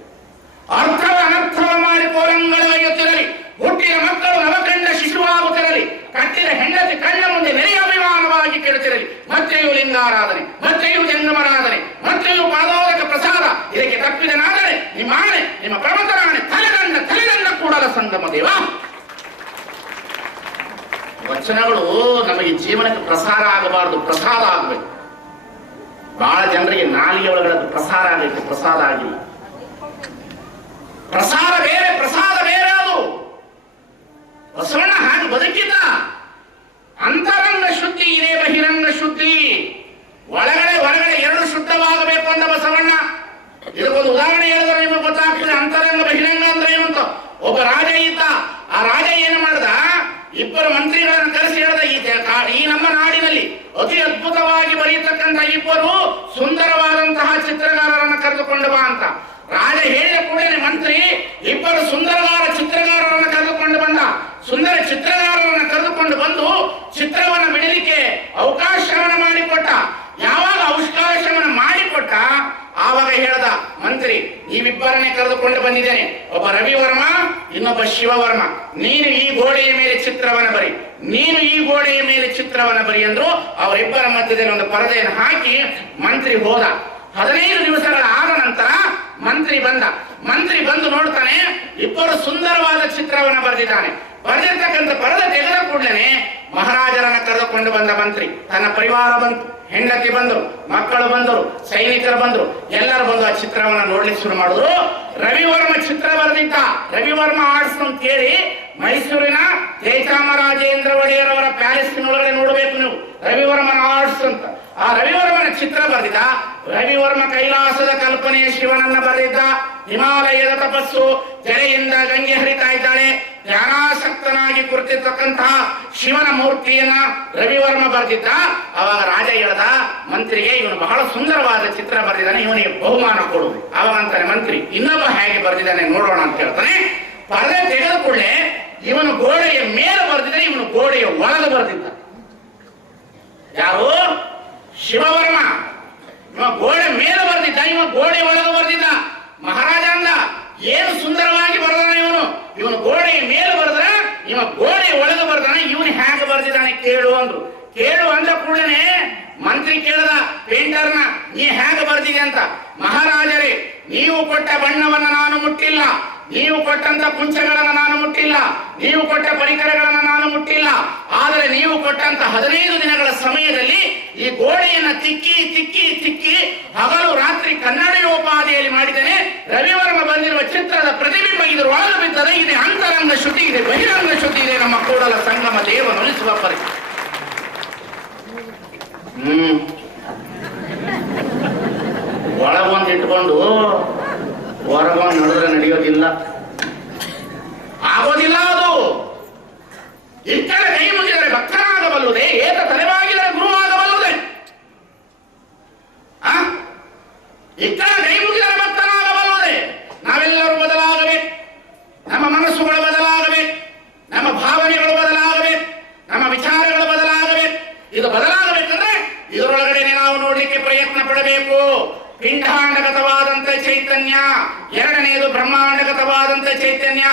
ಅರ್ಥವ ಅನರ್ಥವ ಮಾಡಿ ಕೋಲಂಗಳಗೈಯುತ್ತಿರಲಿ. ಹುಟ್ಟಿದ ಮಕ್ಕಳು ನವಕಂಡ ಶಿಶುವಾಗುತ್ತಿರಲಿ. ಕಟ್ಟಿದ ಹೆಂಡತಿ ಕಣ್ಣ ಮುಂದೆ ನೆರೆಯ ಅಭಿಮಾನವಾಗಿ ಕೇಳುತ್ತಿರಲಿ. ಮತ್ತೆಯೂ ಲಿಂಗಾರಾಧನೆ, ಮತ್ತೆಯೂ ಜಂಗಮರಾಧನೆ, ಮತ್ತೆಯೂ ಪಾದೋದಕ ಪ್ರಸಾದ. ಇದಕ್ಕೆ ತಪ್ಪಿದನಾದರೆ ನಿಮ್ಮ ಆಣೆ ನಿಮ್ಮ ಪ್ರಮತರ ಆಣೆ ತಲೆದಂಡ ಕೂಡಲ ಸಂಗಮ ದೇವ. ವಚನಗಳು ನಮಗೆ ಜೀವನಕ್ಕೆ ಪ್ರಸಾರ ಆಗಬಾರದು, ಪ್ರಸಾದ ಆಗಬೇಕು. ಬಹಳ ಜನರಿಗೆ ನಾಲಿಗೆ ಒಳಗಡೆ ಪ್ರಸಾರ ಆಗಬೇಕು, ಪ್ರಸಾದ ಆಗಿಲ್ಲ. ಪ್ರಸಾರ ಬೇರೆ, ಪ್ರಸಾದ ಬೇರೆ. ಅದು ಬಸವಣ್ಣ ಹಾಗೆ ಬದುಕಿದ್ದ. ಅಂತರಂಗ ಶುದ್ಧಿ ಇದೆ, ಬಹಿರಂಗ ಶುದ್ಧಿ. ಒಳಗಡೆ ಹೊರಗಡೆ ಎರಡು ಶುದ್ಧವಾಗಬೇಕು ಅಂತ ಬಸವಣ್ಣ. ಇದಕ್ಕೊಂದು ಉದಾಹರಣೆ ಹೇಳಿದ್ರೆ ನಿಮಗೆ ಗೊತ್ತಾಗ್ತದೆ ಅಂತರಂಗ ಬಹಿರಂಗ ಅಂದ್ರೆ ಏನು ಅಂತ. ಒಬ್ಬ ರಾಜ ಇದ್ದ. ಆ ರಾಜ ಏನು ಮಾಡ್ದ, ಇಬ್ಬರು ಮಂತ್ರಿಗಳನ್ನು ಕರೆಸಿ ಹೇಳ್ದ, ಈ ನಮ್ಮ ನಾಡಿನಲ್ಲಿ ಅತಿ ಅದ್ಭುತವಾಗಿ ಬರೆಯತಕ್ಕಂಥ ಇಬ್ಬರು ಸುಂದರವಾದಂತಹ ಚಿತ್ರಗಾರರನ್ನು ಕರೆದುಕೊಂಡು ಬಾ ಅಂತ. ರಾಜ ಹೇಳಿದ ಕೂಡಲೇ ಮಂತ್ರಿ ಇಬ್ಬರು ಚಿತ್ರಗಾರರನ್ನು ಕರೆದುಕೊಂಡು ಬಂದ. ಸುಂದರ ಚಿತ್ರಗಾರರನ್ನು ಕರೆದುಕೊಂಡು ಬಂದು ಚಿತ್ರವನ್ನು ಬಿಡಲಿಕ್ಕೆ ಅವಕಾಶವನ್ನು ಮಾಡಿಕೊಟ್ಟ. ಯಾವಾಗ ಅವಕಾಶವನ್ನು ಮಾಡಿಕೊಟ್ಟ ಆವಾಗ ಹೇಳ್ದ ಮಂತ್ರಿ, ನೀವಿಬ್ಬರನ್ನೇ ಕರೆದುಕೊಂಡು ಬಂದಿದ್ದೇನೆ. ಒಬ್ಬ ರವಿವರ್ಮ, ಇನ್ನೊಬ್ಬ ಶಿವವರ್ಮ. ನೀನು ಈ ಗೋಡೆಯ ಮೇಲೆ ಚಿತ್ರವನ್ನು ಬರಿ, ನೀನು ಈ ಗೋಡೆಯ ಮೇಲೆ ಚಿತ್ರವನ್ನು ಬರಿ ಅಂದ್ರು. ಅವರಿಬ್ಬರ ಮಧ್ಯದಲ್ಲಿ ಒಂದು ಪರದೆಯನ್ನು ಹಾಕಿ ಮಂತ್ರಿ ಹೋದ. 15 ದಿವಸಗಳ ಆದ ನಂತರ ಮಂತ್ರಿ ಬಂದ. ಮಂತ್ರಿ ಬಂದು ನೋಡ್ತಾನೆ, ಇಬ್ಬರು ಸುಂದರವಾದ ಚಿತ್ರವನ್ನು ಬರೆದಿದ್ದಾನೆ. ಬರೆದಿರ್ತಕ್ಕಂಥ ಪರದೆ ತೆಗೆದ ಕೂಡಲೇ ಮಹಾರಾಜರನ್ನ ಕರೆದುಕೊಂಡು ಬಂದ ಮಂತ್ರಿ. ತನ್ನ ಪರಿವಾರ ಬಂತು, ಹೆಂಡತಿ ಬಂದರು, ಮಕ್ಕಳು ಬಂದರು, ಸೈನಿಕರು ಬಂದರು. ಎಲ್ಲರೂ ಬಂದು ಆ ಚಿತ್ರವನ್ನು ನೋಡ್ಲಿಕ್ಕೆ ಶುರು ಮಾಡಿದ್ರು. ರವಿವರ್ಮ ಚಿತ್ರ ಬರೆದಿದ್ದ. ರವಿವರ್ಮ ಆರ್ಟ್ಸ್ ಅಂತ ಕೇಳಿ ಮೈಸೂರಿನ ಜಯಚಾಮರಾಜೇಂದ್ರ ಒಡೆಯರ್ ಅವರ ಪ್ಯಾಲೇಸಿನೊಳಗಡೆ ನೋಡಬೇಕು ನೀವು, ರವಿವರ್ಮನ ಆರ್ಟ್ಸ್ ಅಂತ. ಆ ರವಿವರ್ಮನ ಚಿತ್ರ ಬರೆದಿದ್ದ. ರವಿವರ್ಮ ಕೈಲಾಸದ ಕಲ್ಪನೆಯ ಶಿವನನ್ನ ಬರೆದಿದ್ದ. ಹಿಮಾಲಯದ ತಪಸ್ಸು, ಜಡೆಯಿಂದ ಗಂಗೆ ಹರಿತಾ ಇದ್ದಾಳೆ, ಧ್ಯಾನಾಸಕ್ತನಾಗಿ ಕುರಿತಿರ್ತಕ್ಕಂತಹ ಶಿವನ ಮೂರ್ತಿಯನ್ನ ರವಿವರ್ಮ ಬರೆದಿದ್ದ. ಅವಾಗ ರಾಜ ಹೇಳ್ದ ಮಂತ್ರಿಗೆ, ಇವನು ಬಹಳ ಸುಂದರವಾದ ಚಿತ್ರ ಬರೆದಿದ್ದಾನೆ, ಇವನಿಗೆ ಬಹುಮಾನ ಕೊಡುವುದು. ಅವಾಗ ಅಂತಾನೆ ಮಂತ್ರಿ, ಇನ್ನೊಬ್ಬ ಹೇಗೆ ಬರೆದಿದ್ದಾನೆ ನೋಡೋಣ ಅಂತ ಹೇಳ್ತಾನೆ. ಪರದೆ ತೆಗೆದ ಕೂಡಲೇ ಇವನು ಗೋಡೆಯ ಮೇಲೆ ಬರೆದಿದ್ದ, ಇವನು ಗೋಡೆಯ ಒಳಗೆ ಬರೆದಿದ್ದ. ಯಾರು? ಶಿವವರ್ಮ. ಇವ ಗೋಡೆ ಮೇಲೆ ಬರೆದಿದ್ದ, ಇವ ಗೋಡೆ ಒಳಗೆ ಬರೆದಿದ್ದ. ಮಹಾರಾಜ ಅಂದ, ಏನು ಸುಂದರವಾಗಿ ಬರೆದಾನ ಇವನು ಗೋಡೆಯ ಮೇಲೆ ಬರೆದ, ಇವ ಗೋಡೆಯ ಒಳಗೆ ಬರೆದಾನ, ಇವನು ಹೇಗೆ ಬರೆದಿದ್ದಾನೆ ಕೇಳು ಅಂದ್ರು. ಕೇಳು ಅಂದ ಕೂಡಲೇ ಮಂತ್ರಿ ಕೇಳದ ಪೇಂಟರ್ನ, ನೀ ಹೇಗೆ ಬರೆದಿದೆ ಅಂತ. ಮಹಾರಾಜರೇ, ನೀವು ಕೊಟ್ಟ ಬಣ್ಣವನ್ನು ನಾನು ಮುಟ್ಟಿಲ್ಲ, ನೀವು ಕೊಟ್ಟಂತ ಕುಂಚಗಳನ್ನು ನಾನು ಮುಟ್ಟಿಲ್ಲ, ನೀವು ಕೊಟ್ಟ ಪರಿಕರಗಳನ್ನು ನಾನು ಮುಟ್ಟಿಲ್ಲ. ಆದರೆ ನೀವು ಕೊಟ್ಟಂತ 15 ದಿನಗಳ ಸಮಯದಲ್ಲಿ ಈ ಗೋಡೆಯನ್ನು ತಿಕ್ಕಿ ತಿಕ್ಕಿ ತಿಕ್ಕಿ ಹಗಲು ರಾತ್ರಿ ಕನ್ನಡಯೋಪಾದಿಯಲ್ಲಿ ಮಾಡಿದ್ದೇನೆ. ರವಿವರ್ಮ ಬಂದಿರುವ ಚಿತ್ರದ ಪ್ರತಿಬಿಂಬ ಇದ್ರ ಒಳಗೆ ಬಿದ್ದರೆ ಇದೆ ಅಂತರಂಗ ಶುದ್ಧಿ ಇದೆ, ಬಹಿರಂಗ ಶುದ್ಧಿ ಇದೆ. ನಮ್ಮ ಕೂಡಲ ಸಂಗಮ ದೇವನೊಲಿಸುವ ಪರಿಸ್ಥಿತಿ. ಒಳಗೊಂದು ಇಟ್ಕೊಂಡು ಹೊರಗೊಂದು ನಡೆದ್ರೆ ನಡೆಯೋದಿಲ್ಲ, ಆಗೋದಿಲ್ಲ. ಅದು ಈ ಕಡೆ ಕೈ ಮುಗಿದರೆ ಭಕ್ತನಾಗಬಲ್ಲುದೇ, ಏಕ ತಲೆಬಾಗಿದರೆ ಗುರು ಆಗಬಲ್ಲುದೇ. ಈ ಕಡೆ ಕೈ ಮುಗಿದರೆ ಭಕ್ತನಾಗಬಲ್ಲುದೇ. ನಾವೆಲ್ಲರೂ ಬದಲಾಗಬೇಕು, ನಮ್ಮ ಮನಸ್ಸುಗಳು ಬದಲಾಗಬೇಕು, ನಮ್ಮ ಭಾವನೆಗಳು ಬದಲಾಗಬೇಕು, ನಮ್ಮ ವಿಚಾರಗಳು ಬದಲಾಗಬೇಕು. ಇದು ಬದಲಾಗಬೇಕಂದ್ರೆ ಇದರೊಳಗಡೆ ನಾವು ನೋಡ್ಲಿಕ್ಕೆ ಪ್ರಯತ್ನ ಪಡಬೇಕು. ಪಿಂಡಾಂಡಗತವಾದಂತ ಚೈತನ್ಯ, ಎರಡನೆಯದು ಬ್ರಹ್ಮಾಂಡಗತವಾದಂತ ಚೈತನ್ಯ.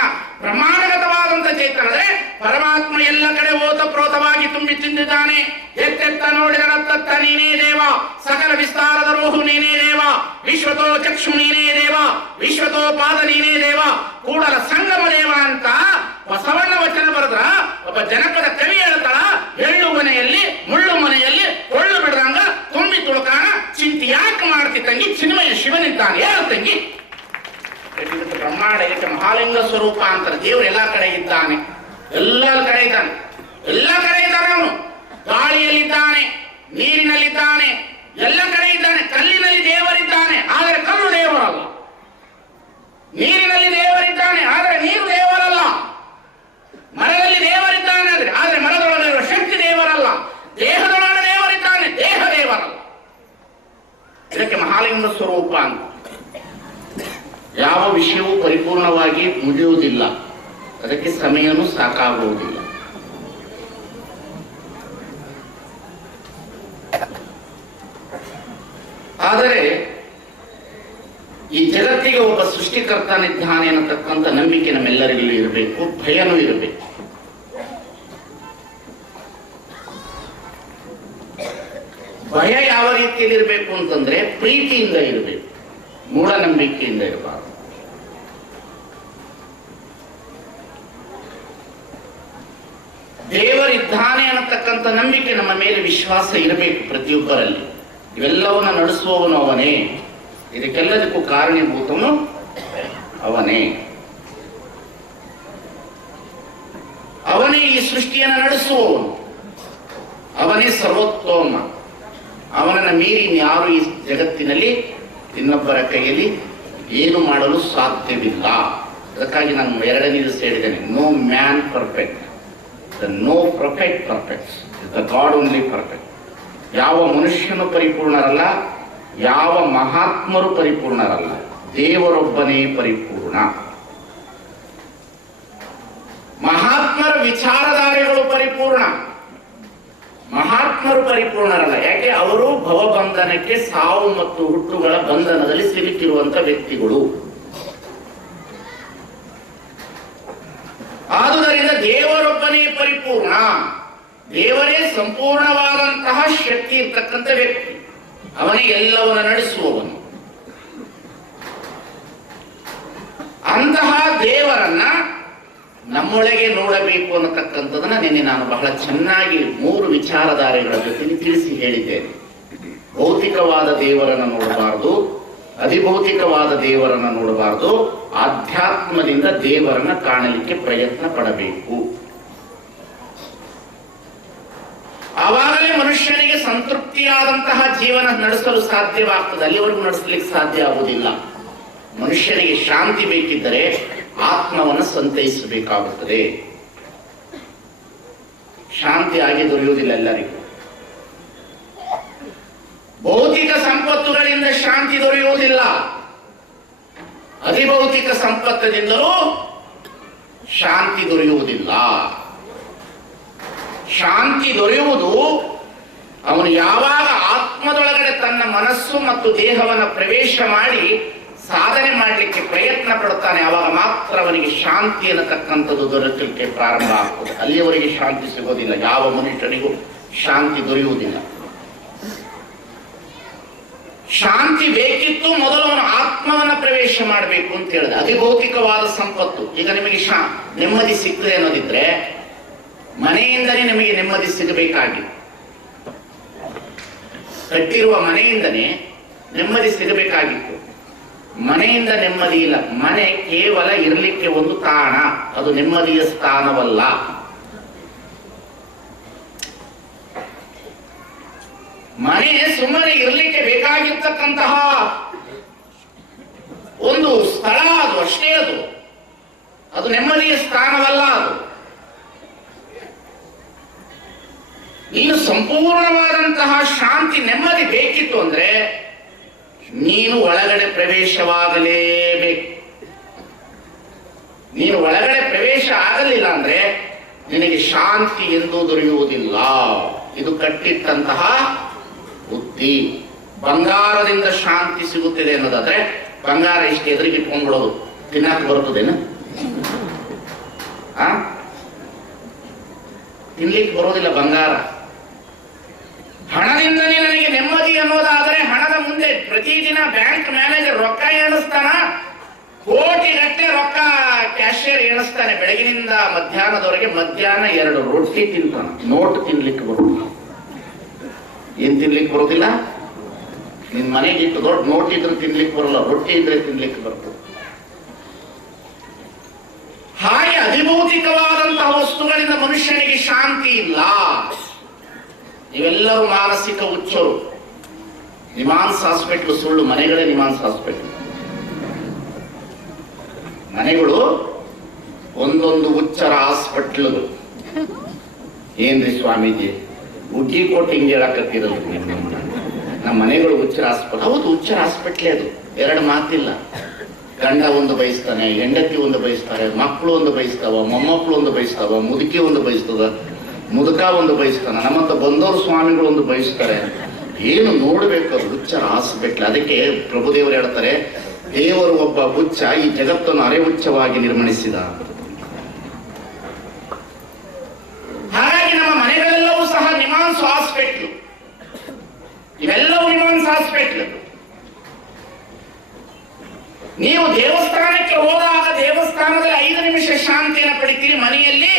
ಬ್ರಹ್ಮಾಂಡಗತವಾದಂತ ಚೈತನ್ಯ ಅಂದ್ರೆ ಪರಮಾತ್ಮ ಎಲ್ಲ ಕಡೆ ಓತಪ್ರೋತವಾಗಿ ತುಂಬಿ ತಿಂದಿದ್ದಾನೆ. ಎತ್ತೆತ್ತ ನೋಡಿದರತ್ತತ್ತ ನೀನೇ ದೇವ, ಸಕಲ ವಿಸ್ತಾರದ ರೂಹು ನೀನೇ ದೇವ, ವಿಶ್ವತೋ ಚಕ್ಷು ನೀನೇ ದೇವ, ವಿಶ್ವತೋ ಪಾದ ನೀನೇ ದೇವ, ಕೂಡಲ ಸಂಗಮ ದೇವ ಅಂತ ಬಸವಣ್ಣ ವಚನ ಬರೆದ್ರ ಒಬ್ಬ ಜನಪದ ಕವಿ ಹೇಳ್ತಾಳ, ಎಳ್ಳು ಮನೆಯಲ್ಲಿ ಮುಳ್ಳು ಮನೆಯಲ್ಲಿ ಕೊಳ್ಳು ಬಿಡದಂಗ ತುಂಬಿ ತುಳುಕಾಣ ಚಿಂತೆ ಯಾಕೆ ಮಾಡ್ತಿ ತಂಗಿ, ಚಿನ್ಮಯ ಶಿವನಿದ್ದಾನೆ. ಯಾರು ತಂಗಿ? ಬ್ರಹ್ಮಾಂಡ ಇದಕ್ಕೆ ಮಹಾಲಿಂಗ ಸ್ವರೂಪ ಅಂತಾರೆ. ದೇವರು ಎಲ್ಲಾ ಕಡೆ ಇದ್ದಾನೆ, ಎಲ್ಲ ಕಡೆ ಇದ್ದಾನೆ, ಎಲ್ಲ ಕಡೆ ಇದ್ದಾನೆ. ಅವನು ಗಾಳಿಯಲ್ಲಿದ್ದಾನೆ, ನೀರಿನಲ್ಲಿದ್ದಾನೆ, ಎಲ್ಲ ಕಡೆ ಇದ್ದಾನೆ. ಕಲ್ಲಿನಲ್ಲಿ ದೇವರಿದ್ದಾನೆ, ಆದರೆ ಕಲ್ಲು ದೇವರಲ್ಲ. ನೀರಿನಲ್ಲಿ ದೇವರಿದ್ದಾನೆ, ಆದರೆ ನೀರು ದೇವರಲ್ಲ. ಮರದಲ್ಲಿ ದೇವರಿದ್ದಾನೆ ಆದರೆ ಮರದೊಳಗಿರುವ ಶಕ್ತಿ ದೇವರಲ್ಲ. ದೇಹದೊಳಗೆ ದೇವರಿದ್ದಾನೆ, ದೇಹ ದೇವರಲ್ಲ. ಇದಕ್ಕೆ ಮಹಾಲಿಂಗ ಸ್ವರೂಪ ಅಂತ. ಯಾವ ವಿಷಯವೂ ಪರಿಪೂರ್ಣವಾಗಿ ಮುಗಿಯುವುದಿಲ್ಲ, ಅದಕ್ಕೆ ಸಮಯನೂ ಸಾಕಾಗುವುದಿಲ್ಲ. ಆದರೆ ಈ ಜಗತ್ತಿಗೆ ಒಬ್ಬ ಸೃಷ್ಟಿಕರ್ತನಿದ್ದಾನೆ ಅನ್ನತಕ್ಕಂಥ ನಂಬಿಕೆ ನಮ್ಮೆಲ್ಲರಿಗೂ ಇರಬೇಕು, ಭಯನೂ ಇರಬೇಕು. ಭಯ ಯಾವ ರೀತಿಯಲ್ಲಿ ಇರಬೇಕು ಅಂತಂದ್ರೆ ಪ್ರೀತಿಯಿಂದ ಇರಬೇಕು, ಮೂಢನಂಬಿಕೆಯಿಂದ ಇರಬಾರದು. ದೇವರಿದ್ದಾನೆ ಅನ್ನತಕ್ಕಂಥ ನಂಬಿಕೆ ನಮ್ಮ ಮೇಲೆ ವಿಶ್ವಾಸ ಇರಬೇಕು ಪ್ರತಿಯೊಬ್ಬರಲ್ಲಿ. ಇವೆಲ್ಲವನ್ನ ನಡೆಸುವವನು ಅವನೇ, ಇದಕ್ಕೆಲ್ಲದಕ್ಕೂ ಕಾರಣೀಭೂತನು ಅವನೇ. ಅವನೇ ಈ ಸೃಷ್ಟಿಯನ್ನು ನಡೆಸುವವನು, ಅವನೇ ಸರ್ವೋತ್ತಮ. ಅವನನ್ನು ಮೀರಿ ಯಾರು ಈ ಜಗತ್ತಿನಲ್ಲಿ ಇನ್ನೊಬ್ಬರ ಕೈಯಲ್ಲಿ ಏನು ಮಾಡಲು ಸಾಧ್ಯವಿಲ್ಲ. ಅದಕ್ಕಾಗಿ ನಾನು ಎರಡನೇ ದಿವಸ ಹೇಳಿದ್ದೇನೆ, no man perfect, the no perfect perfect, the God only perfect. ಯಾವ ಮನುಷ್ಯನು ಪರಿಪೂರ್ಣರಲ್ಲ, ಯಾವ ಮಹಾತ್ಮರು ಪರಿಪೂರ್ಣರಲ್ಲ, ದೇವರೊಬ್ಬನೇ ಪರಿಪೂರ್ಣ. ಮಹಾತ್ಮರ ವಿಚಾರಧಾರೆಗಳು ಪರಿಪೂರ್ಣ, ಮಹಾತ್ಮರು ಪರಿಪೂರ್ಣರಲ್ಲ. ಯಾಕೆ? ಅವರು ಭವಬಂಧನಕ್ಕೆ, ಸಾವು ಮತ್ತು ಹುಟ್ಟುಗಳ ಬಂಧನದಲ್ಲಿ ಸಿಲುಕಿರುವಂತ ವ್ಯಕ್ತಿಗಳು. ಆದುದರಿಂದ ದೇವರೊಬ್ಬನೇ ಪರಿಪೂರ್ಣ, ದೇವರೇ ಸಂಪೂರ್ಣವಾದಂತಹ ಶಕ್ತಿ ಇರ್ತಕ್ಕಂಥ ವ್ಯಕ್ತಿ, ಅವನೇ ಎಲ್ಲವನ್ನ ನಡೆಸುವವನು. ಅಂತಹ ದೇವರನ್ನ ನಮ್ಮೊಳಗೆ ನೋಡಬೇಕು ಅನ್ನತಕ್ಕಂಥದನ್ನ ನಿನ್ನೆ ನಾನು ಬಹಳ ಚೆನ್ನಾಗಿ 3 ವಿಚಾರಧಾರೆಗಳ ಜೊತೆ ತಿಳಿಸಿ ಹೇಳಿದ್ದೇನೆ. ಭೌತಿಕವಾದ ದೇವರನ್ನು ನೋಡಬಾರದು, ಅಧಿಭೌತಿಕವಾದ ದೇವರನ್ನ ನೋಡಬಾರದು, ಆಧ್ಯಾತ್ಮದಿಂದ ದೇವರನ್ನ ಕಾಣಲಿಕ್ಕೆ ಪ್ರಯತ್ನ ಪಡಬೇಕು. ಆವಾಗಲೇ ಮನುಷ್ಯನಿಗೆ ಸಂತೃಪ್ತಿಯಾದಂತಹ ಜೀವನ ನಡೆಸಲು ಸಾಧ್ಯವಾಗ್ತದೆ, ಅಲ್ಲಿವರೆಗೂ ನಡೆಸಲಿಕ್ಕೆ ಸಾಧ್ಯ ಆಗುವುದಿಲ್ಲ. ಮನುಷ್ಯನಿಗೆ ಶಾಂತಿ ಬೇಕಿದ್ದರೆ ಆತ್ಮವನ್ನು ಸಂತೈಸಬೇಕಾಗುತ್ತದೆ. ಶಾಂತಿ ಆಗಿ ದೊರೆಯುವುದಿಲ್ಲ ಎಲ್ಲರಿಗೂ. ಭೌತಿಕ ಸಂಪತ್ತುಗಳಿಂದ ಶಾಂತಿ ದೊರೆಯುವುದಿಲ್ಲ, ಅಧಿಭೌತಿಕ ಸಂಪತ್ತಿನಿಂದಲೂ ಶಾಂತಿ ದೊರೆಯುವುದಿಲ್ಲ. ಶಾಂತಿ ದೊರೆಯುವುದು ಅವನು ಯಾವಾಗ ಆತ್ಮದೊಳಗಡೆ ತನ್ನ ಮನಸ್ಸು ಮತ್ತು ದೇಹವನ್ನು ಪ್ರವೇಶ ಮಾಡಿ ಸಾಧನೆ ಮಾಡಲಿಕ್ಕೆ ಪ್ರಯತ್ನ ಪಡುತ್ತಾನೆ, ಆವಾಗ ಮಾತ್ರ ಅವನಿಗೆ ಶಾಂತಿ ಅನ್ನತಕ್ಕಂಥದ್ದು ದೊರೆಯಲಿಕ್ಕೆ ಪ್ರಾರಂಭ ಆಗ್ತದೆ. ಅಲ್ಲಿಯವರೆಗೆ ಶಾಂತಿ ಸಿಗೋದಿಲ್ಲ, ಯಾವ ಮನುಷ್ಯನಿಗೂ ಶಾಂತಿ ದೊರೆಯುವುದಿಲ್ಲ. ಶಾಂತಿ ಬೇಕಿತ್ತು, ಮೊದಲು ಅವನು ಆತ್ಮವನ್ನ ಪ್ರವೇಶ ಮಾಡಬೇಕು ಅಂತ ಹೇಳಿದ. ಅಧಿಭೌತಿಕವಾದ ಸಂಪತ್ತು, ಈಗ ನಿಮಗೆ ನೆಮ್ಮದಿ ಸಿಗ್ತದೆ ಅನ್ನೋದಿದ್ರೆ ಮನೆಯಿಂದನೇ ನಿಮಗೆ ನೆಮ್ಮದಿ ಸಿಗಬೇಕಾಗಿದೆ. ಕಟ್ಟಿರುವ ಮನೆಯಿಂದನೇ ನೆಮ್ಮದಿ ಸಿಗಬೇಕಾಗಿತ್ತು. ಮನೆಯಿಂದ ನೆಮ್ಮದಿ ಇಲ್ಲ. ಮನೆ ಕೇವಲ ಇರಲಿಕ್ಕೆ ಒಂದು ತಾಣ, ಅದು ನೆಮ್ಮದಿಯ ಸ್ಥಾನವಲ್ಲ. ಮನೆ ಸುಮ್ಮನೆ ಇರಲಿಕ್ಕೆ ಬೇಕಾಗಿರ್ತಕ್ಕಂತಹ ಒಂದು ಸ್ಥಳ, ಅದು ಅಷ್ಟೇ. ಅದು ನೆಮ್ಮದಿಯ ಸ್ಥಾನವಲ್ಲ. ಅದು ನೀನು ಸಂಪೂರ್ಣವಾದಂತಹ ಶಾಂತಿ, ನೆಮ್ಮದಿ ಬೇಕಿತ್ತು ಅಂದ್ರೆ ನೀನು ಒಳಗಡೆ ಪ್ರವೇಶವಾಗಲೇಬೇಕು. ನೀನು ಒಳಗಡೆ ಪ್ರವೇಶ ಆಗಲಿಲ್ಲ ಅಂದ್ರೆ ನಿನಗೆ ಶಾಂತಿ ಎಂದು ದೊರೆಯುವುದಿಲ್ಲ. ಇದು ಕಟ್ಟಿಟ್ಟಂತಹ ಬುದ್ಧಿ. ಬಂಗಾರದಿಂದ ಶಾಂತಿ ಸಿಗುತ್ತಿದೆ ಅನ್ನೋದಾದ್ರೆ ಬಂಗಾರ ಇಷ್ಟು ಎದುರಿಗೆ ಇಟ್ಕೊಂಡ್ಬಿಡೋದು, ತಿನ್ನಕ್ಕೆ ಬರುತ್ತದೇನು? ತಿನ್ಲಿಕ್ಕೆ ಬರೋದಿಲ್ಲ ಬಂಗಾರ. ಹಣದಿಂದನೇ ನನಗೆ ನೆಮ್ಮದಿ ಅನ್ನೋದಾದರೆ ಹಣದ ಮುಂದೆ ಪ್ರತಿದಿನ ಬ್ಯಾಂಕ್ ಮ್ಯಾನೇಜರ್ ರೊಕ್ಕ ಎಣಿಸ್ತಾನ, ಕೋಟಿಗಟ್ಟಲೆ ರೊಕ್ಕ ಕ್ಯಾಶಿಯರ್ ಎಣಿಸ್ತಾನೆ. ಬೆಳಗಿನಿಂದ ಮಧ್ಯಾಹ್ನದವರೆಗೆ ಮಧ್ಯಾಹ್ನ 2 ರೊಟ್ಟಿ ತಿಂತಾನ. ನೋಟ್ ತಿನ್ಲಿಕ್ಕೆ ಬರೋದಿಲ್ಲ. ಏನ್ ತಿನ್ಲಿಕ್ಕೆ ಬರೋದಿಲ್ಲ? ನಿನ್ ಮನೆಗೆ ಇಟ್ಟು ದೊಡ್ಡ ನೋಟ್ ಇದ್ರೆ ತಿನ್ಲಿಕ್ಕೆ ಬರೋಲ್ಲ, ರೊಟ್ಟಿ ಇದ್ರೆ ತಿನ್ಲಿಕ್ಕೆ ಬರ್ತದೆ. ಹಾಗೆ ಅಧಿಭೌತಿಕವಾದಂತಹ ವಸ್ತುಗಳಿಂದ ಮನುಷ್ಯನಿಗೆ ಶಾಂತಿ ಇಲ್ಲ. ನೀವೆಲ್ಲರೂ ಮಾನಸಿಕ ಹುಚ್ಚರು. ನಿಮಾನ್ಸ್ ಹಾಸ್ಪಿಟ್ಲು ಸುಳ್ಳು, ಮನೆಗಳೇ ನಿಮಾನ್ಸ್ ಹಾಸ್ಪಿಟ್ಲ್. ಮನೆಗಳು ಒಂದೊಂದು ಉಚ್ಚರ ಹಾಸ್ಪಿಟ್ಲುಗಳು. ಏನ್ರಿ ಸ್ವಾಮೀಜಿ ಉಗ್ಗಿ ಕೊಟ್ಟು ಹಿಂಗೆ ಹೇಳಕತ್ತಿರಲ್ಲ, ನಮ್ಮ ಮನೆಗಳು ಹುಚ್ಚರ ಹಾಸ್ಪಿಟಲ್. ಹೌದು, ಹುಚ್ಚರ ಹಾಸ್ಪಿಟ್ಲೇ ಅದು, ಎರಡು ಮಾತಿಲ್ಲ. ಗಂಡ ಒಂದು ಬಯಸ್ತಾನೆ, ಹೆಂಡತಿ ಒಂದು ಬಯಸ್ತಾರೆ, ಮಕ್ಕಳು ಒಂದು ಬಯಸ್ತಾವ, ಮೊಮ್ಮಕ್ಕಳು ಒಂದು ಬಯಸ್ತಾವ, ಮುದುಕಿ ಒಂದು ಬಯಸ್ತದ, ಮುದುಕ ಒಂದು ಬಯಸ್ತಾನ, ನಮ್ಮಂತ ಬಂದವರು ಸ್ವಾಮಿಗಳು ಒಂದು ಬಯಸ್ತಾರೆ. ಏನು ನೋಡ್ಬೇಕು ಅದು ಹುಚ್ಚರ ಹಾಸ್ಪಿಟ್ಲ್. ಅದಕ್ಕೆ ಪ್ರಭುದೇವರು ಹೇಳ್ತಾರೆ, ದೇವರು ಒಬ್ಬ ಹುಚ್ಚ ಈ ಜಗತ್ತನ್ನು ಅರೆಹುಚ್ಚವಾಗಿ ನಿರ್ಮಿಸಿದ. ಹಾಗಾಗಿ ನಮ್ಮ ಮನೆಗಳೆಲ್ಲವೂ ಸಹ ನಿಮಾನ್ಸ್ ಹಾಸ್ಪಿಟ್ಲು, ಇವೆಲ್ಲವೂ ನಿಮಾನ್ಸ್ ಹಾಸ್ಪಿಟ್ಲ್. ನೀವು ದೇವಸ್ಥಾನಕ್ಕೆ ಹೋದಾಗ ದೇವಸ್ಥಾನದಲ್ಲಿ 5 ನಿಮಿಷ ಶಾಂತಿಯನ್ನು ಪಡಿತೀರಿ, ಮನೆಯಲ್ಲಿ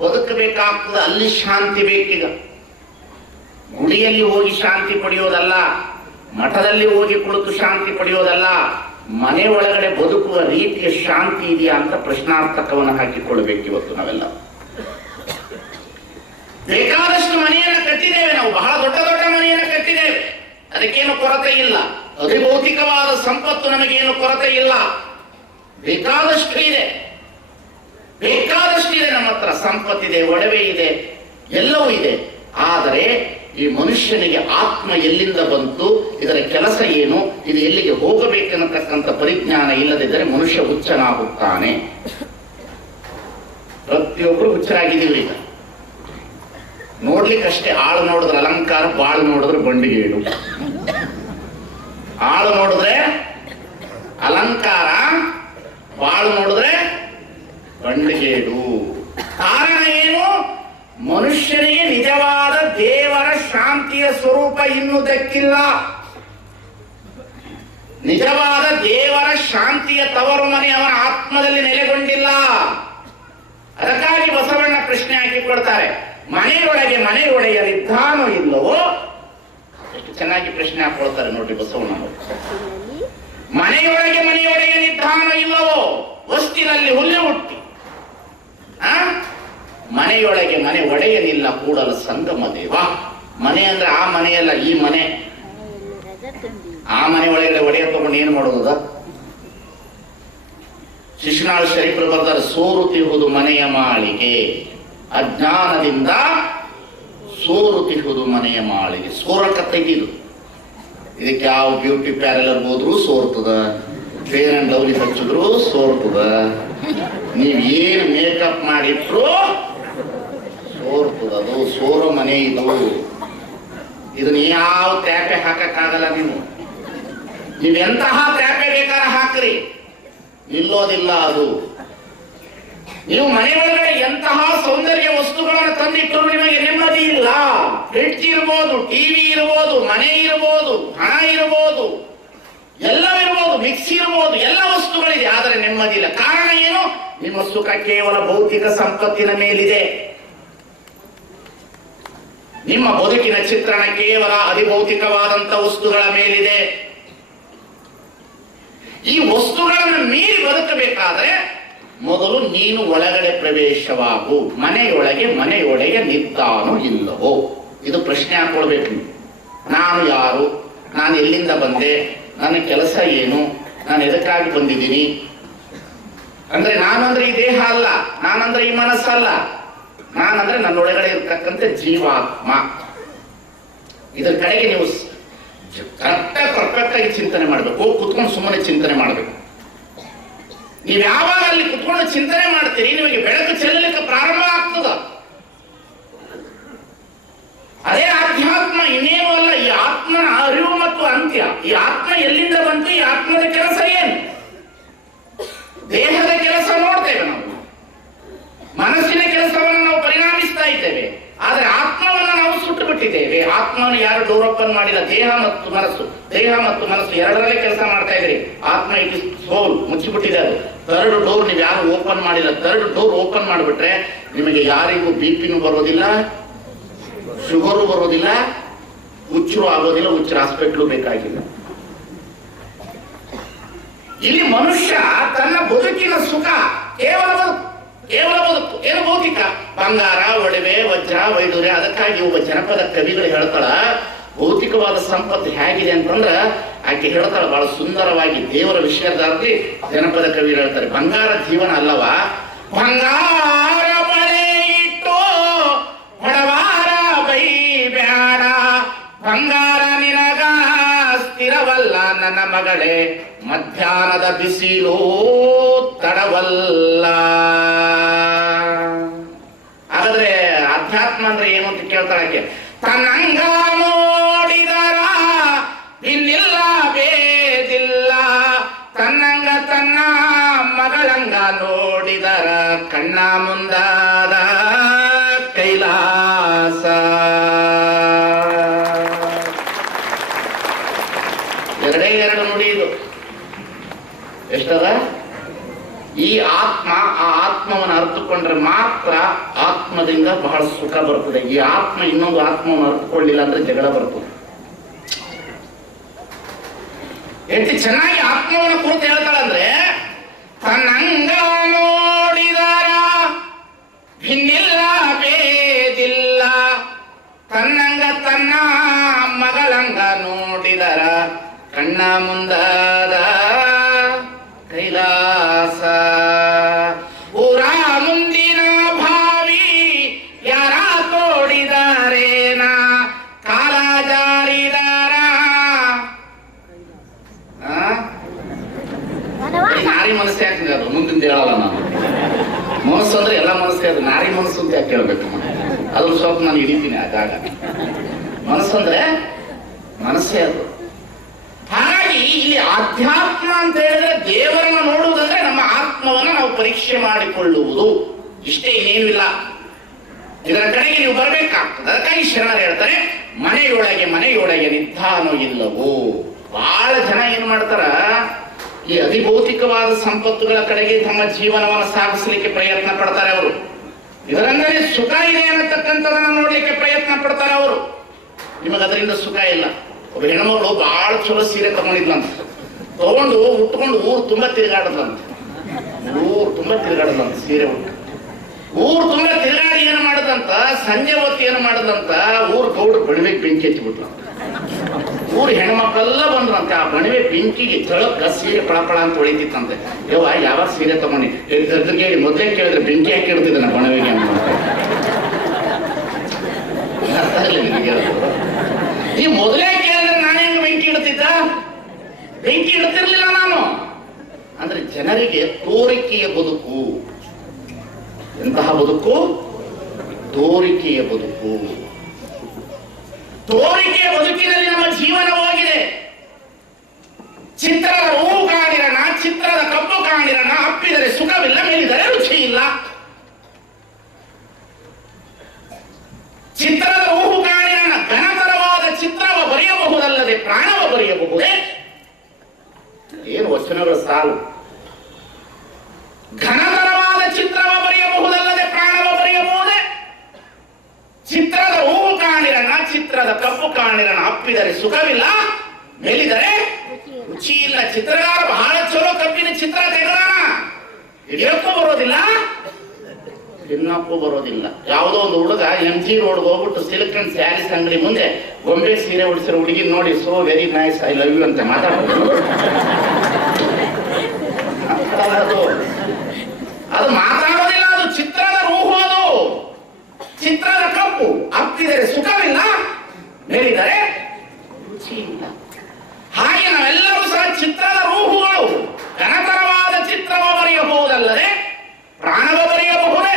ಬದುಕಬೇಕಾಗ್ತದೆ, ಅಲ್ಲಿ ಶಾಂತಿ ಬೇಕೀಗ. ಗುಡಿಯಲ್ಲಿ ಹೋಗಿ ಶಾಂತಿ ಪಡೆಯೋದಲ್ಲ, ಮಠದಲ್ಲಿ ಹೋಗಿ ಕುಳಿತು ಶಾಂತಿ ಪಡೆಯೋದಲ್ಲ, ಮನೆ ಒಳಗಡೆ ಬದುಕುವ ರೀತಿಯ ಶಾಂತಿ ಇದೆಯಾ ಅಂತ ಪ್ರಶ್ನಾರ್ಥಕವನ್ನು ಹಾಕಿಕೊಳ್ಳಬೇಕು ಇವತ್ತು ನಾವೆಲ್ಲ. ಬೇಕಾದಷ್ಟು ಮನೆಯನ್ನು ಕಟ್ಟಿದ್ದೇವೆ ನಾವು, ಬಹಳ ದೊಡ್ಡ ದೊಡ್ಡ ಮನೆಯನ್ನು ಕಟ್ಟಿದ್ದೇವೆ, ಅದಕ್ಕೇನು ಕೊರತೆ ಇಲ್ಲ. ಅಧಿಭೌತಿಕವಾದ ಸಂಪತ್ತು ನಮಗೇನು ಕೊರತೆ ಇಲ್ಲ, ಬೇಕಾದಷ್ಟು ಇದೆ, ಬೇಕಾದಷ್ಟಿದೆ. ನಮ್ಮ ಹತ್ರ ಸಂಪತ್ತಿದೆ, ಒಡವೆ ಇದೆ, ಎಲ್ಲವೂ ಇದೆ. ಆದರೆ ಈ ಮನುಷ್ಯನಿಗೆ ಆತ್ಮ ಎಲ್ಲಿಂದ ಬಂತು, ಇದರ ಕೆಲಸ ಏನು, ಇದು ಎಲ್ಲಿಗೆ ಹೋಗಬೇಕೆನ್ನತಕ್ಕಂಥ ಪರಿಜ್ಞಾನ ಇಲ್ಲದಿದ್ದರೆ ಮನುಷ್ಯ ಹುಚ್ಚನಾಗುತ್ತಾನೆ. ಪ್ರತಿಯೊಬ್ಬರು ಹುಚ್ಚರಾಗಿದ್ದೀವಿ ಈಗ. ನೋಡ್ಲಿಕ್ಕಷ್ಟೇ, ಆಳು ನೋಡಿದ್ರೆ ಅಲಂಕಾರ, ಬಾಳು ನೋಡಿದ್ರೆ ಬಂಡಿಗೇಡು. ಆಳು ನೋಡಿದ್ರೆ ಅಲಂಕಾರ, ಬಾಳು ನೋಡಿದ್ರೆ ಬಂಡಿಗೇಡು. ಕಾರಣ ಏನು? ಮನುಷ್ಯನಿಗೆ ನಿಜವಾದ ದೇವರ ಶಾಂತಿಯ ಸ್ವರೂಪ ಇನ್ನೂ ದಕ್ಕಿಲ್ಲ. ನಿಜವಾದ ದೇವರ ಶಾಂತಿಯ ತವರು ಮನೆ ಅವನ ಆತ್ಮದಲ್ಲಿ ನೆಲೆಗೊಂಡಿಲ್ಲ. ಅದಕ್ಕಾಗಿ ಬಸವಣ್ಣ ಪ್ರಶ್ನೆ ಹಾಕಿಕೊಡ್ತಾರೆ, ಮನೆಯೊಳಗೆ ಮನೆಯೊಡೆಯಲಿದ್ದಾನೋ ಇಲ್ಲವೋ? ಎಷ್ಟು ಚೆನ್ನಾಗಿ ಪ್ರಶ್ನೆ ಹಾಕೊಳ್ತಾರೆ ನೋಡ್ರಿ ಬಸವಣ್ಣವರು. ಮನೆಯೊಳಗೆ ಮನೆಯೊಡೆಯಲಿದ್ದಾನೋ ಇಲ್ಲವೋ? ವಸ್ತಿನಲ್ಲಿ ಹುಲ್ಲು ಹುಟ್ಟಿ, ಮನೆಯೊಳಗೆ ಮನೆ ಒಡೆಯನಿಲ್ಲ ಕೂಡಲ ಸಂಗಮ ದೇವ. ಮನೆ ಅಂದ್ರೆ ಆ ಮನೆಯಲ್ಲ, ಈ ಮನೆ. ಆ ಮನೆ ಒಳಗಡೆ ಒಡೆಯ ತಗೊಂಡು ಏನ್ ಮಾಡೋದ? ಶಿಶುನಾಳ ಶರೀಫರು ಬರ್ತಾರೆ, ಸೋರುತಿಹುದು ಮನೆಯ ಮಾಳಿಗೆ, ಅಜ್ಞಾನದಿಂದ ಸೋರುತಿಹುದು ಮನೆಯ ಮಾಳಿಗೆ. ಸೋರಕ ತೆಗೀದು. ಇದಕ್ಕೆ ಯಾವ ಬ್ಯೂಟಿ ಪ್ಯಾರಲರ್ ಹೋದ್ರು ಸೋರ್ತದ, ಫೇರ್ ಅಂಡ್ ಲವ್ಲಿ ಹಚ್ಚಿದ್ರು ಸೋರ್ತದ, ನೀವ್ ಏನ್ ಮೇಕಪ್ ಮಾಡಿಟ್ರು ಸೋರ್ತದ. ಅದು ಸೋರೋ ಮನೆ ಇದು. ಇದನ್ನ ಯಾವ ತ್ಯಾಪೆ ಹಾಕಕ್ಕಾಗಲ್ಲ. ನೀವೆಂತಹ ತ್ಯಾಪೆ ಬೇಕಾದ್ರೆ ಹಾಕ್ರಿ, ನಿಲ್ಲೋದಿಲ್ಲ ಅದು. ನೀವು ಮನೆ ಒಳಗಡೆ ಎಂತಹ ಸೌಂದರ್ಯ ವಸ್ತುಗಳನ್ನು ತಂದಿಟ್ಟರು ನಿಮಗೆ ನೆಮ್ಮದಿ ಇಲ್ಲ. ಫ್ರಿಡ್ಜ್ ಇರ್ಬೋದು, ಟಿವಿ ಇರ್ಬೋದು, ಮನೆ ಇರ್ಬೋದು, ಹಣ ಇರ್ಬೋದು, ಎಲ್ಲವಿರ್ಬೋದು, ಮಿಕ್ಸಿ ಇರ್ಬೋದು, ಎಲ್ಲ ವಸ್ತುಗಳಿದೆ, ಆದರೆ ನೆಮ್ಮದಿ ಇಲ್ಲ. ಕಾರಣ ಏನು? ನಿಮ್ಮ ಸುಖ ಕೇವಲ ಭೌತಿಕ ಸಂಪತ್ತಿನ ಮೇಲಿದೆ. ನಿಮ್ಮ ಬದುಕಿನ ಚಿತ್ರಣ ಕೇವಲ ಅಧಿಭೌತಿಕವಾದಂತ ವಸ್ತುಗಳ ಮೇಲಿದೆ. ಈ ವಸ್ತುಗಳನ್ನು ಮೀರಿ ಬದುಕಬೇಕಾದರೆ ಮೊದಲು ನೀನು ಒಳಗಡೆ ಪ್ರವೇಶವಾಗು. ಮನೆಯೊಳಗೆ ಮನೆಯೊಳಗೆ ನಿದ್ದಾನೋ ಇಲ್ಲವೋ? ಇದು ಪ್ರಶ್ನೆ ಹಾಕೊಳ್ಬೇಕು. ನಾನು ಯಾರು? ನಾನು ಎಲ್ಲಿಂದ ಬಂದೆ? ನನ್ನ ಕೆಲಸ ಏನು? ನಾನು ಎದಕ್ಕಾಗಿ ಬಂದಿದ್ದೀನಿ? ಅಂದ್ರೆ ನಾನಂದ್ರೆ ಈ ದೇಹ ಅಲ್ಲ, ನಾನಂದ್ರೆ ಈ ಮನಸ್ಸಲ್ಲ, ನಾನಂದ್ರೆ ನನ್ನೊಳಗಡೆ ಇರ್ತಕ್ಕಂಥ ಜೀವಾತ್ಮ. ಇದರ ಕಡೆಗೆ ನೀವು ಪರ್ಫೆಕ್ಟ್ ಆಗಿ ಚಿಂತನೆ ಮಾಡಬೇಕು. ಕುತ್ಕೊಂಡು ಸುಮ್ಮನೆ ಚಿಂತನೆ ಮಾಡಬೇಕು. ನೀವು ಯಾವಾಗ ಅಲ್ಲಿ ಕುತ್ಕೊಂಡು ಚಿಂತನೆ ಮಾಡ್ತೀರಿ, ನಿಮಗೆ ಬೆಳಕು ಚೆಲ್ಲಲಿಕ್ಕೆ ಪ್ರಾರಂಭ ಆಗ್ತದ. ಅದೇ ಆಧ್ಯಾತ್ಮ, ಇನ್ನೇನು ಅಲ್ಲ. ಈ ಆತ್ಮನ ಅರಿವು ಮತ್ತು ಅಂತ್ಯ. ಈ ಆತ್ಮ ಎಲ್ಲಿಂದ ಬಂತು? ಈ ಆತ್ಮದ ಕೆಲಸ ಏನು? ದೇಹದ ಕೆಲಸ ನೋಡ್ತೇವೆ ನಾವು, ಮನಸ್ಸಿನ ಕೆಲಸವನ್ನು ನಾವು ಪರಿಣಾಮಿಸ್ತಾ ಇದ್ದೇವೆ, ಆದ್ರೆ ಆತ್ಮವನ್ನು ನಾವು ಸುಟ್ಟು ಬಿಟ್ಟಿದ್ದೇವೆ. ಆತ್ಮವನ್ನು ಯಾರು ಡೋರ್ ಓಪನ್ ಮಾಡಿಲ್ಲ. ದೇಹ ಮತ್ತು ಮನಸ್ಸು, ದೇಹ ಮತ್ತು ಮನಸ್ಸು ಎರಡರಲ್ಲೇ ಕೆಲಸ ಮಾಡ್ತಾ ಇದ್ರಿ. ಆತ್ಮ ಇಟ್ ಇಸ್ ಸೋಲ್, ಮುಚ್ಚಿಬಿಟ್ಟಿದೆ ಅದು. ಥರ್ಡ್ ಡೋರ್ ನೀವು ಯಾರು ಓಪನ್ ಮಾಡಿಲ್ಲ. ಥರ್ಡ್ ಡೋರ್ ಓಪನ್ ಮಾಡಿಬಿಟ್ರೆ ನಿಮಗೆ ಯಾರಿಗೂ ಬಿಪಿನೂ ಬರೋದಿಲ್ಲ, ಶುಗರು ಬರೋದಿಲ್ಲ, ಹುಚ್ಚರು ಆಗೋದಿಲ್ಲ, ಹುಚ್ಚರ ಹಾಸ್ಪಿಟ್ಲು ಬೇಕಾಗಿಲ್ಲ. ಇಲ್ಲಿ ಮನುಷ್ಯ ತನ್ನ ಬದುಕಿನ ಸುಖ ಕೇವಲ ಬದುಕು, ಕೇವಲ ಬದುಕು. ಏನು ಭೌತಿಕ? ಬಂಗಾರ, ಒಡವೆ, ವಜ್ರ, ವೈಡೂರ್ಯ. ಅದಕ್ಕಾಗಿ ಒಬ್ಬ ಜನಪದ ಕವಿಗಳು ಹೇಳ್ತಾಳ, ಭೌತಿಕವಾದ ಸಂಪತ್ತು ಹೇಗಿದೆ ಅಂತಂದ್ರ ಆಕೆ ಹೇಳ್ತಾಳೆ ಬಹಳ ಸುಂದರವಾಗಿ, ದೇವರ ವಿಷಯದಾರ್ತಿ ಜನಪದ ಕವಿ ಹೇಳ್ತಾರೆ, ಬಂಗಾರ ಜೀವನ ಅಲ್ಲವಾ, ಬಂಗಾರ ಬಳೆ ಇಟ್ಟು ಹೊಡವಾರ ಬೈ ಬ್ಯಾಡ, ಬಂಗಾರ ನಿನಗ ಸ್ಥಿರವಲ್ಲ ನನ್ನ ಮಗಳೇ, ಮಧ್ಯಾಹ್ನದ ಬಿಸಿಲು ತಡವಲ್ಲ. ಹಾಗಾದ್ರೆ ಅಧ್ಯಾತ್ಮ ಅಂದ್ರೆ ಏನು ಅಂತ ಕೇಳ್ತಾಳಕ್ಕೆ, ತನ್ನಂಗ ನೋಡಿದರ ಇನ್ನಿಲ್ಲ ಬೇದಿಲ್ಲ, ತನ್ನಂಗ ತನ್ನ ಮಗಳಂಗ ನೋಡಿದರ ಕಣ್ಣ ಮುಂದಾದ ಕೈಲಾಸ. ಎರಡೇ ಎರಡು ನುಡಿ ಇದು. ಎಷ್ಟದ? ಈ ಆತ್ಮ ಆ ಆತ್ಮವನ್ನು ಅರ್ಥಕೊಂಡ್ರೆ ಮಾತ್ರ ಆತ್ಮದಿಂದ ಬಹಳ ಸುಖ ಬರ್ತದೆ. ಈ ಆತ್ಮ ಇನ್ನೊಂದು ಆತ್ಮವನ್ನು ಅರ್ಥಕೊಳ್ಳಿಲ್ಲ ಅಂದ್ರೆ ಜಗಳ ಬರ್ತದೆ. ಎಷ್ಟು ಚೆನ್ನಾಗಿ ಆತ್ಮವನ್ನು ಕುರಿತು ಹೇಳ್ತಾಳಂದ್ರೆ, ತನ್ನಂಗ ನೋಡಿದರ ಭಿನ್ನಿಲ್ಲ ಬೇದಿಲ್ಲ, ತನ್ನಂಗ ತನ್ನ ಮಗಳಂಗ ನೋಡಿದರ ಕಣ್ಣ ಮುಂದಾದ ಕೈಲಾಸ. ಊರ ಮುಂದಿನ ಭಾವಿ ಯಾರ ತೋಡಿದಾರೇನ, ಕಾಲ ಜಾರಿದಾರ. ನಾರಿ ಮನಸ್ಸು ಯಾಕೆ ಅದು ಮುಂದಿನ ಹೇಳಲ್ಲ ನಾನು. ಮನಸ್ಸು ಅಂದ್ರೆ ಎಲ್ಲ ಮನಸ್ಸೇ, ಅದು ನಾರಿ ಮನಸ್ಸು ಅಂತ ಯಾಕೆ ಹೇಳ್ಬೇಕು? ಅದ್ರ ಸ್ವಲ್ಪ ನಾನು ಹಿಡಿತೀನಿ ಆ ಜಾಗ. ಮನಸ್ಸಂದ್ರೆ ಮನಸ್ಸೇ ಅದು. ಹಾಗಾಗಿ ಇಲ್ಲಿ ಆಧ್ಯಾತ್ಮ ಅಂತ ಹೇಳಿದ್ರೆ ದೇವರನ್ನು ನೋಡುವುದಂದ್ರೆ ನಮ್ಮ ಆತ್ಮವನ್ನು ನಾವು ಪರೀಕ್ಷೆ ಮಾಡಿಕೊಳ್ಳುವುದು, ಇಷ್ಟೇ, ಇನ್ನೇನು ಇಲ್ಲ. ಇದರ ಕಡೆಗೆ ನೀವು ಬರಬೇಕಾಗ್ತದೆ. ಅದಕ್ಕಾಗಿ ಶರಣರು ಹೇಳ್ತಾರೆ, ಮನೆಯೊಳಗೆ ನಿಧಾನ ಇಲ್ಲವೋ. ಬಹಳ ಜನ ಏನ್ ಮಾಡ್ತಾರ, ಈ ಅಧಿಭೌತಿಕವಾದ ಸಂಪತ್ತುಗಳ ಕಡೆಗೆ ತಮ್ಮ ಜೀವನವನ್ನು ಸಾಗಿಸಲಿಕ್ಕೆ ಪ್ರಯತ್ನ ಪಡ್ತಾರೆ ಅವರು. ಇದರಿಂದಲೇ ಸುಖ ಇದೆ ಅನ್ನತಕ್ಕಂಥದನ್ನ ನೋಡ್ಲಿಕ್ಕೆ ಪ್ರಯತ್ನ ಪಡ್ತಾರೆ ಅವರು. ನಿಮಗೆ ಅದರಿಂದ ಸುಖ ಇಲ್ಲ. ಒಬ್ಬ ಹೆಣ್ಮಗಳು ಬಹಳ ಚಲೋ ಸೀರೆ ತಗೊಂಡಿದ್ಲಂತ, ತಗೊಂಡು ಉಟ್ಕೊಂಡು ಊರು ತುಂಬಾ ತಿರುಗಾಡದಂತ, ಸೀರೆ ಉಟ್ಟು ಊರು ತುಂಬಾ ತಿರುಗಾಡಿ ಏನು ಮಾಡದಂತ, ಸಂಜೆ ಹೊತ್ತು ಏನು ಮಾಡದಂತ, ಊರು ಗೌಡ್ರು ಬಣಿವೆಗೆ ಬೆಂಕಿ ಹಚ್ಚಿಬಿಟ್ಲ. ಊರು ಹೆಣ್ಮಕ್ಳೆಲ್ಲ ಬಂದ್ರಂತೆ. ಆ ಬಣಿವೆ ಬೆಂಕಿಗೆ ತಳಕ ಸೀರೆ ಪಳಪಳ ಅಂತ ಹೊಳಿತಿತ್ತಂತೆ. ಯಾವಾಗ ಸೀರೆ ತಗೊಂಡಿ ಕೇಳಿ ಮೊದಲೇ ಕೇಳಿದ್ರೆ ಬೆಂಕಿ ಹಾಕಿ ಇಡ್ತಿದ್ದೆ ನಾ ಬಣವೆಗೆ ಅಂತ. ಈ ಮೊದಲೇ ಕೇಳಿದ್ರೆ ನಾನು ಹೆಂಗ ಬೆಂಕಿ ಇಡ್ತಿದ್ದ? ಬೆಂಕಿ ಇಡ್ತಿರ್ಲಿಲ್ಲ ನಾನು. ಅಂದ್ರೆ ಜನರಿಗೆ ತೋರಿಕೆಯ ಬದುಕು. ಎಂತಹ ಬದುಕು? ತೋರಿಕೆಯ ಬದುಕು. ತೋರಿಕೆಯ ಬದುಕಿನಲ್ಲಿ ನಮ್ಮ ಜೀವನ ಹೋಗಿದೆ. ಚಿತ್ರದ ಹೂವು ಕಾಣಿರಣ, ಚಿತ್ರದ ಕಬ್ಬು ಕಾಣಿರಣ, ಅಪ್ಪಿದರೆ ಸುಖವಿಲ್ಲ, ಮೇಲಿದರೆ ರುಚಿ ಇಲ್ಲ. ಚಿತ್ರದ ಹೂವು ಕಾಣಿರಣ, ಘನತರವಾದ ಚಿತ್ರವ ಬರೆಯಬಹುದಲ್ಲದೆ ಪ್ರಾಣವ ಬರೆಯಬಹುದೇ? ಏನು ವಚನಗಳ ಸಾಲು. ಘನತರವಾದ ಚಿತ್ರವ ಬರೆಯಬಹುದಲ್ಲದೆ ಪ್ರಾಣವ ಬರೆಯಬಹುದೇ? ಚಿತ್ರದ ಹೂವು ಕಾಣಿರಣ, ಚಿತ್ರದ ಕಪ್ಪು ಕಾಣಿರಣ, ಅಪ್ಪಿದರೆ ಸುಖವಿಲ್ಲ, ಮೇಲಿದರೆ ರುಚಿ ಇಲ್ಲ. ಚಿತ್ರಗಾರ ಬಹಳ ಚಲೋ ಕಬ್ಬಿನ ಚಿತ್ರ ತೆಗೆದಾನ, ಹಿಡಿಯಕ್ಕೂ ಬರೋದಿಲ್ಲ, ತಿನ್ನಕ್ಕೂ ಬರೋದಿಲ್ಲ. ಯಾವುದೋ ಒಂದು ಹುಡುಗ MG ರೋಡ್ಗೆ ಹೋಗ್ಬಿಟ್ಟು ಸಿಲ್ಕ್ ಅಂಡ್ ಸ್ಯಾರೀಸ್ ಅಂಗಡಿ ಮುಂದೆ ಗೊಂಬೆ ಸೀರೆ ಉಡಿಸಿರೋ ಹುಡುಗಿ ನೋಡಿ, so very nice, I love you ಅಂತ ಮಾತಾಡೋದು. ಅದು ಮಾತಾಡೋದಿಲ್ಲ, ಅದು ಚಿತ್ರದ ರೂಹು. ಅದು ಚಿತ್ರದ ಕಪ್ಪು, ಅಪ್ಪಿದರೆ ಸುಖವಿಲ್ಲ, ಮೇಲಿದರೆ ರುಚಿ ಇಲ್ಲ. ಹಾಗೆ ನಾವೆಲ್ಲರೂ ಸಹ ಚಿತ್ರದ ರೂಹುಗಳು. ಘನತರವಾದ ಚಿತ್ರವ ಬರೆಯಬಹುದಲ್ಲದೆ ಪ್ರಾಣವ ಬರೆಯಬಹುದೇ?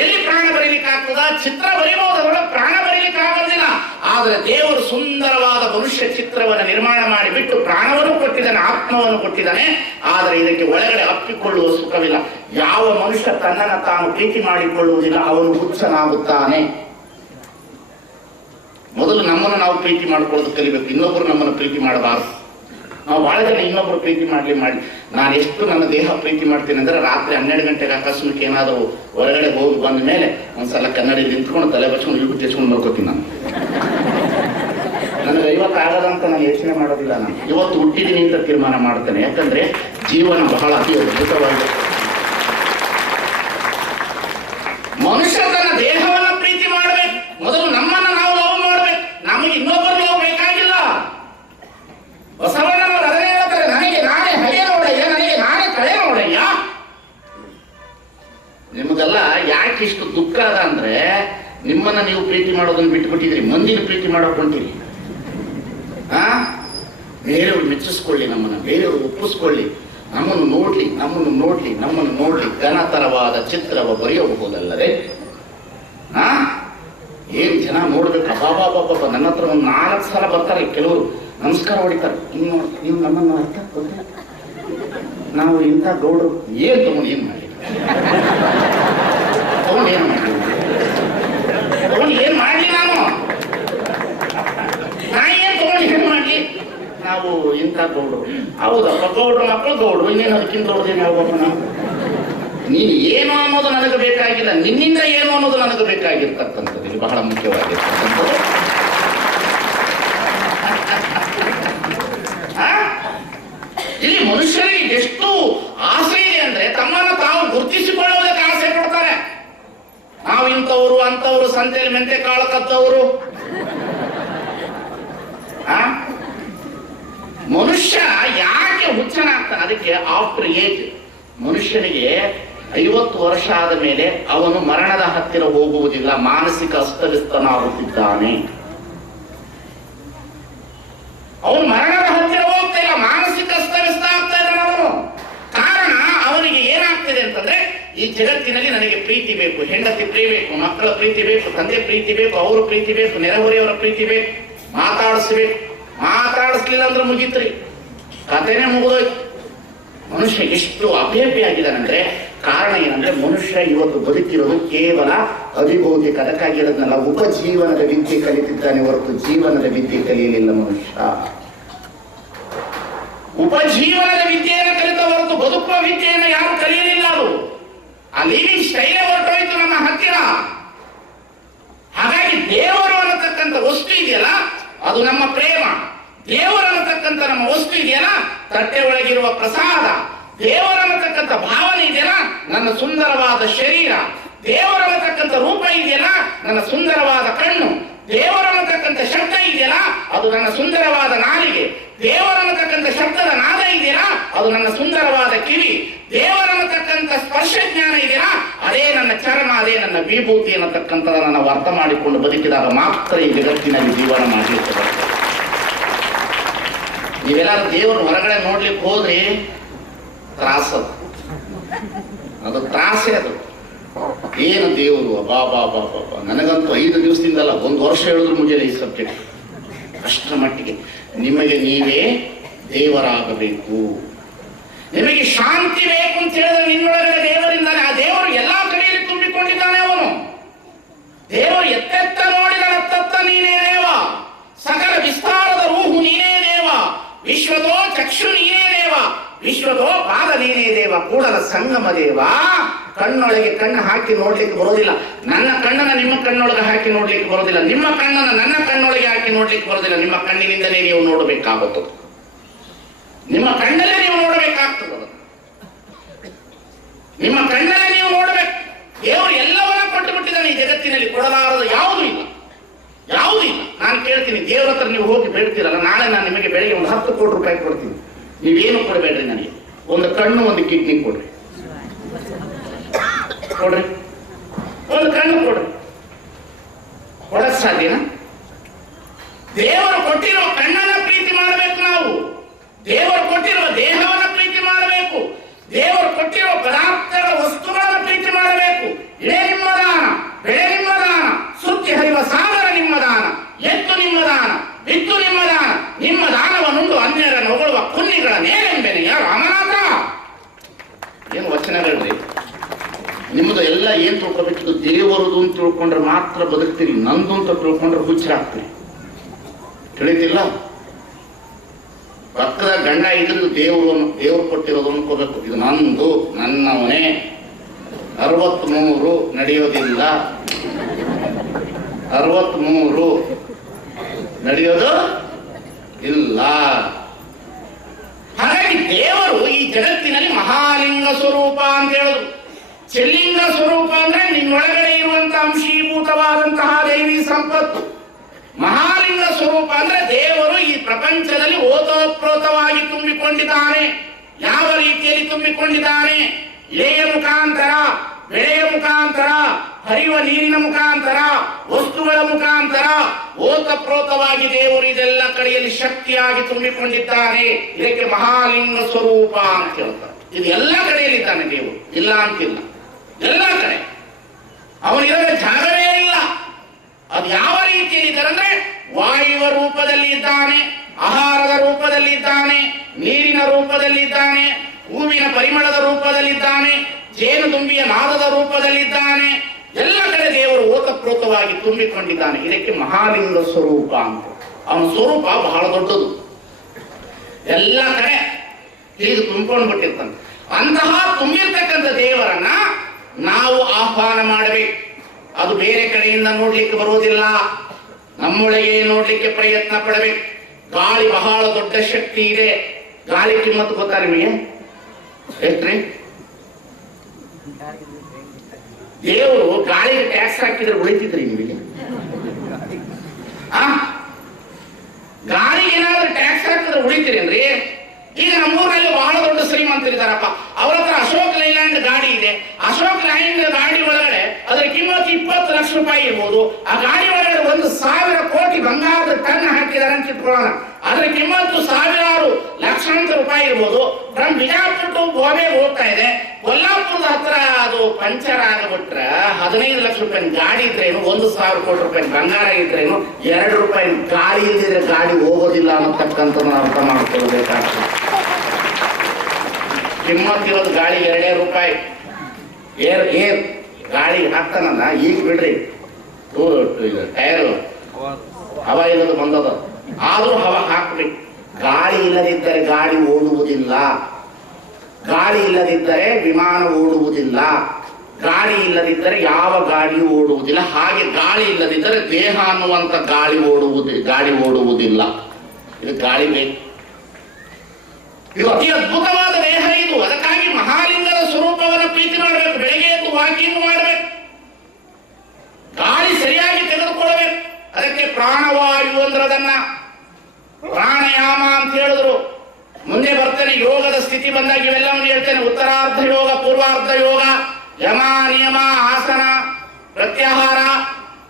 ಎಲ್ಲಿ ಪ್ರಾಣ ಬರೀಲಿಕ್ಕಾಗ್ತದ? ಚಿತ್ರ ಬರೀಬಹುದಲ್ಲ, ಪ್ರಾಣ ಬರೀಲಿಕ್ಕೆ ಆಗೋದಿಲ್ಲ. ಆದರೆ ದೇವರು ಸುಂದರವಾದ ಮನುಷ್ಯ ಚಿತ್ರವನ್ನು ನಿರ್ಮಾಣ ಮಾಡಿಬಿಟ್ಟು ಪ್ರಾಣವನ್ನು ಕೊಟ್ಟಿದ್ದಾನೆ, ಆತ್ಮವನ್ನು ಕೊಟ್ಟಿದ್ದಾನೆ. ಆದರೆ ಇದಕ್ಕೆ ಒಳಗಡೆ ಅಪ್ಪಿಕೊಳ್ಳುವ ಸುಖವಿಲ್ಲ. ಯಾವ ಮನುಷ್ಯ ತನ್ನನ್ನು ತಾನು ಪ್ರೀತಿ ಮಾಡಿಕೊಳ್ಳುವುದಿಲ್ಲ ಅವನು ಹುಚ್ಚನಾಗುತ್ತಾನೆ. ಮೊದಲು ನಮ್ಮನ್ನು ನಾವು ಪ್ರೀತಿ ಮಾಡ್ಕೊಳ್ಳೋದು ಕಲಿಬೇಕು, ಇನ್ನೊಬ್ಬರು ನಮ್ಮನ್ನು ಪ್ರೀತಿ ಮಾಡಬಾರದು. ನಾವು ಬಹಳ ಜನ ಇನ್ನೊಬ್ರು ಪ್ರೀತಿ ಮಾಡಿ ನಾನು ಎಷ್ಟು ನನ್ನ ದೇಹ ಪ್ರೀತಿ ಮಾಡ್ತೀನಿ ಅಂದ್ರೆ, ರಾತ್ರಿ 12 ಗಂಟೆಗೆ ಅಕಸ್ಮಾತ್ ಏನಾದರೂ ಹೊರಗಡೆ ಹೋಗಿ ಬಂದ ಮೇಲೆ ಒಂದ್ಸಲ ಕನ್ನಡಿ ನಿಂತ್ಕೊಂಡು ತಲೆ ಬಚ್ಕೊಂಡು ಇವು ತೆಚ್ಕೊಂಡು ಮಲ್ಕೋತೀನಿ ನಾನು. ನನಗೆ 50 ಆಗದಂತ ನಾನು ಯೋಚನೆ ಮಾಡೋದಿಲ್ಲ. ನಾನು ಇವತ್ತು ಹುಟ್ಟಿದ್ದೀನಿ ಅಂತ ತೀರ್ಮಾನ ಮಾಡ್ತೇನೆ. ಯಾಕಂದ್ರೆ ಜೀವನ ಬಹಳ ಅತಿ ಅದ್ಭುತವಾಗಿದೆ. ಮನುಷ್ಯ ತನ್ನ ದೇಹವನ್ನು ಪ್ರೀತಿ ಮಾಡಬೇಕು, ಮೊದಲು ನಮ್ಮನ್ನು ನಾವು ಲವ್ ಮಾಡಬೇಕು. ನೀವು ಪ್ರೀತಿ ಮಾಡೋದನ್ನು ಬಿಟ್ಟುಬಿಟ್ಟಿದ್ರಿ, ಮಂದಿನ ಪ್ರೀತಿ ಮಾಡೋಕೆ ಹೊಂಟಿರಿ. ಬೇರೆಯವ್ರು ಮೆಚ್ಚಿಸ್ಕೊಳ್ಳಿ, ನಮ್ಮನ್ನು ಬೇರೆಯವರು ಒಪ್ಪಿಸ್ಕೊಳ್ಳಿ, ನಮ್ಮನ್ನು ನೋಡ್ಲಿ ಘನತರವಾದ ಚಿತ್ರವ ಬರೆಯಬಹುದಲ್ಲದೆ ಏನ್ ಜನ ನೋಡ್ಬೇಕು. ಅಬ್ಬಾಬಾಬಾಬ, ನನ್ನ ಹತ್ರ ಒಂದು 4 ಸಲ ಬರ್ತಾರೆ ಕೆಲವರು, ನಮಸ್ಕಾರ ಹೊಡಿತಾರೆ. ನೀವು ನಮ್ಮನ್ನು ಅರ್ಥ ಗೊತ್ತಿಲ್ಲ, ನಾವು ಇಂಥ ಗೌಡ್ರು ಏನ್ ತಗೊಂಡು ಏನ್ ಮಾಡಿ ಏನ್ ಮಾಡ್ಲಿ ನಾ ಏನ್ ತಗೊಂಡು ಏನ್ ಮಾಡ್ಲಿ, ನಾವು ಇಂಥ ಗೌಡ್ರು. ಹೌದಪ್ಪ, ಗೌಡ್ರು ಮಕ್ಕಳು ಗೌಡ್ರು, ಇನ್ನೇನು ಅದಕ್ಕಿಂತ ದೊಡ್ಡದೇನು ಹೋಗ್ಬೇಕು ನಾವು. ನೀನು ಏನು ಅನ್ನೋದು ನನಗೆ ಬೇಕಾಗಿಲ್ಲ, ನಿನ್ನಿಂದ ಏನು ಅನ್ನೋದು ನನಗೆ ಬೇಕಾಗಿರ್ತಕ್ಕಂಥದ್ದು ಇದು ಬಹಳ ಮುಖ್ಯವಾಗಿರ್ತಕ್ಕಂಥದ್ದು. ಇಲ್ಲಿ ಮನುಷ್ಯರಿಗೆ ಎಷ್ಟು ಆಸೆ ಇದೆ ಅಂದ್ರೆ ತಮ್ಮನ್ನು ತಾವು ಗುರುತಿಸಿಕೊಳ್ಳುವುದಕ್ಕೆ ಆಸೆ ಪಡ್ತಾರೆ. ನಾವು ಇಂಥವ್ರು ಅಂತವ್ರು, ಸಂತೆಯಲ್ಲಿ ಮೆಂತೆ ಕಾಳು ಕತ್ತವರು. ಮನುಷ್ಯ ಯಾಕೆ ಹುಚ್ಚನಾಗ್ತಾನೆ? ಅದಕ್ಕೆ ಆಫ್ಟರ್ ಏಜ್, ಮನುಷ್ಯನಿಗೆ 50 ವರ್ಷ ಆದ ಮೇಲೆ ಅವನು ಮರಣದ ಹತ್ತಿರ ಹೋಗುವುದಿಲ್ಲ, ಮಾನಸಿಕ ಅಸ್ತವ್ಯಸ್ತನಾಗುತ್ತಿದ್ದಾನೆ. ಅವನು ಮರಣದ ಹತ್ತಿರ ಹೋಗ್ತಾ ಇಲ್ಲ, ಮಾನಸಿಕ ಅಸ್ತವ್ಯಸ್ತ ಆಗ್ತಾ ಇದ್ದಾನೆ ಅವನು. ಕಾರಣ ಅವನಿಗೆ ಏನಾಗ್ತಿದೆ ಅಂತಂದ್ರೆ, ಈ ಜಗತ್ತಿನಲ್ಲಿ ನನಗೆ ಪ್ರೀತಿ ಬೇಕು, ಹೆಂಡತಿ ಪ್ರೀತಿ ಬೇಕು, ಮಕ್ಕಳ ಪ್ರೀತಿ ಬೇಕು, ತಂದೆ ಪ್ರೀತಿ ಬೇಕು, ಅವರು ಪ್ರೀತಿ ಬೇಕು, ನೆರೆಹೊರೆಯವರ ಪ್ರೀತಿ ಬೇಕು, ಮಾತಾಡಿಸ್ಲಿಲ್ಲ ಅಂದ್ರೆ ಮುಗೀತ್ರಿ, ಕಥೆನೇ ಮುಗಿದೋಯ್ತು. ಮನುಷ್ಯ ಎಷ್ಟು ಅಭೇಪಿಯಾಗಿದ್ದಾನಂದ್ರೆ, ಕಾರಣ ಏನಂದ್ರೆ ಮನುಷ್ಯ ಇವತ್ತು ಬದುಕಿರೋದು ಕೇವಲ ಅಧಿಭೌತಿಕ, ಅದಕ್ಕಾಗಿರೋದ್ನಲ್ಲ ಉಪಜೀವನದ ವಿದ್ಯೆ ಕಲಿತಿದ್ದಾನೆ ಹೊರತು ಜೀವನದ ವಿದ್ಯೆ ಕಲಿಯಲಿಲ್ಲ ಮನುಷ್ಯ. ಉಪಜೀವನದ ವಿದ್ಯೆಯನ್ನು ಕಲಿತ ಹೊರತು ಬದುಕುವ ವಿದ್ಯೆಯನ್ನು ಯಾರು ಕಲಿಯಲಿಲ್ಲ. ಅದು ಆ ಲಿವಿಂಗ್ ಸ್ಟೈಲೇ ಹೊರಟೋಯ್ತು ನಮ್ಮ ಹತ್ತಿರ. ಹಾಗಾಗಿ ದೇವರು ಅನ್ನತಕ್ಕಂಥ ವಸ್ತು ಇದೆಯಲ್ಲ, ಅದು ನಮ್ಮ ಪ್ರೇಮ. ದೇವರು ಅನ್ನತಕ್ಕಂಥ ನಮ್ಮ ವಸ್ತು ಇದೆಯಲ್ಲ, ತಟ್ಟೆ ಒಳಗಿರುವ ಪ್ರಸಾದ. ದೇವರು ಅನ್ನತಕ್ಕಂಥ ಭಾವನೆ ಇದೆಯಲ್ಲ, ನನ್ನ ಸುಂದರವಾದ ಶರೀರ. ದೇವರು ಅನ್ನತಕ್ಕಂಥ ರೂಪ ಇದೆಯಲ್ಲ, ನನ್ನ ಸುಂದರವಾದ ಕಣ್ಣು. ದೇವರು ಅನ್ನತಕ್ಕಂಥ ಶಬ್ದ ಇದೆಯಲ್ಲ, ಅದು ನನ್ನ ಸುಂದರವಾದ ನಾಲಿಗೆ. ದೇವರು ಅನ್ನತಕ್ಕಂಥ ಶಬ್ದದ ನಾದ ಇದೆಯಲ್ಲ, ಅದು ನನ್ನ ಸುಂದರವಾದ ಕಿವಿ. ದೇವರು ಅನ್ನತಕ್ಕಂಥ ಸ್ಪರ್ಶ ಜ್ಞಾನ ಇದೆಯಲ್ಲ, ಅದೇ ನನ್ನ ಚರ್ಮ, ಅದೇ ನನ್ನ ವಿಭೂತಿ ಅನ್ನತಕ್ಕಂಥದನ್ನು ನಾವು ಅರ್ಥ ಮಾಡಿಕೊಂಡು ಬದುಕಿದಾಗ ಮಾತ್ರ ಈ ಜಗತ್ತಿನಲ್ಲಿ ಜೀವನ ಮಾಡಿರ್ತದೆ. ನೀವೆಲ್ಲರೂ ದೇವರು ಹೊರಗಡೆ ನೋಡ್ಲಿಕ್ಕೆ ಹೋದ್ರಿ, ತ್ರಾಸದು, ಅದು ತ್ರಾಸೆ. ಅದು ಏನು ದೇವರು, ಬಾಬಾ ನನಗಂತೂ 5 ದಿವಸದಿಂದಲ್ಲ 1 ವರ್ಷ ಹೇಳಿದ್ರು ಮುಗಿಯಲ್ಲ ಈ ಸಬ್ಜೆಕ್ಟ್. ಅಷ್ಟರ ಮಟ್ಟಿಗೆ ನಿಮಗೆ ನೀವೇ ದೇವರಾಗಬೇಕು. ನಿಮಗೆ ಶಾಂತಿ ಬೇಕು ಅಂತ ಹೇಳಿದ್ರೆ ನಿನ್ನೊಳಗಡೆ ದೇವರಿಂದಾನೆ. ಆ ದೇವರು ಎಲ್ಲಾ ಕಡೆಯಲ್ಲಿ ತುಂಬಿಕೊಂಡಿದ್ದಾನೆ. ಅವನು ದೇವರು ಎತ್ತೆತ್ತ ನೋಡಿದ ಅತ್ತತ್ತ ನೀನೇ ದೇವ, ಸಕಲ ವಿಸ್ತಾರದ ರೂಹು ನೀನೇ ದೇವ, ವಿಶ್ವದೋ ಚಕ್ಷು ನೀನೇ ದೇವ, ವಿಶ್ವದೋ ಪಾದ ನೀನೇ ದೇವ, ಕೂಡಲ ಸಂಗಮ ದೇವ. ಕಣ್ಣೊಳಗೆ ಕಣ್ಣು ಹಾಕಿ ನೋಡ್ಲಿಕ್ಕೆ ಬರೋದಿಲ್ಲ. ನನ್ನ ಕಣ್ಣನ್ನ ನಿಮ್ಮ ಕಣ್ಣೊಳಗೆ ಹಾಕಿ ನೋಡ್ಲಿಕ್ಕೆ ಬರೋದಿಲ್ಲ, ನಿಮ್ಮ ಕಣ್ಣನ್ನ ನನ್ನ ಕಣ್ಣೊಳಗೆ ಹಾಕಿ ನೋಡ್ಲಿಕ್ಕೆ ಬರೋದಿಲ್ಲ. ನಿಮ್ಮ ಕಣ್ಣಿನಿಂದಲೇ ನೀವು ನೋಡಬೇಕಾಗುತ್ತದೆ, ನಿಮ್ಮ ಕಣ್ಣಲ್ಲೇ ನೀವು ನೋಡಬೇಕಾಗ್ತದೆ, ನಿಮ್ಮ ಕಣ್ಣಲ್ಲೇ ನೀವು ನೋಡಬೇಕು. ದೇವರು ಎಲ್ಲವನ್ನ ಕೊಟ್ಟು ಬಿಟ್ಟಿದ್ದಾನೆ ಈ ಜಗತ್ತಿನಲ್ಲಿ, ಕೊಡಲಾರದ ಯಾವುದೂ ಇಲ್ಲ. ನಾನು ಕೇಳ್ತೀನಿ, ದೇವರ ಹತ್ರ ನೀವು ಹೋಗಿ ಬೇಡ್ತೀರಲ್ಲ, ನಾಳೆ ನಾನು ನಿಮಗೆ ಬೆಳಿಗ್ಗೆ ಒಂದು 10 ಕೋಟಿ ರೂಪಾಯಿ ಕೊಡ್ತೀನಿ, ನೀವೇನು ಕೊಡಬೇಡ್ರಿ, ನನಗೆ ಒಂದು ಕಣ್ಣು ಒಂದು ಕಿಡ್ನಿ ಕೊಡ್ರಿ, ಒಂದು ಕಣ್ಣು ಕೊಡ್ರಿ. ಕೊಡಕ್ ಸಾಧ್ಯನಾ? ದೇವರು ಕೊಟ್ಟಿರೋ ಕಣ್ಣನ್ನ ಪ್ರೀತಿ ಮಾಡಬೇಕು ನಾವು, ದೇವರು ಕೊಟ್ಟಿರುವ ದೇಹವನ್ನು ಪ್ರೀತಿ ಮಾಡಬೇಕು, ದೇವರು ಕೊಟ್ಟಿರುವ ಪದಾರ್ಥಗಳ ವಸ್ತುಗಳನ್ನು ಪ್ರೀತಿ ಮಾಡಬೇಕು. ಇಳೆ ನಿಮ್ಮ ದಾನ, ಬೆಳೆ ನಿಮ್ಮ ದಾನ, ಸುತ್ತಿ ಹರಿಯುವ ಸಾಗರ ನಿಮ್ಮ ದಾನ, ಎತ್ತು ನಿಮ್ಮ ದಾನ, ಬಿತ್ತು ನಿಮ್ಮ ದಾನ, ನಿಮ್ಮ ದಾನವನ್ನುಂಡು ಅನ್ಯರನ್ನು ಹೊಗಳುವ ಕುನ್ನಿಗಳ ನೇರೆಂಬೆನೆ ಯಾರು ಅಮನಾಥ. ಏನು ವಚನಗಳ್ರಿ ನಿಮ್ಮದು ಎಲ್ಲ ಏನ್ ತಿಳ್ಕೊಬೇಕಿದ್ದು, ದೇವರದು ಅಂತ ತಿಳ್ಕೊಂಡ್ರೆ ಮಾತ್ರ ಬದುಕ್ತೀರಿ, ನಂದು ಅಂತ ತಿಳ್ಕೊಂಡ್ರೆ ಹುಚ್ಚರಾಗ್ತೀರಿ. ತಿಳಿತಿಲ್ಲ? ಪಕ್ಕದ ಗಂಡ ಇದ್ದು ದೇವರು ಕೊಟ್ಟಿರೋದು ಅನ್ಕೋಬೇಕು, ಇದು ನಂದು, ನನ್ನವನೇ. 63 ನಡೆಯೋದಿಲ್ಲ, 63 ನಡೆಯೋದು ಇಲ್ಲ. ಹಾಗಾಗಿ ದೇವರು ಈ ಜಗತ್ತಿನಲ್ಲಿ ಮಹಾಲಿಂಗ ಸ್ವರೂಪ ಅಂತ ಹೇಳೋದು. ಚೆಲ್ಲಿಂಗ ಸ್ವರೂಪ ಅಂದ್ರೆ ನಿನ್ನೊಳಗಡೆ ಇರುವಂತಹ ಅಂಶೀಭೂತವಾದಂತಹ ದೈವಿ ಸಂಪತ್ತು. ಮಹಾಲಿಂಗ ಸ್ವರೂಪ ಅಂದ್ರೆ ದೇವರು ಈ ಪ್ರಪಂಚದಲ್ಲಿ ಓತೋಪ್ರೋತವಾಗಿ ತುಂಬಿಕೊಂಡಿದ್ದಾನೆ. ಯಾವ ರೀತಿಯಲ್ಲಿ ತುಂಬಿಕೊಂಡಿದ್ದಾನೆ? ಇಳೆಯ ಮುಖಾಂತರ, ಬೆಳೆಯ ಮುಖಾಂತರ, ಹರಿಯುವ ನೀರಿನ ಮುಖಾಂತರ, ವಸ್ತುಗಳ ಮುಖಾಂತರ ಓತಪ್ರೋತವಾಗಿ ದೇವರು ಇದೆಲ್ಲ ಕಡೆಯಲ್ಲಿ ಶಕ್ತಿಯಾಗಿ ತುಂಬಿಕೊಂಡಿದ್ದಾನೆ. ಇದಕ್ಕೆ ಮಹಾಲಿಂಗ ಸ್ವರೂಪ ಅಂತ ಹೇಳ್ತಾರೆ. ಇದು ಎಲ್ಲ ಕಡೆಯಲ್ಲಿದ್ದಾನೆ ದೇವರು, ಇಲ್ಲ ಅಂತಿಲ್ಲ, ಎಲ್ಲ ಕಡೆ ಅವನಿರದ ಜಾಗವೇ ಇಲ್ಲ. ಅದು ಯಾವ ರೀತಿಯಲ್ಲಿ ಇದ್ದಾರೆ ಅಂದ್ರೆ ವಾಯುವ ರೂಪದಲ್ಲಿ ಇದ್ದಾನೆ, ಆಹಾರದ ರೂಪದಲ್ಲಿ ಇದ್ದಾನೆ, ನೀರಿನ ರೂಪದಲ್ಲಿ ಇದ್ದಾನೆ, ಹೂವಿನ ಪರಿಮಳದ ರೂಪದಲ್ಲಿದ್ದಾನೆ, ಜೇನುದುಂಬಿಯ ನಾದದ ರೂಪದಲ್ಲಿದ್ದಾನೆ. ಎಲ್ಲ ಕಡೆ ದೇವರು ಓತಪ್ರೋತವಾಗಿ ತುಂಬಿಕೊಂಡಿದ್ದಾನೆ. ಇದಕ್ಕೆ ಮಹಾಲಿಂಗ ಸ್ವರೂಪ ಅಂತ. ಅವನ ಸ್ವರೂಪ ಬಹಳ ದೊಡ್ಡದು, ಎಲ್ಲ ಕಡೆ ಹೀಗೆ ತುಂಬಿಕೊಂಡು ಬಿಟ್ಟಿರ್ತಾನೆ. ಅಂತಹ ತುಂಬಿರ್ತಕ್ಕಂಥ ದೇವರನ್ನ ನಾವು ಆಹ್ವಾನ ಮಾಡಬೇಕು. ಅದು ಬೇರೆ ಕಡೆಯಿಂದ ನೋಡ್ಲಿಕ್ಕೆ ಬರುವುದಿಲ್ಲ, ನಮ್ಮೊಳಗೆ ನೋಡ್ಲಿಕ್ಕೆ ಪ್ರಯತ್ನ ಪಡಬೇಕು. ಗಾಳಿ ಬಹಳ ದೊಡ್ಡ ಶಕ್ತಿ ಇದೆ. ಗಾಳಿ ಕಿಮ್ಮತ್ತು ಗೊತ್ತಾ ನಿಮಗೆ? ಎಷ್ಟ್ರಿ? ದೇವರು ಗಾಳಿಗೆ ಟ್ಯಾಕ್ಸ್ ಹಾಕಿದ್ರೆ ಉಳಿತಿದ್ರಿ ನಿಮಗೆ? ಗಾಳಿಗೆ ಏನಾದ್ರೂ ಟ್ಯಾಕ್ಸ್ ಹಾಕಿದ್ರೆ ಉಳಿತೀರಿ ಅಂದ್ರೆ? ಈಗ ನಮ್ಮೂರಲ್ಲಿ ಬಹಳ ದೊಡ್ಡ ಶ್ರೀಮಂತರಿದ್ದಾರಪ್ಪ, ಅವ್ರ ಹತ್ರ ಅಶೋಕ್ ಲೈಲ್ಯಾಂಡ್ ಗಾಡಿ ಇದೆ. ಅಶೋಕ್ ಲೈಲ್ಯಾಂಡ್ ಗಾಡಿ ಒಳಗಡೆ ಅದರ ಕಿಮ್ಮತ್ತು 20 ಲಕ್ಷ ರೂಪಾಯಿ ಇರ್ಬೋದು. ಆ ಗಾಡಿ ಒಳಗಡೆ 1,000 ಕೋಟಿ ಬಂಗಾರದ ಟನ್ ಹಾಕಿದ್ದಾರೆ ಅಂತ ಇಟ್ಕೊಳ್ಳೋಣ. ಅದರ ಕಿಮ್ಮತ್ತು ಸಾವಿರಾರು ಲಕ್ಷಾಂತರ ರೂಪಾಯಿ ಇರ್ಬೋದು. ಫ್ರಮ್ ಬಿಜಾಪುರ ಟು ಗೋವೆ ಹೋಗ್ತಾ ಇದೆ. ಕೊಲ್ಲಾಪುರದ ಹತ್ರ ಅದು ಪಂಚರ್ ಆಗಿಬಿಟ್ರೆ 15 ಲಕ್ಷ ರೂಪಾಯಿ ಗಾಡಿ ಇದ್ರೇನು, 1,000 ಕೋಟಿ ರೂಪಾಯಿ ಬಂಗಾರ ಇದ್ರೇನು, 2 ರೂಪಾಯಿ ಗಾಡಿ ಇಲ್ದಿದ್ರೆ ಗಾಡಿ ಹೋಗೋದಿಲ್ಲ ಅನ್ನತಕ್ಕಂಥ ಅರ್ಥ ಮಾಡ್ಕೊಳ್ಬೇಕಾಗ್ತದೆ. ಕಿಮ್ಮತ್ತಿರೋದು ಗಾಳಿ 2 ರೂಪಾಯಿ. ಏರ್ ಗಾಳಿ ಹಾಕ್ತಾನಲ್ಲ, ಈಗ ಬಿಡ್ರಿ ಟೈರು ಹವಾ ಇಲ್ಲದ ಬಂದದ, ಆದ್ರೂ ಹವಾ ಹಾಕ್ಬೇಕು. ಗಾಳಿ ಇಲ್ಲದಿದ್ದರೆ ಗಾಡಿ ಓಡುವುದಿಲ್ಲ, ಗಾಳಿ ಇಲ್ಲದಿದ್ದರೆ ವಿಮಾನ ಓಡುವುದಿಲ್ಲ, ಗಾಳಿ ಇಲ್ಲದಿದ್ದರೆ ಯಾವ ಗಾಡಿಯೂ ಓಡುವುದಿಲ್ಲ. ಹಾಗೆ ಗಾಳಿ ಇಲ್ಲದಿದ್ದರೆ ದೇಹ ಅನ್ನುವಂಥ ಗಾಡಿ ಓಡುವುದಿಲ್ಲ. ಇದು ಗಾಳಿ ಬೇಕು. ಇದು ಅತಿ ಅದ್ಭುತವಾದ ದೇಹ ಇದು. ಅದಕ್ಕಾಗಿ ಮಹಾಲಿಂಗದ ಸ್ವರೂಪವನ್ನು ಪ್ರೀತಿ ಮಾಡಬೇಕು. ಬೆಳಗ್ಗೆ ಎದ್ದು ವಾಕಿಂಗ್ ಮಾಡಬೇಕು, ಗಾಳಿ ಸರಿಯಾಗಿ ತೆಗೆದುಕೊಳ್ಬೇಕು. ಅದಕ್ಕೆ ಪ್ರಾಣವಾಯು ಅಂದ್ರೆ ಅದನ್ನ ಪ್ರಾಣಾಯಾಮ ಅಂತ ಹೇಳಿದ್ರು. ಮುಂದೆ ಬರ್ತೇನೆ, ಯೋಗದ ಸ್ಥಿತಿ ಬಂದಾಗ ಇವೆಲ್ಲವನ್ನು ಹೇಳ್ತೇನೆ. ಉತ್ತರಾರ್ಧ ಯೋಗ, ಪೂರ್ವಾರ್ಧ ಯೋಗ, ಯಮ ನಿಯಮ, ಆಸನ, ಪ್ರತ್ಯಾಹಾರ,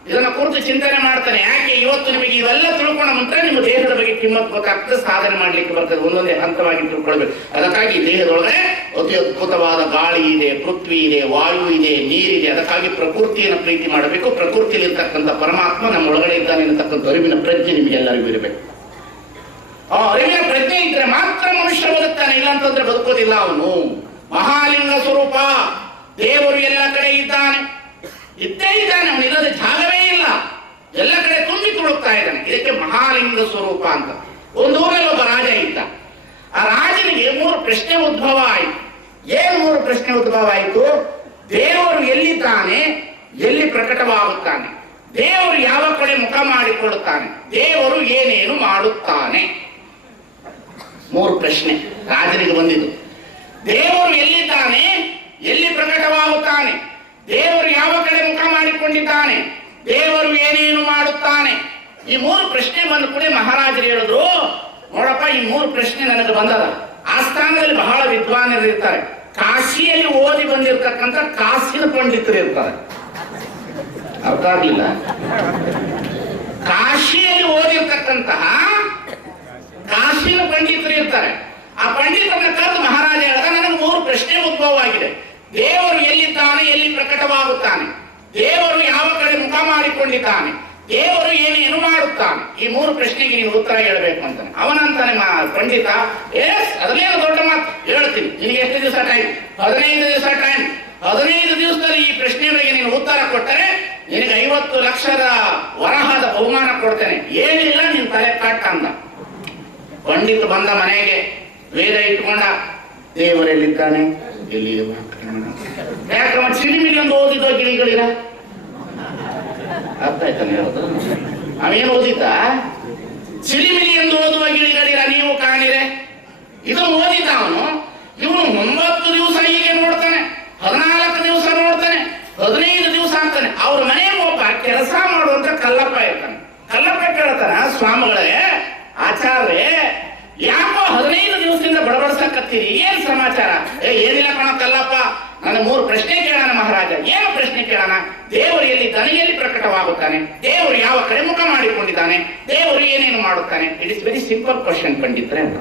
ಇದನ್ನ ಕುರಿತು ಚಿಂತನೆ ಮಾಡ್ತಾನೆ. ಯಾಕೆ ಇವತ್ತು ನಿಮಗೆ ಇವೆಲ್ಲ ತಿಳ್ಕೊಂಡ ನಂತರ ನಿಮ್ಮ ದೇಹದ ಬಗ್ಗೆ ಕಿಮ್ಮತ್ತು ಗೊತ್ತಾಗ್ತದೆ, ಸಾಧನೆ ಮಾಡ್ಲಿಕ್ಕೆ ಬರ್ತದೆ. ಒಂದೊಂದೇ ಹಂತವಾಗಿ ತಿಳ್ಕೊಳ್ಬೇಕು. ಅದಕ್ಕಾಗಿ ದೇಹದೊಳಗಡೆ ಅತಿ ಅದ್ಭುತವಾದ ಗಾಳಿ ಇದೆ, ಪೃಥ್ವಿ ಇದೆ, ವಾಯು ಇದೆ, ನೀರಿದೆ. ಅದಕ್ಕಾಗಿ ಪ್ರಕೃತಿಯನ್ನು ಪ್ರೀತಿ ಮಾಡಬೇಕು. ಪ್ರಕೃತಿಯಲ್ಲಿರ್ತಕ್ಕಂಥ ಪರಮಾತ್ಮ ನಮ್ಮ ಒಳಗಡೆ ಇದ್ದಾನೆ ಅನ್ನತಕ್ಕಂಥ ಅರಿವಿನ ಪ್ರಜ್ಞೆ ನಿಮಗೆಲ್ಲರಿಗೂ ಇರಬೇಕು. ಆ ಅರಿವಿನ ಪ್ರಜ್ಞೆ ಇದ್ರೆ ಮಾತ್ರ ಮನುಷ್ಯ ಬದುಕ್ತಾನೆ, ಇಲ್ಲ ಅಂತಂದ್ರೆ ಬದುಕೋದಿಲ್ಲ ಅವನು. ಮಹಾಲಿಂಗ ಸ್ವರೂಪ ದೇವರು ಎಲ್ಲ ಕಡೆ ಇದ್ದಾನೆ, ಇದ್ದೇ ಇದ್ದಾನೆ. ಅವನು ಇಲ್ಲದ ಜಾಗವೇ ಇಲ್ಲ, ಎಲ್ಲ ಕಡೆ ತುಂಬಿ ತುಳುಕ್ತಾ ಇದ್ದಾನೆ. ಇದಕ್ಕೆ ಮಹಾಲಿಂಗ ಸ್ವರೂಪ ಅಂತ. ಒಂದು ಊರಲ್ಲಿ ಒಬ್ಬ ರಾಜ ಇದ್ದ. ಆ ರಾಜನಿಗೆ 3 ಪ್ರಶ್ನೆ ಉದ್ಭವ ಆಯಿತು. ಏನು 3 ಪ್ರಶ್ನೆ ಉದ್ಭವ ಆಯಿತು? ದೇವರು ಎಲ್ಲಿದ್ದಾನೆ, ಎಲ್ಲಿ ಪ್ರಕಟವಾಗುತ್ತಾನೆ, ದೇವರು ಯಾವ ಕಡೆ ಮುಖ ಮಾಡಿಕೊಳ್ಳುತ್ತಾನೆ, ದೇವರು ಏನೇನು ಮಾಡುತ್ತಾನೆ. 3 ಪ್ರಶ್ನೆ ರಾಜನಿಗೆ ಬಂದಿದ್ದು. ದೇವರು ಎಲ್ಲಿದ್ದಾನೆ, ಎಲ್ಲಿ ಪ್ರಕಟವಾಗುತ್ತಾನೆ, ದೇವರು ಯಾವ ಕಡೆ ಮುಖ ಮಾಡಿಕೊಂಡಿದ್ದಾನೆ, ದೇವರು ಏನೇನು ಮಾಡುತ್ತಾನೆ. ಈ 3 ಪ್ರಶ್ನೆ ಬಂದ ಕೂಡ ಮಹಾರಾಜರು ಹೇಳಿದ್ರು, ನೋಡಪ್ಪ, ಈ 3 ಪ್ರಶ್ನೆ ನನಗೆ ಬಂದದ. ಆ ಸ್ಥಾನದಲ್ಲಿ ಬಹಳ ವಿದ್ವಾನರು ಇರ್ತಾರೆ. ಕಾಶಿಯಲ್ಲಿ ಓದಿ ಬಂದಿರತಕ್ಕಂಥ ಕಾಶಿನ ಪಂಡಿತರು ಇರ್ತಾರೆ. ಅರ್ಥ ಆಗ್ಲಿಲ್ಲ? ಕಾಶಿಯಲ್ಲಿ ಓದಿರ್ತಕ್ಕಂತಹ ಕಾಶಿನ ಪಂಡಿತರು ಇರ್ತಾರೆ. ಆ ಪಂಡಿತರನ್ನ ಕರೆದು ಮಹಾರಾಜ ಹೇಳಿದ, ನನಗೆ 3 ಪ್ರಶ್ನೆ ಉದ್ಭವ ಆಗಿದೆ. ದೇವರು ಎಲ್ಲಿದ್ದಾನೆ, ಎಲ್ಲಿ ಪ್ರಕಟವಾಗುತ್ತಾನೆ, ದೇವರು ಯಾವ ಕಡೆ ಮುಖ ಮಾಡಿಕೊಂಡಿದ್ದಾನೆ, ದೇವರು ಏನೇನು ಮಾಡುತ್ತಾನೆ. ಈ 3 ಪ್ರಶ್ನೆಗೆ ನೀವು ಉತ್ತರ ಹೇಳಬೇಕು ಅಂತಾನೆ. ಅವನಂತಾನೆ ಪಂಡಿತ, ಎಸ್ ಅದನ್ನೇನು ದೊಡ್ಡ ಮಾತು, ಹೇಳ್ತೀನಿ. ನಿನಗೆ ಎಷ್ಟು ದಿವಸ ಟೈಮ್? 15 ದಿವಸ ಟೈಮ್. 15 ದಿವಸದಲ್ಲಿ ಈ ಪ್ರಶ್ನೆಗಳಿಗೆ ನೀನು ಉತ್ತರ ಕೊಟ್ಟರೆ ನಿನಗೆ 50 ಲಕ್ಷದ ವರಹದ ಬಹುಮಾನ ಕೊಡ್ತೇನೆ. ಏನಿಲ್ಲ, ನೀನು ತಲೆ ಕಟ್ಟ ಅಂದ. ಪಂಡಿತ ಬಂದ ಮನೆಗೆ, ವೇದ ಇಟ್ಕೊಂಡ, ದೇವರೆಲ್ಲಿದ್ದಾನೆ, ಎಲ್ಲಿ ಯಾಕಂದ್ರೆ ಸಿಡಿಮಿಡಿ ಒಂದು ಓದಿದ್ದ ಗಿಳಿಗಳಿರ. ಅರ್ಥ ಆಯ್ತಾನೆ ಹೇಳೋದು? ಅವೇನು ಓದಿದ್ದ? ಸಿಡಿಮಿಡಿ ಎಂದು ಓದುವ ಗಿಳಿಗಳಿರ ನೀವು ಕಾಣಿರೆ. ಇದು ಓದಿದ್ದ ಅವನು. ಇವನು 9 ದಿವಸ ಹೀಗೆ ನೋಡ್ತಾನೆ, 14 ದಿವಸ ನೋಡ್ತಾನೆ, 15 ದಿವಸ ಅಂತಾನೆ. ಅವ್ರ ಮನೆಗೆ ಒಬ್ಬ ಕೆಲಸ ಮಾಡುವಂತ ಕಲ್ಲಪ್ಪ ಇರ್ತಾನೆ. ಕಲ್ಲಪ್ಪ ಕೇಳ್ತಾನ, ಸ್ವಾಮಿಗಳೇ, ಆಚಾರ್ಯ, ಯಾಕೋ 15 ದಿವಸದಿಂದ ಬಡಬಡಿಸಕತ್ತೀರಿ, ಏನ್ ಸಮಾಚಾರ? ಏನಿಲ್ಲ ಕಣ ಕಲ್ಲಪ್ಪ, ನನ್ನ 3 ಪ್ರಶ್ನೆ ಕೇಳೋಣ ಮಹಾರಾಜ. ಏನು ಪ್ರಶ್ನೆ ಕೇಳೋಣ? ದೇವರು ಎಲ್ಲಿ ತನಗೆಲ್ಲಿ ಪ್ರಕಟವಾಗುತ್ತಾನೆ? ದೇವರು ಯಾವ ಕಡೆ ಮುಖ ಮಾಡಿಕೊಂಡಿದ್ದಾನೆ? ದೇವರು ಏನೇನು ಮಾಡುತ್ತಾನೆ? It is very simple question ಪಂಡಿತ್ರೆ ಅಂತ.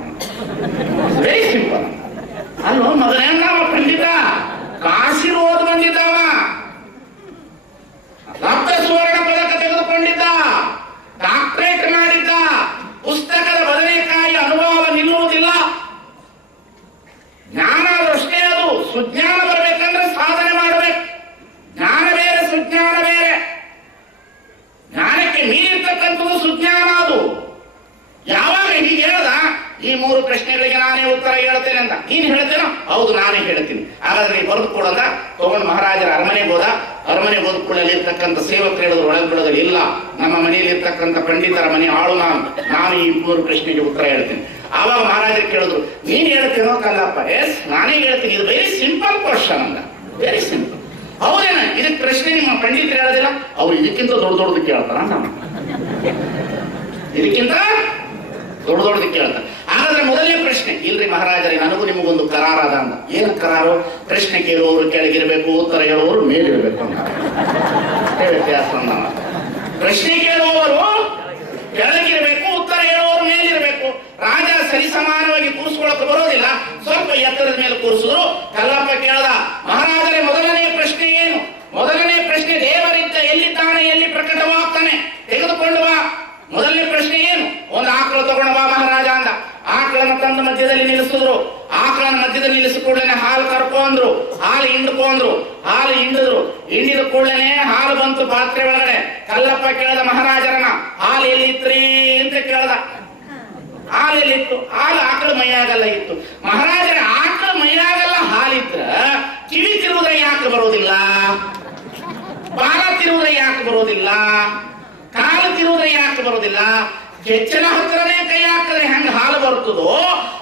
Very simple. ಅಲ್ಲೋ ಮಗನೇ ನಾವು ಪಂಡಿತ ಕಾಶಿಗೆ ಓದ್ ಬಂದಿದ್ದಾವ, ಸಪ್ತ ಸುವರ್ಣ ಪದಕ ತೆಗೆದುಕೊಂಡಿದ್ದ, ಡಾಕ್ಟರೇಟ್ ಮಾಡಿದ್ದ, ಪುಸ್ತಕದ ಬದನೆಕಾಯಿ ಅನುಭವ ನಿಲ್ಲುವುದಿಲ್ಲ. ಜ್ಞಾನ ಅಷ್ಟೇ, ಅದು ಸುಜ್ಞಾನ ಬರಬೇಕಂದ್ರೆ ಸಾಧನೆ ಮಾಡಬೇಕು. ಜ್ಞಾನ ಬೇರೆ, ಸುಜ್ಞಾನ ಬೇರೆ. ಜ್ಞಾನಕ್ಕೆ ಮೀರಿರ್ತಕ್ಕಂಥದ್ದು ಸುಜ್ಞಾನ. ಅದು ಯಾವಾಗ ಹೀಗೆ ಹೇಳ್ದ, ಈ 3 ಪ್ರಶ್ನೆಗಳಿಗೆ ನಾನೇ ಉತ್ತರ ಹೇಳ್ತೇನೆ ಅಂತ. ನೀನು ಹೇಳ್ತೇನೋ? ಹೌದು ನಾನೇ ಹೇಳ್ತೀನಿ. ಹಾಗಾದ್ರೆ ಬರೆದು ಕೊಡೋದ ತಗೊಂಡು ಮಹಾರಾಜರ ಅರಮನೆಗೆ ಹೋದ. ಅರಮನೆಗೆ ಹೋದ ಕೂಡಲೇ ಇರ್ತಕ್ಕಂಥ ಸೇವಕರು ಹೇಳಿದ್ರು ಒಳಗೆ ಬಿಡೋದು ಇಲ್ಲ, ನಮ್ಮ ಮನೆಯಲ್ಲಿ ಇರ್ತಕ್ಕಂಥ ಪಂಡಿತರ ಮನೆ ಆಳು ನಾನು ಈ 3 ಪ್ರಶ್ನೆಗೆ ಉತ್ತರ ಹೇಳ್ತೀನಿ. ಆವಾಗ ಮಹಾರಾಜರು ಕೇಳಿದ್ರು, ನೀನ್ ಹೇಳ್ತೇನೋ ಕಲ್ಲಪ್ಪ? ಎಸ್ ನಾನೇ ಹೇಳ್ತೀನಿ. ಇದು ವೆರಿ ಸಿಂಪಲ್ ಕ್ವಶನ್ ಅಂದ. Very simple. ಹೌದೇನ? ಇದಕ್ಕೆ ಪ್ರಶ್ನೆ ನಿಮ್ಮ ಪಂಡಿತರು ಹೇಳೋದಿಲ್ಲ, ಅವ್ರು ಇದಕ್ಕಿಂತ ದೊಡ್ಡದು ಕೇಳ್ತಾರ, ಇದಕ್ಕಿಂತ ದೊಡ್ಡದು ಕೇಳ್ತಾರೆ. ಹಾಗಾದ್ರೆ ಮೊದಲನೇ ಪ್ರಶ್ನೆ, ಇಲ್ರಿ ಮಹಾರಾಜರೇ ನನಗೂ ನಿಮಗೊಂದು ಕರಾರದ ಅಂದ. ಏನು ಕರಾರು? ಪ್ರಶ್ನೆ ಕೇಳುವವರು ಕೆಳಗಿರ್ಬೇಕು, ಉತ್ತರ ಹೇಳುವವರು ಮೇಲಿರ್ಬೇಕು ಅಂತ ವ್ಯತ್ಯಾಸ. ಪ್ರಶ್ನೆ ಕೇಳುವವರು ಕೆಳಗಿರ್ಬೇಕು, ಉತ್ತರ ಹೇಳುವವರು ಮೇಲಿರ್ಬೇಕು. ರಾಜ ಸರಿಸಮಾನವಾಗಿ ಕೂರಿಸ್ಕೊಳ್ಳೋಕೆ ಬರೋದಿಲ್ಲ, ಸ್ವಲ್ಪ ಎತ್ತರದ ಮೇಲೆ ಕೂರಿಸಿದ್ರು. ಕಲ್ಲಪ್ಪ ಕೇಳ್ದ, ಮಹಾರಾಜರೇ ಮೊದಲನೇ ಪ್ರಶ್ನೆ ಏನು? ಮೊದಲನೇ ಪ್ರಶ್ನೆ, ದೇವರಿದ್ದ ಎಲ್ಲಿದ್ದಾನೆ, ಎಲ್ಲಿ ಪ್ರಕಟವಾಗ್ತಾನೆ? ತೆಗೆದುಕೊಂಡು ಬಾ. ಮೊದಲನೇ ಪ್ರಶ್ನೆ ಏನು? ಒಂದು ಆಕಳು ತಗೊಂಡು ಬಾ ಮಹಾರಾಜ ಅಂದ. ಆಕಳನ್ನ ತಂದು ಮಧ್ಯದಲ್ಲಿ ನಿಲ್ಲಿಸಿದ್ರು. ಆಕಳನ್ನ ಮಧ್ಯದಲ್ಲಿ ನಿಲ್ಲಿಸಿ ಕೂಡಲೇ ಹಾಲು ಕರ್ಕೊಂಡ್ರು, ಹಾಲು ಹಿಂಡ್ಕೊಂಡ್ರು, ಹಾಲು ಹಿಂಡಿದ ಕೂಡಲೇ ಹಾಲು ಬಂತು ಪಾತ್ರೆ ಒಳಗಡೆ. ಕಲ್ಲಪ್ಪ ಕೇಳ್ದ ಮಹಾರಾಜರನ್ನ, ಹಾಲು ಎಲ್ಲಿ ಇತ್ರಿ ಅಂತ ಕೇಳ್ದ. ಹಾಲು ಎಲ್ಲಿತ್ತು? ಹಾಲು ಆಕಳ ಮೈಯಾಗಲ್ಲ ಇತ್ತು. ಮಹಾರಾಜರ ಆಕಳ ಮೈಯಾಗಲ್ಲ ಹಾಲಿದ್ರ ಕಿವಿ ತಿರುವುದ ಯಾಕೆ ಬರೋದಿಲ್ಲ? ಬಾಲ ತಿರುವುದ ಯಾಕೆ ಬರೋದಿಲ್ಲ? ಕಾಲು ತಿರುವುದ ಯಾಕೆ ಬರೋದಿಲ್ಲ? ಕೆಚ್ಚಲ ಹತ್ರನೇ ಕೈ ಹಾಕಿದ್ರೆ ಹೆಂಗ ಹಾಲು ಬರ್ತದೋ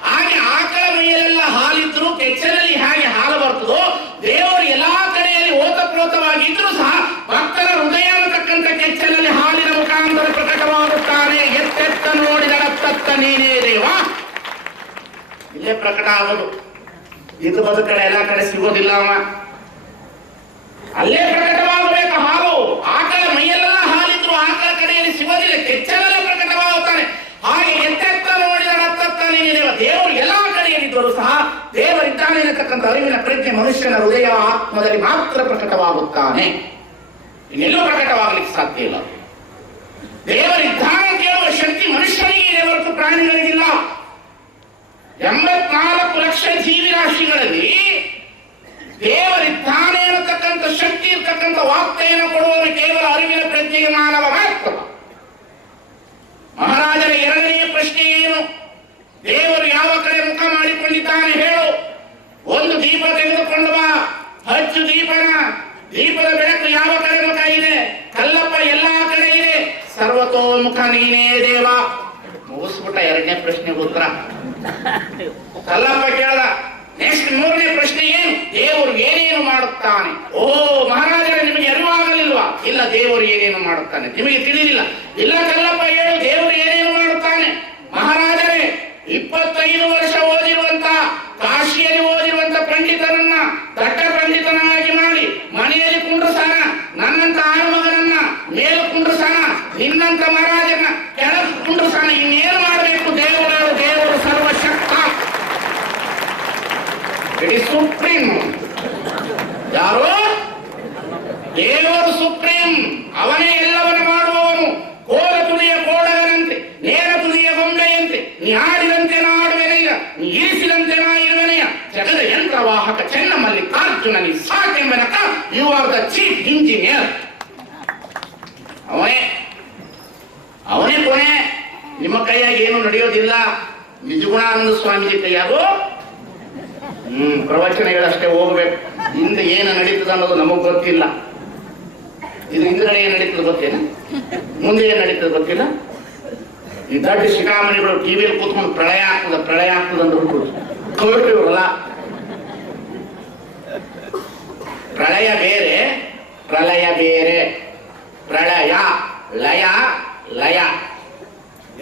ಹಾಗೆ ಆಕಳ ಮೈಯಲ್ಲೆಲ್ಲ ಹಾಲಿದ್ರು ಕೆಚ್ಚಲಲ್ಲಿ ಹೇಗೆ ಹಾಲು ಬರ್ತದೋ, ದೇವರು ಎಲ್ಲಾ ಕಡೆಯಲ್ಲಿ ಓತಪ್ರೋತವಾಗಿದ್ರು ಸಹ ಭಕ್ತರ ಹೃದಯ ಅನ್ನತಕ್ಕಂಥ ಕೆಚ್ಚಲಲ್ಲಿ ಹಾಲಿನ ಮುಖಾಂತರ ಪ್ರಕಟವಾಗುತ್ತಾನೆ. ಎತ್ತೆತ್ತ ನೋಡಿದಳತ್ತತ್ತ ನೀನೇ ದೇವ. ಇಲ್ಲೇ ಪ್ರಕಟ ಆಗೋದು. ಇದು ಬದುಕಡೆ ಎಲ್ಲ ಕಡೆ ಸಿಗೋದಿಲ್ಲ. ಅವ ಅಲ್ಲೇ ಪ್ರಕಟವಾಗಬೇಕು ಹಾಲು. ಆಕಳ ಮೈಯಲ್ಲೆಲ್ಲ ಹಾಲಿದ್ರು ಆಕಳ ಕಡೆಯಲ್ಲಿ ಸಿಗೋದಿಲ್ಲ, ಕೆಚ್ಚಲೆಲ್ಲ ಪ್ರಕಟವಾಗುತ್ತಾನೆ. ಹಾಗೆ ಎತ್ತೆತ್ತ ನೋಡಿದಳತ್ತತ್ತ ನೀನೇ ದೇವ. ದೇವರು ಎಲ್ಲಾ ಕಡೆಯಲ್ಲಿದ್ದರೂ ಸಹ ದೇವರಿದ್ದಾನೆ ಎನ್ನತಕ್ಕಂಥ ಅರಿವಿನ ಪ್ರಜ್ಞೆ ಮನುಷ್ಯನ ಹೃದಯ ಆತ್ಮದಲ್ಲಿ ಮಾತ್ರ ಪ್ರಕಟವಾಗುತ್ತಾನೆ. ಇನ್ನೆಲ್ಲೂ ಪ್ರಕಟವಾಗಲಿಕ್ಕೆ ಸಾಧ್ಯ ಇಲ್ಲ. ದೇವರಿದ್ದಾನೆ ಕೇಳುವ ಶಕ್ತಿ ಮನುಷ್ಯನಿಗೆ ಇದೆ ಹೊರತು ಪ್ರಾಣಿಗಳಿಗಿಲ್ಲ. 84 ಲಕ್ಷ ಜೀವಿರಾಶಿಗಳಲ್ಲಿ ದೇವರಿದ್ದಾನೆ ಅನ್ನತಕ್ಕಂಥ ಶಕ್ತಿ ಇರ್ತಕ್ಕಂಥ ವಾರ್ತೆಯನ್ನು ಕೊಡುವವರು ಕೇವಲ ಅರಿವಿನ ಪ್ರಜ್ಞೆಗೆ ಮಾನವ ಮಾತ್ರ. ಮಹಾರಾಜರ ಎರಡನೆಯ ಪ್ರಶ್ನೆ ಏನು? ದೇವರು ಯಾವ ಕಡೆ ಮುಖ ಮಾಡಿಕೊಂಡಿದ್ದಾನೆ ಹೇಳು. ಒಂದು ದೀಪ ತೆಗೆದುಕೊಂಡು ಬಾ, ಹಚ್ಚು ದೀಪನ. ದೀಪದ ಬೆಳಕು ಯಾವ ಕಡೆ ಮುಖ ಇದೆ? ಕಲ್ಲಪ್ಪ ಎಲ್ಲಾ ಕಡೆ ಇದೆ. ಸರ್ವತೋಮುಖ ನೀನೇ ದೇವ. ಮುಗಿಸ್ಬಿಟ್ಟ ಎರಡನೇ ಪ್ರಶ್ನೆಗೆ ಉತ್ತರ. ಕಲ್ಲಪ್ಪ ಕೇಳ್ದ, ನೆಕ್ಸ್ಟ್ 3ನೇ ಪ್ರಶ್ನೆ ಏನು? ದೇವರು ಏನೇನು ಮಾಡುತ್ತಾನೆ? ಓ ಮಹಾರಾಜರೇ, ನಿಮಗೆ ಅರಿವಾಗಲಿಲ್ವಾ? ಇಲ್ಲ, ದೇವರು ಏನೇನು ಮಾಡುತ್ತಾನೆ ನಿಮಗೆ ತಿಳಿದಿಲ್ಲ. ಇಲ್ಲ ಕಲ್ಲಪ್ಪ ಹೇಳು, ದೇವರು ಏನೇನು ಮಾಡುತ್ತಾನೆ? ಮಹಾರಾಜರೇ, 25 ವರ್ಷ ಓದಿರುವಂತ, ಕಾಶಿಯಲ್ಲಿ ಓದಿರುವಂತ ಪಂಡಿತರನ್ನ ದಟ್ಟ ಪಂಡಿತನಾಗಿ ಮಾಡಿ ಮನೆಯಲ್ಲಿ ಕುಂಡ್ರಸಾನ, ನನ್ನಂತ ಆಳ್ಮಗನನ್ನ ಮೇಲೆ ಕುಂಡ್ರಸಾನ, ನಿನ್ನಂತ ಮಹಾರಾಜನ ಕೆಳಗೆ ಕುಂಡ್ರಸಾನ. ಇನ್ನೇನು ಮಾಡಬೇಕು? ದೇವರು ಸರ್ವಶಕ್ತ. It is supreme. ಯಾರು? ದೇವರು ಸುಪ್ರೀಂ. ಅವನೇ ಎಲ್ಲವನ್ನು ಮಾಡುವವನು. ಕೋಲ ತುದಿಯ ಕೋಡಗನಂತೆ, ನೇರ ತುದಿಯ ಗೊಂಬೆಯಂತೆ, ನೀ ಆಡಿದಂತೆ ನಾ ಆಡುವೆನೆಯ, ನೀ ಇರಿಸಿದಂತೆ ನಾ ಇರುವೆನೆಯ, ಜಗದ ಯಂತ್ರವಾಹಕ ಚೆನ್ನ ಮಲ್ಲಿಕಾರ್ಜುನ ನೀ ಸಾಕೆಂಬನಕ. You are the chief engineer. ಅವನೇ ಕೊನೆ. ನಿಮ್ಮ ಕೈಯಾಗಿ ಏನು ನಡೆಯೋದಿಲ್ಲ. ನಿಜಗುಣಾನಂದ ಸ್ವಾಮೀಜಿ ಕೈಯಾಗೋ ಪ್ರವಚನಗಳಷ್ಟೇ ಹೋಗ್ಬೇಕು. ಹಿಂದೆ ಏನು ನಡೀತದ ಅನ್ನೋದು ನಮಗ್ ಗೊತ್ತಿಲ್ಲ. ಇದು ಹಿಂದ್ಗಡೆ ಏನ್ ನಡೀತದ ಗೊತ್ತಿಲ್ಲ, ಮುಂದೆ ಏನ್ ನಡೀತದ ಗೊತ್ತಿಲ್ಲ. ಈ ದೊಡ್ಡ ಶಿಖಾಮಣಿಗಳು ಟಿವಿಯಲ್ಲಿ ಕೂತ್ಕೊಂಡು ಪ್ರಳಯ ಆಗ್ತದ ಅಂತ ಇವ್ರಲ್ಲ. ಪ್ರಳಯ ಬೇರೆ, ಪ್ರಳಯ ಬೇರೆ. ಪ್ರಳಯ ಲಯ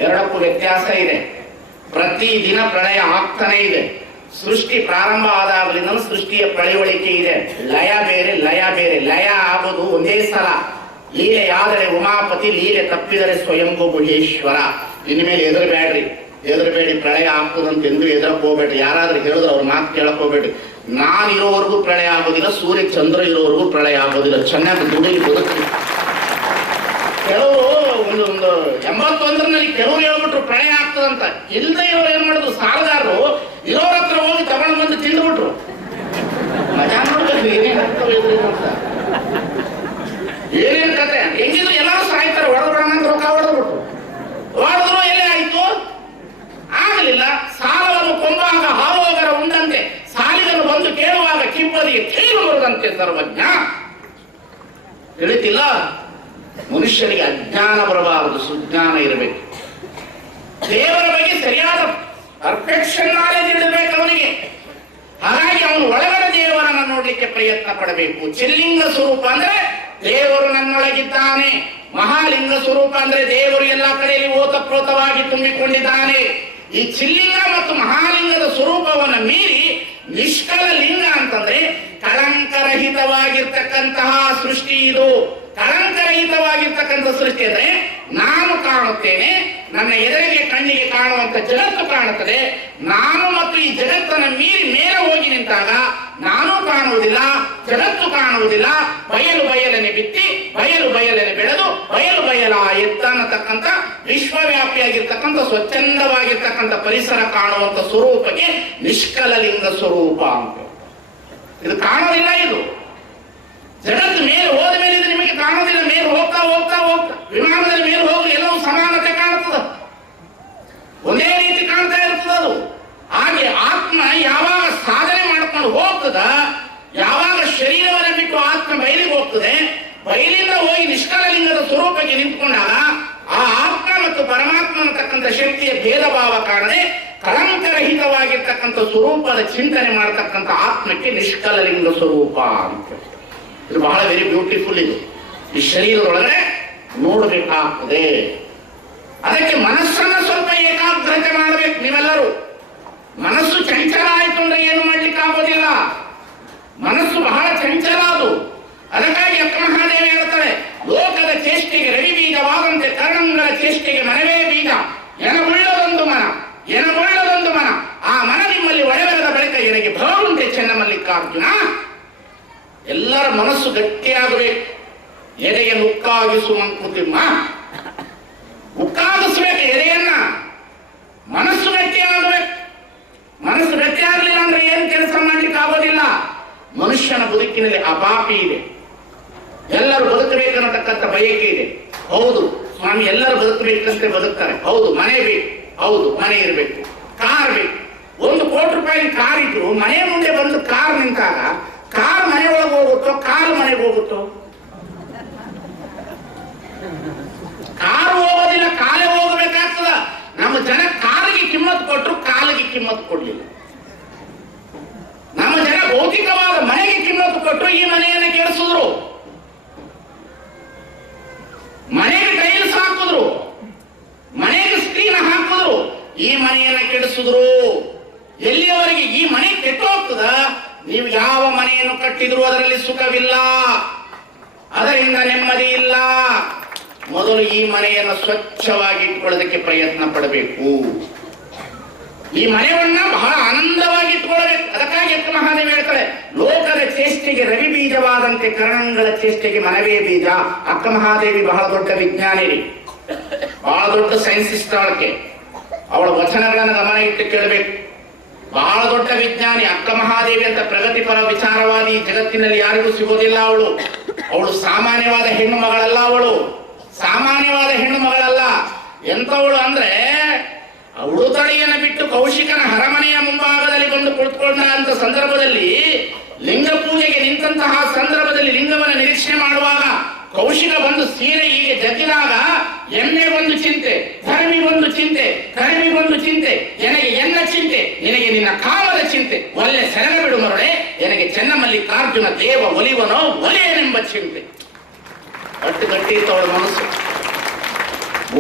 ಎರಡಕ್ಕೂ ವ್ಯತ್ಯಾಸ ಇದೆ. ಪ್ರತಿದಿನ ಪ್ರಳಯ ಆಗ್ತಾನೆ ಇದೆ. ಸೃಷ್ಟಿ ಪ್ರಾರಂಭ ಆದಾಗಲಿಂದ ಸೃಷ್ಟಿಯ ಪಳೆವಳಿಕೆ ಇದೆ. ಲಯ ಬೇರೆ, ಲಯ ಬೇರೆ. ಲಯ ಆಗೋದು ಒಂದೇ ಸಲ. ಲೀಲೆಯಾದರೆ ಉಮಾಪತಿ, ಲೀಲೆ ತಪ್ಪಿದರೆ ಸ್ವಯಂಭೂ ಗುಹೇಶ್ವರ. ಇನ್ಮೇಲೆ ಎದುರಬೇಡಿ, ಪ್ರಳಯ ಆಗ್ತದಂತ ಎಂದು ಎದುರಕ್ಕೆ ಹೋಗ್ಬೇಡ್ರಿ. ಯಾರಾದ್ರೂ ಹೇಳಿದ್ರು ಅವ್ರ ಮಾತು ಕೇಳಕ್ ಹೋಗ್ಬೇಡ್ರಿ. ನಾನಿರೋವರೆಗೂ ಪ್ರಳಯ ಆಗೋದಿಲ್ಲ, ಸೂರ್ಯ ಚಂದ್ರ ಇರೋವರೆಗೂ ಪ್ರಳಯ ಆಗೋದಿಲ್ಲ. ಚೆನ್ನಾಗಿ ದುಡಿಲಿ ಬದುಕ್ರಿ. ಕೆಲವರು ಒಂದು 81ರಲ್ಲಿ ಕೆಲವರು ಹೇಳ್ಬಿಟ್ರು ಪ್ರಳಯ ಆಗ್ತದಂತ. ಇಲ್ಲದೆ ಇವರು ಏನ್ ಮಾಡಿದ್ರು, ಸಾಲಗಾರರು ಇರೋರ ಹತ್ರ ಹೋಗಿ ತಗೊಂಡು ಬಂದು ತಿಂದ್ಬಿಟ್ರು. ಮಜಾ ನೋಡ್ಬೇಕು ಏನೇನ್ ಕತೆ. ಹೆಂಗಿದ್ರು ಎಲ್ಲರೂ ಸಾಯ್ತಾರೆ, ಹೊಡೆದ್ಬಿಡೋಣ ರೊಕ್ಕ ಹೊಡೆದ್ರು ಎಲ್ಲೇ ಆಯ್ತು, ಆಗಲಿಲ್ಲ. ಸಾಲವನ್ನು ಕೊಂಬಾಗ ಹಾವುಗರ ಉಂಡಂತೆ, ಸಾಲಿಗರು ಬಂದು ಕೇಳುವಾಗ ಕಿಬ್ಬರಿಗೆ ಕೀಳು ಬರುದಂತೆ ಸರ್ವಜ್ಞ. ತಿಳಿತಿಲ್ಲ. ಮನುಷ್ಯನಿಗೆ ಅಜ್ಞಾನ ಬರಬಾರದು, ಸುಜ್ಞಾನ ಇರಬೇಕು. ದೇವರ ಬಗ್ಗೆ ಸರಿಯಾದ ಪರ್ಫೆಕ್ಷನ್ ನಾಲೆಜ್ ಇರಬೇಕು ಅವನಿಗೆ. ಹಾಗಾಗಿ ಅವನು ಒಳಗಡೆ ದೇವರನ್ನು ನೋಡ್ಲಿಕ್ಕೆ ಪ್ರಯತ್ನ ಪಡಬೇಕು. ಚಿಲ್ಲಿಂಗ ಸ್ವರೂಪ ಅಂದ್ರೆ ದೇವರು ನನ್ನೊಳಗಿದ್ದಾನೆ. ಮಹಾಲಿಂಗ ಸ್ವರೂಪ ಅಂದ್ರೆ ದೇವರು ಎಲ್ಲ ಕಡೆಯಲ್ಲಿ ಓತಪ್ರೋತವಾಗಿ ತುಂಬಿಕೊಂಡಿದ್ದಾನೆ. ಈ ಚಿಲ್ಲಿಂಗ ಮತ್ತು ಮಹಾಲಿಂಗದ ಸ್ವರೂಪವನ್ನು ಮೀರಿ ನಿಷ್ಕಲ ಲಿಂಗ ಅಂತಂದ್ರೆ ಕಳಂಕರಹಿತವಾಗಿರ್ತಕ್ಕಂತಹ ಸೃಷ್ಟಿ. ಇದು ಕಳಂಕರಹಿತವಾಗಿರ್ತಕ್ಕಂಥ ಸೃಷ್ಟಿ ಅಂದ್ರೆ ನಾನು ಕಾಣುತ್ತೇನೆ, ನನ್ನ ಎದುರಿಗೆ ಕಣ್ಣಿಗೆ ಕಾಣುವಂತ ಜಗತ್ತು ಕಾಣುತ್ತದೆ. ನಾನು ಮತ್ತು ಈ ಜಗತ್ತನ್ನು ಮೀರಿ ಮೇಲೆ ಹೋಗಿ ನಿಂತಾಗ ನಾನು ಕಾಣುವುದಿಲ್ಲ, ಜಗತ್ತು ಕಾಣುವುದಿಲ್ಲ. ಬಯಲು ಬಯಲನೆ ಬಿತ್ತಿ, ಬಯಲು ಬಯಲನೆ ಬೆಳೆದು, ಬಯಲು ಬಯಲ ಎತ್ತನ್ನತಕ್ಕಂಥ ವಿಶ್ವವ್ಯಾಪಿಯಾಗಿರ್ತಕ್ಕಂಥ ಸ್ವಚ್ಛಂದವಾಗಿರ್ತಕ್ಕಂಥ ಪರಿಸರ ಕಾಣುವಂತ ಸ್ವರೂಪಕ್ಕೆ ನಿಷ್ಕಲ ಲಿಂಗ ಸ್ವರೂಪ ಅಂತ. ಇದು ಕಾಣೋದಿಲ್ಲ. ಇದು ಜಗತ್ತು ಮೇಲೆ ಹೋದ ಮೇಲೆ ಇದು ನಿಮಗೆ ಕಾಣೋದಿಲ್ಲ. ಮೇಲೆ ಹೋಗ್ತಾ ಹೋಗ್ತಾ ಹೋಗ್ತಾ ವಿಮಾನದಲ್ಲಿ ಮೇಲೆ ಹೋಗಿ ಎಲ್ಲವೂ ಸಮಾನತೆ ಕಾಣುತ್ತದೆ, ಒಂದೇ ರೀತಿ ಕಾಣ್ತಾ ಇರ್ತದೆ ಅದು. ಹಾಗೆ ಆತ್ಮ ಯಾವಾಗ ಸಾಧನೆ ಮಾಡ್ಕೊಂಡು ಹೋಗ್ತದ, ಯಾವಾಗ ಶರೀರವನ್ನು ಬಿಟ್ಟು ಆತ್ಮ ಬಯಲಿಗೆ ಹೋಗ್ತದೆ, ಬಯಲಿಂದ ಹೋಗಿ ನಿಷ್ಕಲಲಿಂಗದ ಸ್ವರೂಪಕ್ಕೆ ನಿಂತ್ಕೊಂಡಾಗ ಆ ಆತ್ಮ ಮತ್ತು ಪರಮಾತ್ಮ ಅನ್ನತಕ್ಕಂಥ ಶಕ್ತಿಯ ಭೇದ ಭಾವ ಕಾಣದೆ ಕಳಂಕರಹಿತವಾಗಿರ್ತಕ್ಕಂಥ ಸ್ವರೂಪದ ಚಿಂತನೆ ಮಾಡತಕ್ಕಂಥ ಆತ್ಮಕ್ಕೆ ನಿಷ್ಕಲಲಿಂಗ ಸ್ವರೂಪ ಅಂತ. ಇದು ಬಹಳ ವೆರಿ ಬ್ಯೂಟಿಫುಲ್. ಇದು ಈ ಶರೀರದೊಳಗಡೆ ನೋಡಬೇಕಾಗ್ತದೆ. ಅದಕ್ಕೆ ಮನಸ್ಸನ್ನ ಸ್ವಲ್ಪ ಏಕಾಗ್ರತೆ ಮಾಡಬೇಕು ನೀವೆಲ್ಲರೂ. ಮನಸ್ಸು ಚಂಚಲ ಆಯ್ತು ಅಂದ್ರೆ ಏನು ಮಾಡ್ಲಿಕ್ಕೆ ಆಗೋದಿಲ್ಲ. ಮನಸ್ಸು ಬಹಳ ಚಂಚಲ ಅದು. ಅದಕ್ಕಾಗಿ ಅಕ್ಕಮಹಾದೇವಿ ಹೇಳ್ತಾರೆ, ಲೋಕದ ಚೇಷ್ಟೆಗೆ ರವಿ ಬೀಜವಾದಂತೆ ಕರ್ಣಗಳ ಚೇಷ್ಟೆಗೆ ಮನವೇ ಬೀಜ. ಎನಗುಳ್ಳದೊಂದು ಮನ, ಎನಗುಳ್ಳದೊಂದು ಮನ. ಆ ಮನ ನಿಮ್ಮಲ್ಲಿ ಒಡೆಬರದ ಬಳಿಕ ಎನಗೆ ಭವರುಂಟೆ ಚೆನ್ನಮಲ್ಲಿಕಾರ್ಜುನ. ಎಲ್ಲರ ಮನಸ್ಸು ಗಟ್ಟಿಯಾಗಬೇಕು. ಎದೆಗೆ ಉಕ್ಕಾಗಿಸು ಮಂಕುತಿಮ್ಮ, ಉಕ್ಕಾಗಿಸ್ಬೇಕು ಎದೆಯನ್ನ. ಮನಸ್ಸು ಗಟ್ಟಿಯಾಗಬೇಕು. ಮನಸ್ಸು ಗಟ್ಟಿಯಾಗಲಿಲ್ಲ ಅಂದ್ರೆ ಏನ್ ಕೆಲಸ ಮಾಡ್ಲಿಕ್ಕೆ ಆಗೋದಿಲ್ಲ. ಮನುಷ್ಯನ ಬದುಕಿನಲ್ಲಿ ಅಪಾಪಿ ಇದೆ. ಎಲ್ಲರೂ ಬದುಕಬೇಕನ್ನತಕ್ಕಂಥ ಬಯಕೆ ಇದೆ. ಹೌದು ಸ್ವಾಮಿ, ಎಲ್ಲರೂ ಬದುಕಬೇಕಂತೆ ಬದುಕ್ತಾರೆ. ಹೌದು, ಮನೆ ಬೇಕು. ಹೌದು, ಮನೆ ಇರಬೇಕು. ಕಾರ್ ಬೇಕು. 1 ಕೋಟಿ ರೂಪಾಯಿ ಕಾರ್ ಇಟ್ಟು ಮನೆ ಮುಂದೆ ಬಂದು ಕಾರ್ ನಿಂತಾಗ ಕಾರ್ ಮನೆ ಒಳಗೆ ಹೋಗುತ್ತೋ, ಕಾರ್ ಮನೆಗೆ ಹೋಗುತ್ತೋ? ಕಾರು ಹೋಗೋದಿಲ್ಲ, ಕಾಲೇ ಹೋಗಬೇಕಾಗ್ತದ. ನಮ್ಮ ಜನ ಕಾಲಿಗೆ ಕಿಮ್ಮತ್ತು ಕೊಟ್ಟರು, ಕಾಲಿಗೆ ಕಿಮ್ಮತ್ತು ಕೊಡ್ಲಿಲ್ಲ. ನಮ್ಮ ಜನ ಭೌತಿಕವಾದ ಮನೆಗೆ ಕಿಮ್ಮತ್ತು ಕೊಟ್ಟರು, ಈ ಮನೆಯನ್ನು ಕೆಡಿಸಿದ್ರು. ಮನೆಗೆ ಟೈಲ್ಸ್ ಹಾಕಿದ್ರು, ಮನೆಗೆ ಸ್ಕ್ರೀನ್ ಹಾಕಿದ್ರು, ಈ ಮನೆಯನ್ನ ಕೆಡಿಸಿದ್ರು. ಎಲ್ಲಿಯವರೆಗೆ ಈ ಮನೆ ಕೆಟ್ಟು ಹೋಗ್ತದ, ನೀವು ಯಾವ ಮನೆಯನ್ನು ಕಟ್ಟಿದ್ರು ಅದರಲ್ಲಿ ಸುಖವಿಲ್ಲ, ಅದರಿಂದ ನೆಮ್ಮದಿ ಇಲ್ಲ. ಮೊದಲು ಈ ಮನೆಯನ್ನು ಸ್ವಚ್ಛವಾಗಿ ಇಟ್ಕೊಳ್ಳೋದಕ್ಕೆ ಪ್ರಯತ್ನ ಪಡಬೇಕು. ಈ ಮನೆಯನ್ನ ಬಹಳ ಆನಂದವಾಗಿ ಇಟ್ಕೊಳ್ಬೇಕು. ಅದಕ್ಕಾಗಿ ಅಕ್ಕ ಮಹಾದೇವಿ ಹೇಳ್ತಾರೆ, ಲೋಕದ ಚೇಷ್ಟೆಗೆ ರವಿ ಬೀಜವಾದಂತೆ ಕರ್ಣಗಳ ಚೇಷ್ಟೆಗೆ ಮನವೇ ಬೀಜ. ಅಕ್ಕ ಮಹಾದೇವಿ ಬಹಳ ದೊಡ್ಡ ವಿಜ್ಞಾನಿ, ಬಹಳ ದೊಡ್ಡ ಸೈನ್ಸಿಸ್ಟ್. ಅವಳ ವಚನಗಳನ್ನು ಗಮನ ಇಟ್ಟು ಕೇಳಬೇಕು. ಬಹಳ ದೊಡ್ಡ ವಿಜ್ಞಾನಿ ಅಕ್ಕ ಮಹಾದೇವಿ ಅಂತ ಪ್ರಗತಿಪರ ವಿಚಾರವಾದಿ ಜಗತ್ತಿನಲ್ಲಿ ಯಾರಿಗೂ ಸಿಗೋದಿಲ್ಲ. ಅವಳು ಸಾಮಾನ್ಯವಾದ ಹೆಣ್ಣು ಮಗಳಲ್ಲ. ಅವಳು ಸಾಮಾನ್ಯವಾದ ಹೆಣ್ಣು ಮಗಳಲ್ಲ. ಎಂತವಳು ಅಂದ್ರೆ, ಉಡುತಡಿಯನ್ನು ಬಿಟ್ಟು ಕೌಶಿಕನ ಅರಮನೆಯ ಮುಂಭಾಗದಲ್ಲಿ ಬಂದು ಕುಳಿತುಕೊಂಡಂತ ಸಂದರ್ಭದಲ್ಲಿ, ಲಿಂಗ ಪೂಜೆಗೆ ನಿಂತಹ ಸಂದರ್ಭದಲ್ಲಿ ಲಿಂಗವನ್ನು ನಿರೀಕ್ಷೆ ಮಾಡುವಾಗ ಕೌಶಿಕ ಬಂದು ಸೀರೆ ಹೀಗೆ ಜಗ್ಗಿದಾಗ ಎಮ್ಮೆ ಒಂದು ಚಿಂತೆ, ಧರ್ಮಿ ಒಂದು ಚಿಂತೆ, ಕರ್ಮಿ ಒಂದು ಚಿಂತೆ, ನನಗೆ ಎನ್ನ ಚಿಂತೆ, ನಿನಗೆ ನಿನ್ನ ಕಾಮದ ಚಿಂತೆ, ಒಳ್ಳೆ ಸೆರಗ ಬಿಡು ಮರಳೆ, ನನಗೆ ಚೆನ್ನಮಲ್ಲಿಕಾರ್ಜುನ ದೇವ ಒಲಿವನೋ ಒಲೆಯನೆಂಬ ಚಿಂತೆ. ಗಟ್ಟಿ ಗಟ್ಟಿ ಇತ್ತು ಅವಳ ಮನಸ್ಸು.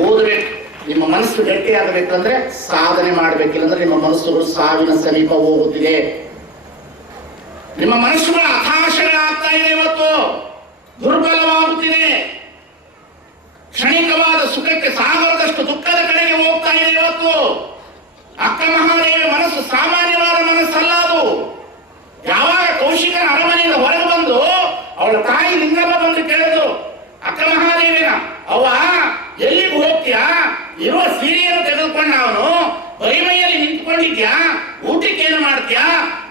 ಓದಬೇಕು. ನಿಮ್ಮ ಮನಸ್ಸು ಗಟ್ಟಿಯಾಗಬೇಕಂದ್ರೆ ಸಾಧನೆ ಮಾಡಬೇಕಿಲ್ಲಂದ್ರೆ ನಿಮ್ಮ ಮನಸ್ಸುಗಳು ಸಾವಿನ ಸಮೀಪ ಹೋಗುತ್ತಿದೆ. ನಿಮ್ಮ ಮನಸ್ಸುಗಳ ಹತಾಶೆಗಳಾಗ್ತಾ ಇದೆ, ಇವತ್ತು ದುರ್ಬಲವಾಗುತ್ತಿದೆ. ಕ್ಷಣಿಕವಾದ ಸುಖಕ್ಕೆ ಸಾಗರದಷ್ಟು ದುಃಖದ ಕಡೆಗೆ ಹೋಗ್ತಾ ಇದೆ ಇವತ್ತು. ಅಕ್ಕ ಮಹಾದೇವಿ ಮನಸ್ಸು ಸಾಮಾನ್ಯವಾದ ಮನಸ್ಸಲ್ಲ ಅದು. ಯಾವಾಗ ಕೌಶಿಕನ ಅರಮನೆಯಿಂದ ಹೊರಗೆ ಬಂದು ಅವಳ ತಾಯಿ ಲಿಂಗಮ್ಮ ಬಂದು ಕೇಳಿದ್ರು, ಅಕ್ಕ ಮಹಾದೇವಿನ ಅವ್ವ ಎಲ್ಲಿಗೆ ಹೋಗ್ತೀಯಾ, ಇರುವ ಸೀರೆಯನ್ನು ತೆಗೆದುಕೊಂಡು ಅವನು ಬರಿಮೈಯಲ್ಲಿ ನಿಂತ್ಕೊಂಡಿದ್ಯಾ, ಊಟಕ್ಕೆ ಏನು ಮಾಡ್ತೀಯಾ,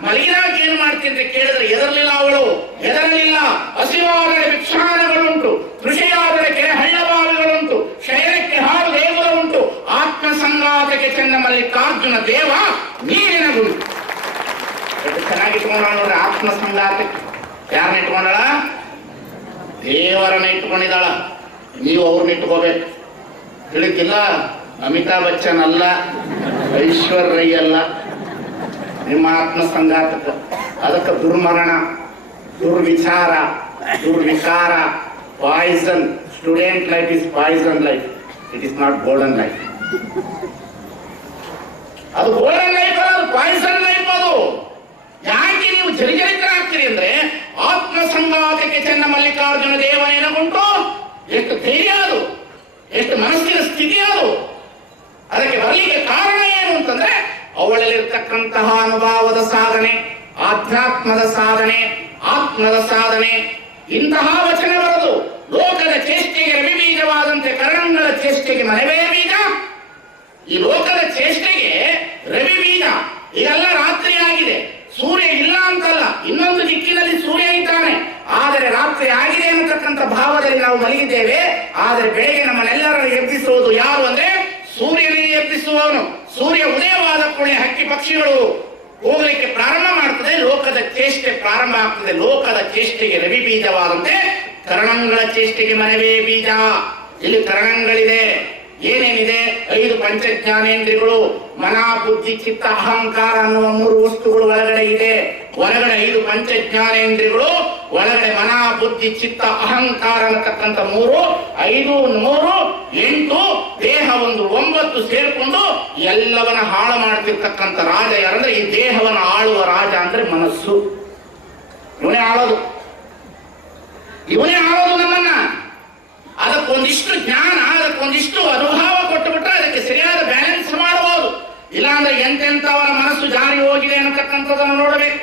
ಮಲಗಿದಾಗ ಏನು ಮಾಡ್ತೀಯ ಅಂತ ಕೇಳಿದ್ರೆ ಎದರಲಿಲ್ಲ. ಅವಳು ಎದರಲಿಲ್ಲ. ಹಸಿವಾದರೆ ಭಿಕ್ಷಾನಗಳುಂಟು, ಕೃಷಿಯಾದರೆ ಕೆರೆ ಹಳ್ಳಬಾವಿಗಳುಂಟು, ಶಯನಕ್ಕೆ ಹಾಳು ದೇಗುಲವುಂಟು, ಆತ್ಮ ಸಂಗಾತಕ್ಕೆ ಚೆನ್ನ ಮಲ್ಲಿಕಾರ್ಜುನ ದೇವ ನೀರಿನ ಗುರು. ಎಷ್ಟು ಚೆನ್ನಾಗಿ ಇಟ್ಕೊಂಡಾಳ ನೋಡ್ರಿ. ಆತ್ಮ ಸಂಗಾತಕ್ಕೆ ಯಾರನ್ನ ಇಟ್ಕೊಂಡಾಳ? ದೇವರನ್ನ ಇಟ್ಕೊಂಡಿದ್ದಾಳ. ನೀವು ಅವ್ರನ್ನ ಇಟ್ಕೋಬೇಕು. ತಿಳಿತಿಲ್ಲ, ಅಮಿತಾಬ್ ಬಚ್ಚನ್ ಅಲ್ಲ, ಐಶ್ವರ್ಯ ರೈ ಅಲ್ಲ, ನಿಮ್ಮ ಆತ್ಮ ಸಂಘಾತಕ್ಕೆ. ಅದಕ್ಕೆ ದುರ್ಮರಣ, ದುರ್ವಿಚಾರ, ದುರ್ವಿಕಾರ, poison. Student life is poison life, it is not golden life. ಅದು ಗೋಲ್ಡನ್ ಲೈಫ್ ಅಲ್ಲ, ಅದು ಪಾಯ್ಸನ್ ಲೈಫ್. ಅದು ಯಾಕೆ ನೀವು ಜರಿಜರಿತರಾಗ್ತೀರಿ ಅಂದ್ರೆ ಆತ್ಮ ಸಂಘಾತಕ್ಕೆ ಚೆನ್ನ ಮಲ್ಲಿಕಾರ್ಜುನ ದೇವನೇನಗುಂಟು. ಎಷ್ಟು ಧೈರ್ಯ ಅದು, ಎಷ್ಟು ಮನಸ್ಸಿನ ಸ್ಥಿತಿ ಅದು. ಅದಕ್ಕೆ ಬರಲಿಕ್ಕೆ ಕಾರಣ ಏನು ಅಂತಂದ್ರೆ ಅವಳಲ್ಲಿರ್ತಕ್ಕಂತಹ ಅನುಭವದ ಸಾಧನೆ, ಆಧ್ಯಾತ್ಮದ ಸಾಧನೆ, ಆತ್ಮದ ಸಾಧನೆ. ಇಂತಹ ವಚನ ಬರದು. ಲೋಕದ ಚೇಷ್ಟೆಗೆ ರವಿ ಬೀಜವಾದಂತೆ ಕರಣಗಳ ಚೇಷ್ಟೆಗೆ ಮನವೇ ಬೀಜ. ಈ ಲೋಕದ ಚೇಷ್ಟೆಗೆ ರವಿ ಬೀಜ. ಈಗೆಲ್ಲ ರಾತ್ರಿ ಆಗಿದೆ, ಸೂರ್ಯ ಇಲ್ಲ ಅಂತಲ್ಲ, ಇನ್ನೊಂದು ದಿಕ್ಕಿನಲ್ಲಿ ಸೂರ್ಯ ಇದ್ದಾನೆ. ಆದರೆ ರಾತ್ರಿ ಆಗಿದೆ ಅನ್ನತಕ್ಕಂಥ ಭಾವದಲ್ಲಿ ನಾವು ಮಲಗಿದ್ದೇವೆ. ಆದರೆ ಬೆಳಗ್ಗೆ ನಮ್ಮನ್ನೆಲ್ಲರನ್ನು ಎಬ್ಬಿಸುವುದು ಯಾರು ಅಂದ್ರೆ ಸೂರ್ಯನೇ ಎಬ್ಬಿಸುವವನು. ಸೂರ್ಯ ಉದಯವಾದ ಕೂಡಲೇ ಹಕ್ಕಿ ಪಕ್ಷಿಗಳು ಹೋಗಲಿಕ್ಕೆ ಪ್ರಾರಂಭ ಮಾಡ್ತದೆ, ಲೋಕದ ಚೇಷ್ಟೆ ಪ್ರಾರಂಭ ಆಗ್ತದೆ. ಲೋಕದ ಚೇಷ್ಟೆಗೆ ರವಿ ಬೀಜವಾದಂತೆ ಕರಣಗಳ ಚೇಷ್ಟೆಗೆ ಮನವೇ ಬೀಜ. ಇಲ್ಲಿ ಕರಣಗಳಿದೆ, ಏನೇನಿದೆ? 5 ಪಂಚಜ್ಞಾನೇಂದ್ರಿಯಗಳು, ಮನ, ಬುದ್ಧಿ, ಚಿತ್ತ, ಅಹಂಕಾರ ಅನ್ನುವ 3 ವಸ್ತುಗಳು ಒಳಗಡೆ ಇದೆ. ಹೊರಗಡೆ 5 ಪಂಚಜ್ಞಾನೇಂದ್ರಿಯಗಳು, ಒಳಗಡೆ ಮನ, ಬುದ್ಧಿ, ಚಿತ್ತ, ಅಹಂಕಾರ ಅನ್ನತಕ್ಕಂಥ 3, 5, 3, 8, ದೇಹ 1, 9 ಸೇರ್ಕೊಂಡು ಎಲ್ಲವನ್ನ ಹಾಳು ಮಾಡ್ತಿರ್ತಕ್ಕಂಥ ರಾಜ ಯಾರಂದ್ರೆ ಈ ದೇಹವನ್ನು ಆಳುವ ರಾಜ ಅಂದ್ರೆ ಮನಸ್ಸು. ಇವನೇ ಆಳೋದು, ಇವನೇ ಆಳೋದು ನಮ್ಮನ್ನ. ಅದಕ್ಕೊಂದಿಷ್ಟು ಜ್ಞಾನ, ಅದಕ್ಕೊಂದಿಷ್ಟು ಅನುಭವ ಕೊಟ್ಟುಬಿಟ್ರೆ ಅದಕ್ಕೆ ಸರಿಯಾದ ಬ್ಯಾಲೆನ್ಸ್ ಮಾಡಬಹುದು. ಇಲ್ಲಾಂದ್ರೆ ಎಂತೆಂಥವರ ಮನಸ್ಸು ಜಾರಿ ಹೋಗಿದೆ ಅನ್ನತಕ್ಕಂಥದ್ದನ್ನು ನೋಡಬೇಕು.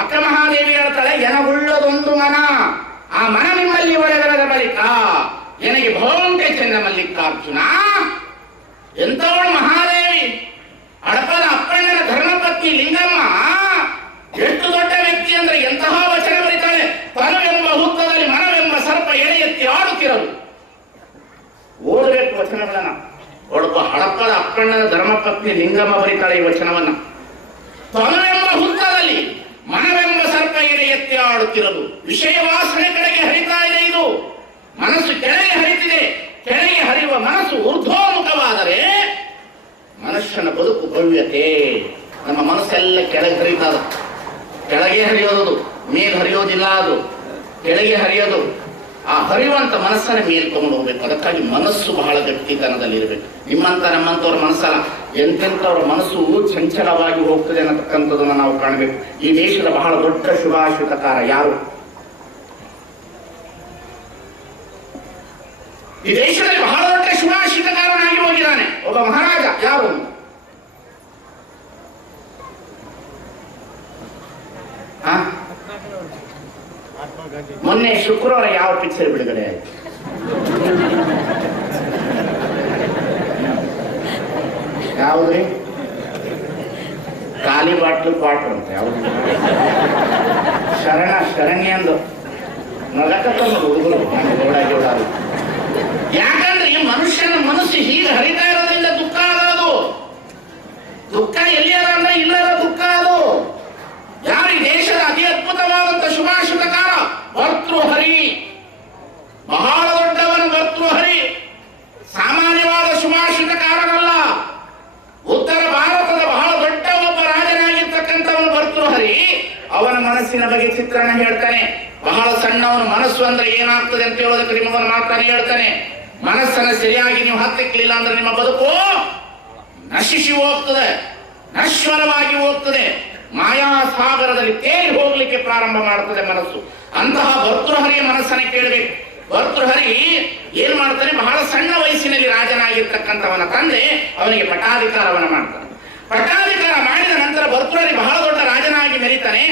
ಅಕ್ಕ ಮಹಾದೇವಿ ಹೇಳ್ತಾಳೆ, ಎನಗುಳ್ಳದೊಂದು ಮನ, ಆ ಮನ ನಿಮ್ಮಲ್ಲಿ ಒಳಗರದ ಬಳಿಕ ನನಗೆ ಭವಂತೆ ಚೆನ್ನ ಮಲ್ಲಿಕಾರ್ಜುನ. ಎಂಥವಳು ಮಹಾದೇವಿ? ಹಡಪದ ಅಪ್ಪಣ್ಣನ ಧರ್ಮಪತ್ನಿ ಲಿಂಗಮ್ಮ ಎಷ್ಟು ದೊಡ್ಡ ವ್ಯಕ್ತಿ ಅಂದ್ರೆ ಎಂತಹ ವಚನ ಬರೀತಾಳೆ. ತನುವೆಂಬ ಹುತ್ತದಲ್ಲಿ ಮನವೆಂಬ ಸರ್ಪ ಎಳೆ ಎತ್ತಿ ಆಡುತ್ತಿರಲು. ಓದಬೇಕು ವಚನಗಳನ್ನ. ಒಬ್ಬ ಹಡಪದ ಅಪ್ಪಣ್ಣನ ಧರ್ಮಪತ್ನಿ ಲಿಂಗಮ್ಮ ಬರೀತಾಳೆ ಈ ವಚನವನ್ನ. ತನುವೆಂಬ ಹುತ್ತದಲ್ಲಿ ಮನವೆಂಬ ಸರ್ಪ ಎಡೆ ಎತ್ತಿ ಆಡುತ್ತಿರಲು. ವಿಷಯ ವಾಸನೆ ಕಡೆಗೆ ಹರಿತಾ ಇದೆ. ಇದು ಮನಸ್ಸು ಕೆಳಗೆ ಹರಿತಿದೆ. ಕೆಳಗೆ ಹರಿಯುವ ಮನಸ್ಸು ಊರ್ಧ್ವಮುಖವಾದರೆ ಮನುಷ್ಯನ ಬದುಕು ಭವ್ಯತೆ. ನಮ್ಮ ಮನಸ್ಸೆಲ್ಲ ಕೆಳಗೆ ಹರಿತದ. ಕೆಳಗೆ ಹರಿಯೋದು, ಮೇಲ್ ಹರಿಯೋದಿಲ್ಲ. ಅದು ಕೆಳಗೆ ಹರಿಯೋದು. ಆ ಹರಿಯುವಂತ ಮನಸ್ಸನ್ನ ಮೇಲ್ ತಗೊಂಡು ಹೋಗ್ಬೇಕು. ಅದಕ್ಕಾಗಿ ಮನಸ್ಸು ಬಹಳ ಗಟ್ಟಿತನದಲ್ಲಿ ಇರಬೇಕು. ನಿಮ್ಮಂತ ನಮ್ಮಂತವ್ರ ಮನಸ್ಸಲ್ಲ, ಎಂತೆಂಥವ್ರ ಮನಸ್ಸು ಚಂಚಲವಾಗಿ ಹೋಗ್ತದೆ ಅನ್ನತಕ್ಕಂಥದ್ದನ್ನ ನಾವು ಕಾಣಬೇಕು. ಈ ದೇಶದ ಬಹಳ ದೊಡ್ಡ ಶುಭಾಷಿತಕಾರ ಯಾರು? ಈ ದೇಶದಲ್ಲಿ ಬಹಳ ದೊಡ್ಡ ಶುಭಾಷಿತಕಾರನಾಗಿ ಹೋಗಿದ್ದಾನೆ ಒಬ್ಬ ಮಹಾರಾಜ. ಯಾರು? ಮೊನ್ನೆ ಶುಕ್ರವಾರ ಯಾವ ಪಿಕ್ಚರ್ ಬಿಡುಗಡೆ ಆಯ್ತು? ಯಾವ್ದ್ರಿ? ಖಾಲಿ ಬಾಟ್ಲು ಕ್ವಾಟ್ರ್ ಅಂತ. ಯಾವ್ದು? ಶರಣ್ಯ ಅಂದು ನಗಕತ್ತಲ್ಲ ಹುಡುಗರು ಓಡಾಡಿ. ಯಾಕಂದ್ರೆ ಮನುಷ್ಯನ ಮನಸ್ಸು ಹೀಗೆ ಹರಿತಾ ಇರೋದ್ರಿಂದ ದುಃಖ ಆಗೋದು. ದುಃಖ ಎಲ್ಲಿ ಅದ ಅಂದ್ರೆ ಇಲ್ಲದ ದುಃಖ ಅದು. ಯಾರು ಈ ದೇಶದ ಅತಿ ಅದ್ಭುತವಾದಂತ ಶುಭಾಷಿತಕಾರ ಭರ್ತೃಹರಿ, ಬಹಳ ದೊಡ್ಡವನು ಭರ್ತೃಹರಿ. ಸಾಮಾನ್ಯವಾದ ಶುಭಾಷಿತಕಾರನಲ್ಲ. ಉತ್ತರ ಭಾರತದ ಬಹಳ ದೊಡ್ಡ ಒಬ್ಬ ರಾಜನಾಗಿರ್ತಕ್ಕಂಥವನು ಭರ್ತೃಹರಿ. ಅವನ ಮನಸ್ಸಿನ ಬಗ್ಗೆ ಚಿತ್ರಣ ಹೇಳ್ತಾನೆ. ಬಹಳ ಸಣ್ಣವನು. ಮನಸ್ಸು ಅಂದ್ರೆ ಏನಾಗ್ತದೆ ಅಂತ ಹೇಳೋದಕ್ಕೆ ನಿಮ್ಮವನು ಮಾತಾನೆ ಹೇಳ್ತಾನೆ. ಮನಸ್ಸನ್ನು ಸರಿಯಾಗಿ ನೀವು ಹತ್ತಿಕ್ಕಲಿಲ್ಲ ಅಂದ್ರೆ ನಿಮ್ಮ ಬದುಕು ನಶಿಸಿ ಹೋಗ್ತದೆ, ನಶ್ವರವಾಗಿ ಹೋಗ್ತದೆ, ಮಾಯಾಸಾಗರದಲ್ಲಿ ತೇಲಿ ಹೋಗ್ಲಿಕ್ಕೆ ಪ್ರಾರಂಭ ಮಾಡುತ್ತದೆ ಮನಸ್ಸು. ಅಂತಹ ಭರ್ತೃಹರಿಯ ಮನಸ್ಸನ್ನು ಕೇಳಬೇಕು. ಭರ್ತೃಹರಿ ಏನ್ ಮಾಡ್ತಾನೆ, ಬಹಳ ಸಣ್ಣ ವಯಸ್ಸಿನಲ್ಲಿ ರಾಜನಾಗಿರ್ತಕ್ಕಂಥವನ ತಂದೆ ಅವನಿಗೆ ಪಟ್ಟಾಧಿಕಾರವನ್ನು ಮಾಡ್ತಾನೆ. ಪಟ್ಟಾಧಿಕಾರ ಮಾಡಿದ ನಂತರ ಭರ್ತೃಹರಿ ಬಹಳ ದೊಡ್ಡ ರಾಜನಾಗಿ ಮೆರೀತಾನೆ.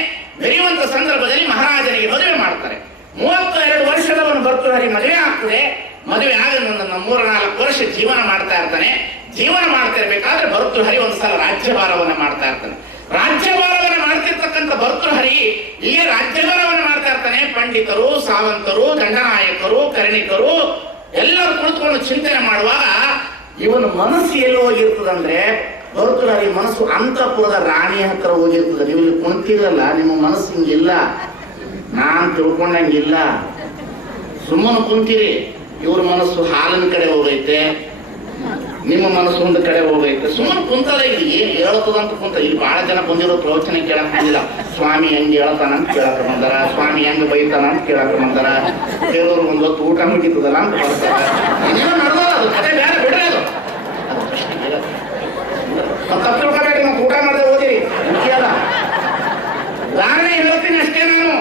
ಮೆರೆಯುವಂತ ಸಂದರ್ಭದಲ್ಲಿ ಮಹಾರಾಜನಿಗೆ ಮದುವೆ ಮಾಡ್ತಾರೆ. 32 ವರ್ಷದವನು ಭರ್ತೃಹರಿ ಮದುವೆ ಆಗ್ತದೆ. ಮದುವೆ ಆಗ 3-4 ವರ್ಷ ಜೀವನ ಮಾಡ್ತಾ ಇರ್ತಾನೆ. ಜೀವನ ಮಾಡ್ತಾ ಇರ್ಬೇಕಾದ್ರೆ ಭರ್ತೃಹರಿ ಒಂದ್ಸಲ ರಾಜ್ಯಭಾರವನ್ನ ಮಾಡ್ತಾ ಇರ್ತಾನೆ. ರಾಜ್ಯಭಾರವನ್ನ ಮಾಡ್ತಿರ್ತಕ್ಕಂಥ ಭರ್ತೃಹರಿ ಹೀಗೆ ರಾಜ್ಯಭಾರವನ್ನ ಮಾಡ್ತಾ ಇರ್ತಾನೆ. ಪಂಡಿತರು, ಸಾವಂತರು, ದಂಡನಾಯಕರು, ಕರ್ಣಿಕರು ಎಲ್ಲರೂ ಕುಳಿತುಕೊಂಡು ಚಿಂತನೆ ಮಾಡುವಾಗ ಇವನ ಮನಸ್ಸು ಎಲ್ಲಿ ಹೋಗಿರ್ತದಂದ್ರೆ, ಭರ್ತೃಹರಿ ಮನಸ್ಸು ಅಂತಃಪುರದ ರಾಣಿಯ ಹತ್ರ ಹೋಗಿರ್ತದೆ. ನೀವು ಇಲ್ಲಿ ಕುಂತಿರಲ್ಲ, ನಿಮ್ಮ ಮನಸ್ಸು ಹಿಂಗಿಲ್ಲ, ನಾನ್ ತಿಳ್ಕೊಂಡಂಗಿಲ್ಲ, ಸುಮ್ಮನೆ ಕುಂತೀರಿ. ಇವ್ರ ಮನಸ್ಸು ಹಾಲಿನ ಕಡೆ ಹೋಗೈತೆ, ನಿಮ್ಮ ಮನಸ್ಸು ಒಂದು ಕಡೆ ಹೋಗೈತೆ. ಸುಮ್ಮನೆ ಕುಂತಲ್ಲ, ಇಲ್ಲಿ ಏನ್ ಹೇಳ್ತದಂತ ಕುಂತ. ಇಲ್ಲಿ ಬಹಳ ಜನ ಬಂದಿರೋ ಪ್ರವಚನ ಕೇಳಕ್ ಬಂದಿಲ್ಲ. ಸ್ವಾಮಿ ಹೆಂಗ್ ಹೇಳ್ತಾನ ಅಂತ ಕೇಳಕ್ ಬಂದಾರ, ಸ್ವಾಮಿ ಹೆಂಗ್ ಬೈತಾನ ಅಂತ ಕೇಳಕ್ ಬಂದಾರ, ಕೆಲವರು ಒಂದ್ ಹೊತ್ತು ಊಟ ಮುಗಿತದಲ್ಲ ಅಂತ ಬರ್ತಾರ. ಇನ್ನೇನೋ ನಡೆದ ಅದು ಕತೆ ಬೇರೆ ಬಿಡ್ರಿ. ಅದು ತಪ್ಪು ತಿಳ್ಕೊಬೇಡಿ, ನಾವು ಊಟ ಮಾಡದೆ ಓದಿರಿ ಮುಖ್ಯಲ್ಲ. ಉದಾಹರಣೆ ಹೇಳ್ತೀನಿ ಅಷ್ಟೇ. ನಾನು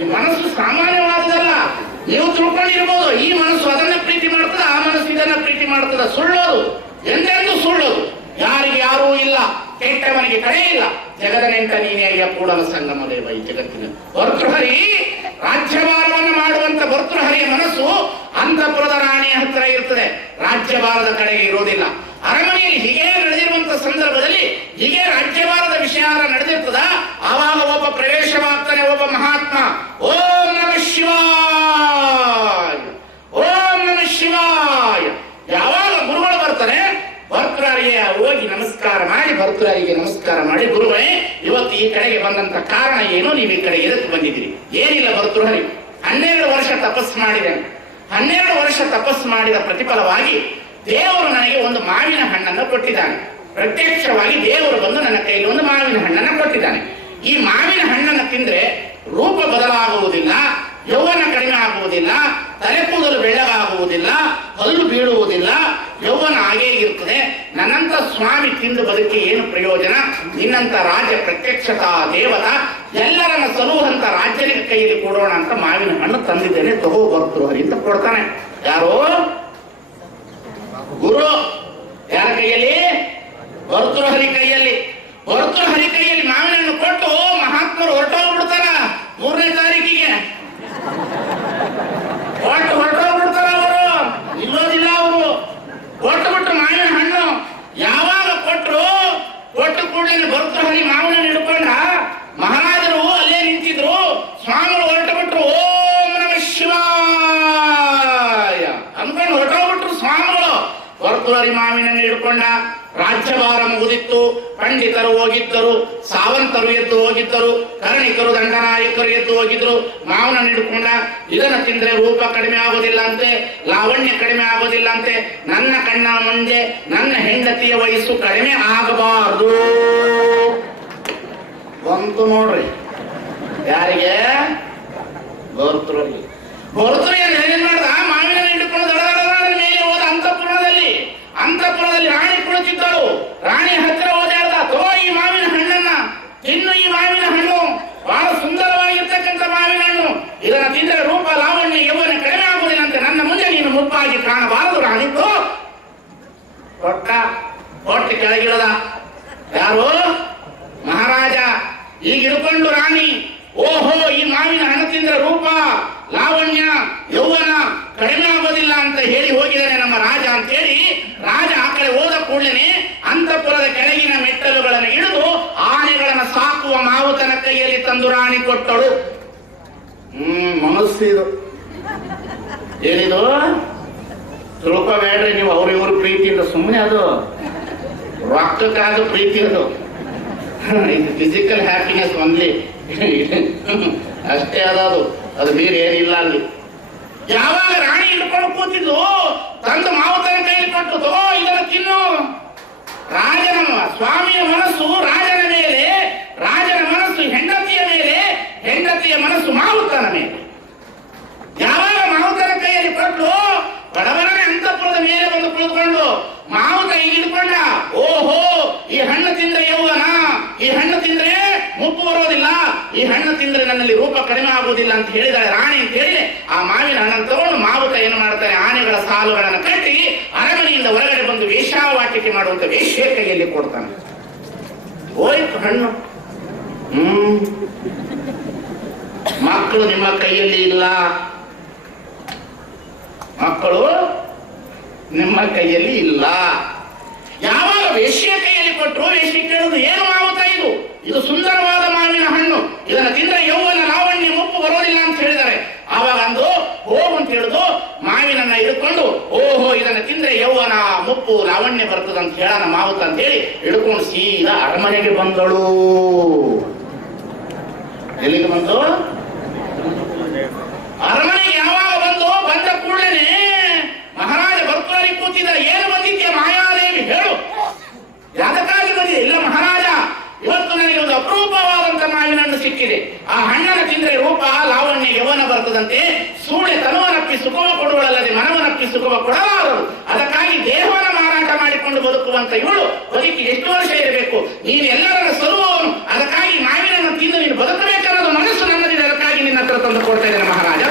ಈ ಮನಸ್ಸು ಸಾಮಾನ್ಯವಾದದಲ್ಲ. ನೀವು ತಿಳ್ಕೊಂಡಿರ್ಬೋದು, ಈ ಮನಸ್ಸು ಅದನ್ನ ಪ್ರೀತಿ ಮಾಡ್ತದ, ಆ ಮನಸ್ಸು ಇದನ್ನ ಪ್ರೀತಿ ಮಾಡ್ತದ. ಸುಳ್ಳೋದು ಎಂದೆಂದು ಸುಳ್ಳೋದು. ಯಾರಿಗೆ ಯಾರೂ ಇಲ್ಲ, ಕೆಟ್ಟವನಿಗೆ ಕಡೆ ಇಲ್ಲ. ಜಗದ ನೆಂಟ ನೀನೇ ಅಯ್ಯ ಕೂಡಲ ಸಂಗಮ ದೇವ ಈ ಜಗತ್ತಿನ. ಭರ್ತೃಹರಿ ರಾಜ್ಯಭಾರವನ್ನು ಮಾಡುವಂತ ಭರ್ತೃಹರಿಯ ಮನಸ್ಸು ಅಂತಃಪುರದ ರಾಣಿಯ ಹತ್ರ ಇರ್ತದೆ, ರಾಜ್ಯಭಾರದ ಕಡೆಗೆ ಇರೋದಿಲ್ಲ. ಅರಮನೆಯಲ್ಲಿ ಹೀಗೆ ನಡೆದಿರುವಂತ ಸಂದರ್ಭದಲ್ಲಿ ಹೀಗೆ ರಾಜ್ಯಭಾರದ ವಿಷಯ ನಡೆದಿರ್ತದ. ಆವಾಗ ಒಬ್ಬ ಪ್ರವೇಶವಾಗ್ತಾನೆ, ಒಬ್ಬ ಮಹಾತ್ಮ. ಓಂ ನಮಃ ಶಿವಾಯ, ಓಂ ನಮಃ ಶಿವಾಯ. ಯಾವಾಗ ಗುರುಗಳು ಬರ್ತಾರೆ, ಭರ್ತೃಹರಿಗೆ ಹೋಗಿ ನಮಸ್ಕಾರ ಮಾಡಿ, ಭರ್ತೃಹರಿಗೆ ನಮಸ್ಕಾರ ಮಾಡಿ, ಗುರುಗಳೇ ಇವತ್ತು ಈ ಕಡೆಗೆ ಬಂದಂತ ಕಾರಣ ಏನು, ನೀವು ಈ ಕಡೆಗೆ ಎದಕ್ಕೆ ಬಂದಿದ್ದೀರಿ? ಏನಿಲ್ಲ ಭರ್ತೃಹರಿ, 12 ವರ್ಷ ತಪಸ್ಸು ಮಾಡಿದೆ. 12 ವರ್ಷ ತಪಸ್ಸು ಮಾಡಿದ ಪ್ರತಿಫಲವಾಗಿ ದೇವರು ನನಗೆ ಒಂದು ಮಾವಿನ ಹಣ್ಣನ್ನು ಕೊಟ್ಟಿದ್ದಾನೆ. ಪ್ರತ್ಯಕ್ಷವಾಗಿ ದೇವರು ಬಂದು ನನ್ನ ಕೈಗೆ ಒಂದು ಮಾವಿನ ಹಣ್ಣನ್ನು ಕೊಟ್ಟಿದ್ದಾನೆ. ಈ ಮಾವಿನ ಹಣ್ಣನ್ನು ತಿಂದ್ರೆ ರೂಪ ಬದಲಾಗುವುದಿಲ್ಲ, ಯೌವನ ಕಡಿಮೆ ಆಗುವುದಿಲ್ಲ, ತಲೆ ಕೂದಲು ಬೆಳ್ಳಗಾಗುವುದಿಲ್ಲ, ಹಲ್ಲು ಬೀಳುವುದಿಲ್ಲ, ಯೌವನ ಹಾಗೇ ಇರ್ತದೆ. ನನ್ನಂತ ಸ್ವಾಮಿ ತಿಂದು ಬದುಕಿ ಏನು ಪ್ರಯೋಜನ? ನಿನ್ನಂತ ರಾಜ್ಯ ಪ್ರತ್ಯಕ್ಷತಾ ದೇವತ ಎಲ್ಲರನ್ನ ಸಲುವಂತ ರಾಜ್ಯನಿಗೆ ಕೈಯಲ್ಲಿ ಕೊಡೋಣ ಅಂತ ಮಾವಿನ ಹಣ್ಣು ತಂದಿದ್ದೇನೆ, ತಗೋ ಭರ್ತೃಹರಿ ಅಂತ ಕೊಡ್ತಾನೆ. ಯಾರೋ ಗುರು. ಯಾರ ಕೈಯಲ್ಲಿ? ಭರ್ತೃಹರಿ ಕೈಯಲ್ಲಿ. ಭರ್ತೃಹರಿ ಕೈಯಲ್ಲಿ ಮಾವಿನ ಹಣ್ಣು ಕೊಟ್ಟು ಮಹಾತ್ಮರು ಹೊರಟೋಗ್ಬಿಡ್ತಾರ. 3ನೇ ತಾರೀಕಿಗೆ ಹೊರಟೋಗ್ಬಿಡ್ತಾರ. ಅವರು ಇಲ್ಲೋದಿಲ್ಲ. ಅವರು ಕೊಟ್ಟುಬಿಟ್ಟು ಮಾವಿನ ಹಣ್ಣು ಯಾವಾಗ ಕೊಟ್ಟರು, ಕೊಟ್ಟು ಕೂಡಲೇ ಭರ್ತೃಹರಿ ಮಾವಿನ ಹಣ್ಣು ಹಿಡ್ಕೊಂಡ. ಮಹಾರಾಜರು ಅಲ್ಲೇ ನಿಂತಿದ್ರು. ಸ್ವಾಮಿಗಳು ಹೊರಟುಬಿಟ್ರು. ಓಂ ನಮಃ ಶಿವಾಯ ಅಂದ್ಕೊಂಡು ಹೊರಟೋಗ್ಬಿಟ್ರು ಸ್ವಾಮಿಗಳು. ಭರ್ತೃಹರಿ ಮಾವಿನ ಹಣ್ಣು ಹಿಡ್ಕೊಂಡ. ರಾಜ್ಯಭಾರ ಮುಗಿದಿತ್ತು. ಪಂಡಿತರು ಹೋಗಿದ್ದರು, ಸಾವಂತರು ಎದ್ದು ಹೋಗಿದ್ದರು, ಕರ್ಣಿಕರು, ದಂಡನಾಯಕರು ಎದ್ದು ಹೋಗಿದ್ರು. ಮಾವನ ಹಿಡ್ಕೊಂಡ. ಇದನ್ನ ತಿಂದ್ರೆ ರೂಪ ಕಡಿಮೆ ಆಗೋದಿಲ್ಲ ಅಂತೆ, ಲಾವಣ್ಯ ಕಡಿಮೆ ಆಗೋದಿಲ್ಲ ಅಂತೆ, ನನ್ನ ಕಣ್ಣ ಮುಂದೆ ನನ್ನ ಹೆಂಡತಿಯ ವಯಸ್ಸು ಕಡಿಮೆ ಆಗಬಾರದು ಬಂತು ನೋಡ್ರಿ. ಯಾರಿಗೆ? ಭರ್ತೃಹರಿ. ಭರ್ತೃಹರಿ ಏನ್ ಮಾಡ್ದ? ಮಾವಿನ ಹಿಡ್ಕೊಂಡು ದಡದಡ ಮೇಲೆ ಹೋದ. ಅಂತಃಪುರದಲ್ಲಿ ರಾಣಿ ಕುಳಿತಿದ್ದಳು. ರಾಣಿ ಹತ್ತಿರ ಓದಾಡ್ದ. ತಗೋ ಈ ಮಾವಿನ ಹಣ್ಣನ್ನ ತಿನ್ನು. ಈ ಮಾವಿನ ಹಣ್ಣು ಬಹಳ ಸುಂದರವಾಗಿರ್ತಕ್ಕಂಥ ಮಾವಿನ ಹಣ್ಣು. ಇದನ್ನ ತಿಂದರೆ ರೂಪ, ಲಾವಣ್ಯ, ಯೌವನ ಕಡಿಮೆ ಆಗುವುದಿಲ್ಲ ಅಂತೆ. ನನ್ನ ಮುಂದೆ ನೀನು ಮುಪ್ಪಾಗಿ ಕಾಣಬಾರದು ರಾಣಿ. ಕೊಟ್ಟ ಕೆಳಗಿಳದ. ಯಾರು? ಮಹಾರಾಜ. ಈಗ ಹಿಡ್ಕೊಂಡು ರಾಣಿ, ಓಹೋ ಈ ಮಾವಿನ ಹಣ್ಣು ತಿಂದರೆ ರೂಪ, ಲಾವಣ್ಯ, ಯೌವನ ಕಡಿಮೆ ಆಗೋದಿಲ್ಲ ಅಂತ ಹೇಳಿ ಹೋಗಿದ್ದಾನೆ ನಮ್ಮ ರಾಜ ಅಂತ ಹೇಳಿ ರಾಜ ಆ ಕಡೆ ಹೋದ ಕೂಡಲೇ ಅಂತಃಪುರದ ಕೆಳಗಿನ ಮೆಟ್ಟಲುಗಳನ್ನು ಇಳಿದು ಆನೆಗಳನ್ನು ಸಾಕುವ ಮಾವುತನ ಕೈಯಲ್ಲಿ ತಂದು ರಾಣಿ ಕೊಟ್ಟಳು. ಮನಸ್ಸು ಇದು ಏನಿದು? ತಿಳ್ಕೋಬೇಡ್ರಿ ನೀವು. ಅವ್ರ ಪ್ರೀತಿಯಿಂದ ಸುಮ್ಮನೆ ಅದು ರೊಕ್ಕಕ್ಕಾದ ಪ್ರೀತಿ. ಅದು ಇದು ಫಿಸಿಕಲ್ ಹ್ಯಾಪಿನೆಸ್ ಒನ್ಲಿ ಅಷ್ಟೇ ಅದದು. ಅದು ಬೇರೆ ಏನಿಲ್ಲ ಅಲ್ಲಿ. ಯಾವಾಗ ರಾಣಿ ಹಿಡ್ಕೊಂಡು ಕೂತಿದ್ದು, ತಂದು ಮಾವುತನ ಕೈಯಲ್ಲಿ ಕೊಟ್ಟು ತಗೋ ಇದನ್ನು ತಿನ್ನು. ರಾಜನ ಸ್ವಾಮಿಯ ಮನಸ್ಸು ರಾಜನ ಮೇಲೆ, ರಾಜನ ಮನಸ್ಸು ಹೆಂಡತಿಯ ಮೇಲೆ, ಹೆಂಡತಿಯ ಮನಸ್ಸು ಮಾವುತನ ಮೇಲೆ. ಯಾವಾಗ ಮಾವುತನ ಕೈಯಲ್ಲಿ ಕೊಟ್ಟು ಬಡವರನೇ ಅಂತಃಪುರದ ಮೇಲೆ ಬಂದು ಕುಳಿತುಕೊಂಡು ಮಾವು ಕೈ ಹಿಡ್ಕೊಂಡ. ಓಹೋ, ಈ ಹಣ್ಣು ತಿಂದ್ರೆ ಯೌವನ, ಈ ಹಣ್ಣು ತಿಂದ್ರೆ ಮುಪ್ಪು ಬರೋದಿಲ್ಲ, ಈ ಹಣ್ಣು ತಿಂದ್ರೆ ನನ್ನಲ್ಲಿ ರೂಪ ಕಡಿಮೆ ಆಗುವುದಿಲ್ಲ ಅಂತ ಹೇಳಿದಾಳೆ ರಾಣಿ ಅಂತ ಹೇಳಿ ಆ ಮಾವಿನ ಹಣ್ಣನ್ನು ತಗೊಂಡು ಮಾವುತ ಏನು ಮಾಡ್ತಾರೆ, ಆನೆಗಳ ಸಾಲುಗಳನ್ನು ಕಟ್ಟಿ ಅರಮನೆಯಿಂದ ಹೊರಗಡೆ ಬಂದು ವೇಶ್ಯಾವಾಟಿಕೆ ಮಾಡುವಂತ ವೇಶ್ಯೆ ಕೈಯಲ್ಲಿ ಕೊಡ್ತಾನೆ. ಹೋಯ್ತು ಹಣ್ಣು. ಮಕ್ಕಳು ನಿಮ್ಮ ಕೈಯಲ್ಲಿ ಇಲ್ಲ, ಮಕ್ಕಳು ನಿಮ್ಮ ಕೈಯಲ್ಲಿ ಇಲ್ಲ. ಯಾವಾಗ ವೇಶ್ಯ ಕೈಯಲ್ಲಿ ಕೊಟ್ಟರು, ವೇಶ್ಯ ಕೇಳುದು ಏನು ಮಾವುತ ಇದು ಸುಂದರವಾದ ಮಾವಿನ ಹಣ್ಣು, ಇದನ್ನ ತಿಂದ್ರೆ ಯೌವನ ಲಾವಣ್ಯ ಮುಪ್ಪು ಬರೋದಿಲ್ಲ ಅಂತ ಹೇಳಿದ್ದಾರೆ. ಆವಾಗ ಅಂದು ಹೋಗು ಅಂತ ಹೇಳುದು, ಮಾವಿನನ್ನ ಹಿಡ್ಕೊಂಡು ಓಹೋ ಇದನ್ನ ತಿಂದ್ರೆ ಯೌವನ ಮುಪ್ಪು ಲಾವಣ್ಯ ಬರ್ತದ ಅಂತ ಹೇಳೋಣ ಮಾವುತ ಅಂತ ಹೇಳಿ ಹಿಡ್ಕೊಂಡು ಸೀದಾ ಅರಮನೆಗೆ ಬಂದಳು. ಎಲ್ಲಿಗೆ ಬಂದು? ಅರಮನೆಗೆ ಯಾವಾಗ ಬಂದ ಕೂಡಲೇ ಮಹಾರಾಜ ಬರ್ತುವರಿ ಕೂತಿದ್ದಾರೆ. ಏನು ಬಂದಿದ್ಯಾ ಮಾಯಾದೇವಿ, ಹೇಳು, ಯಾದಕ್ಕಾಗಿ ಬಂದಿದೆ? ಇಲ್ಲ ಮಹಾರಾಜ, ಇವತ್ತು ನನಗೆ ಒಂದು ಅಪರೂಪವಾದಂತ ಮಾವಿನ ಹಣ್ಣು ಸಿಕ್ಕಿದೆ. ಆ ಹಣ್ಣನ್ನು ತಿಂದ್ರೆ ರೂಪ ಲಾವಣ್ಯ ಯೌವನ ಬರ್ತದಂತೆ. ಸೂಳೆ ತನುವನಪ್ಪಿ ಸುಖವ ಕೊಡುವಳಲ್ಲದೆ ಮನವನಪ್ಪಿ ಸುಖವ ಕೊಡಲಾರರು. ಅದಕ್ಕಾಗಿ ದೇಹವನ್ನು ಮಾರಾಟ ಮಾಡಿಕೊಂಡು ಬದುಕುವಂತ ಇವಳು ಬದುಕಿ ಎಷ್ಟು ವರ್ಷ ಇರಬೇಕು? ನೀನು ಎಲ್ಲರನ್ನ ಸರುವವನು, ಅದಕ್ಕಾಗಿ ಮಾವಿನ ಹಣ್ಣು ತಿಂದು ನೀನು ಬದುಕಬೇಕನ್ನೋದು ಮನಸ್ಸು ನನ್ನದಿದೆ. ಅದಕ್ಕಾಗಿ ನಿನ್ನ ಹತ್ರ ತಂದು ಕೊಡ್ತಾ ಇದ್ದೇನೆ ಮಹಾರಾಜ.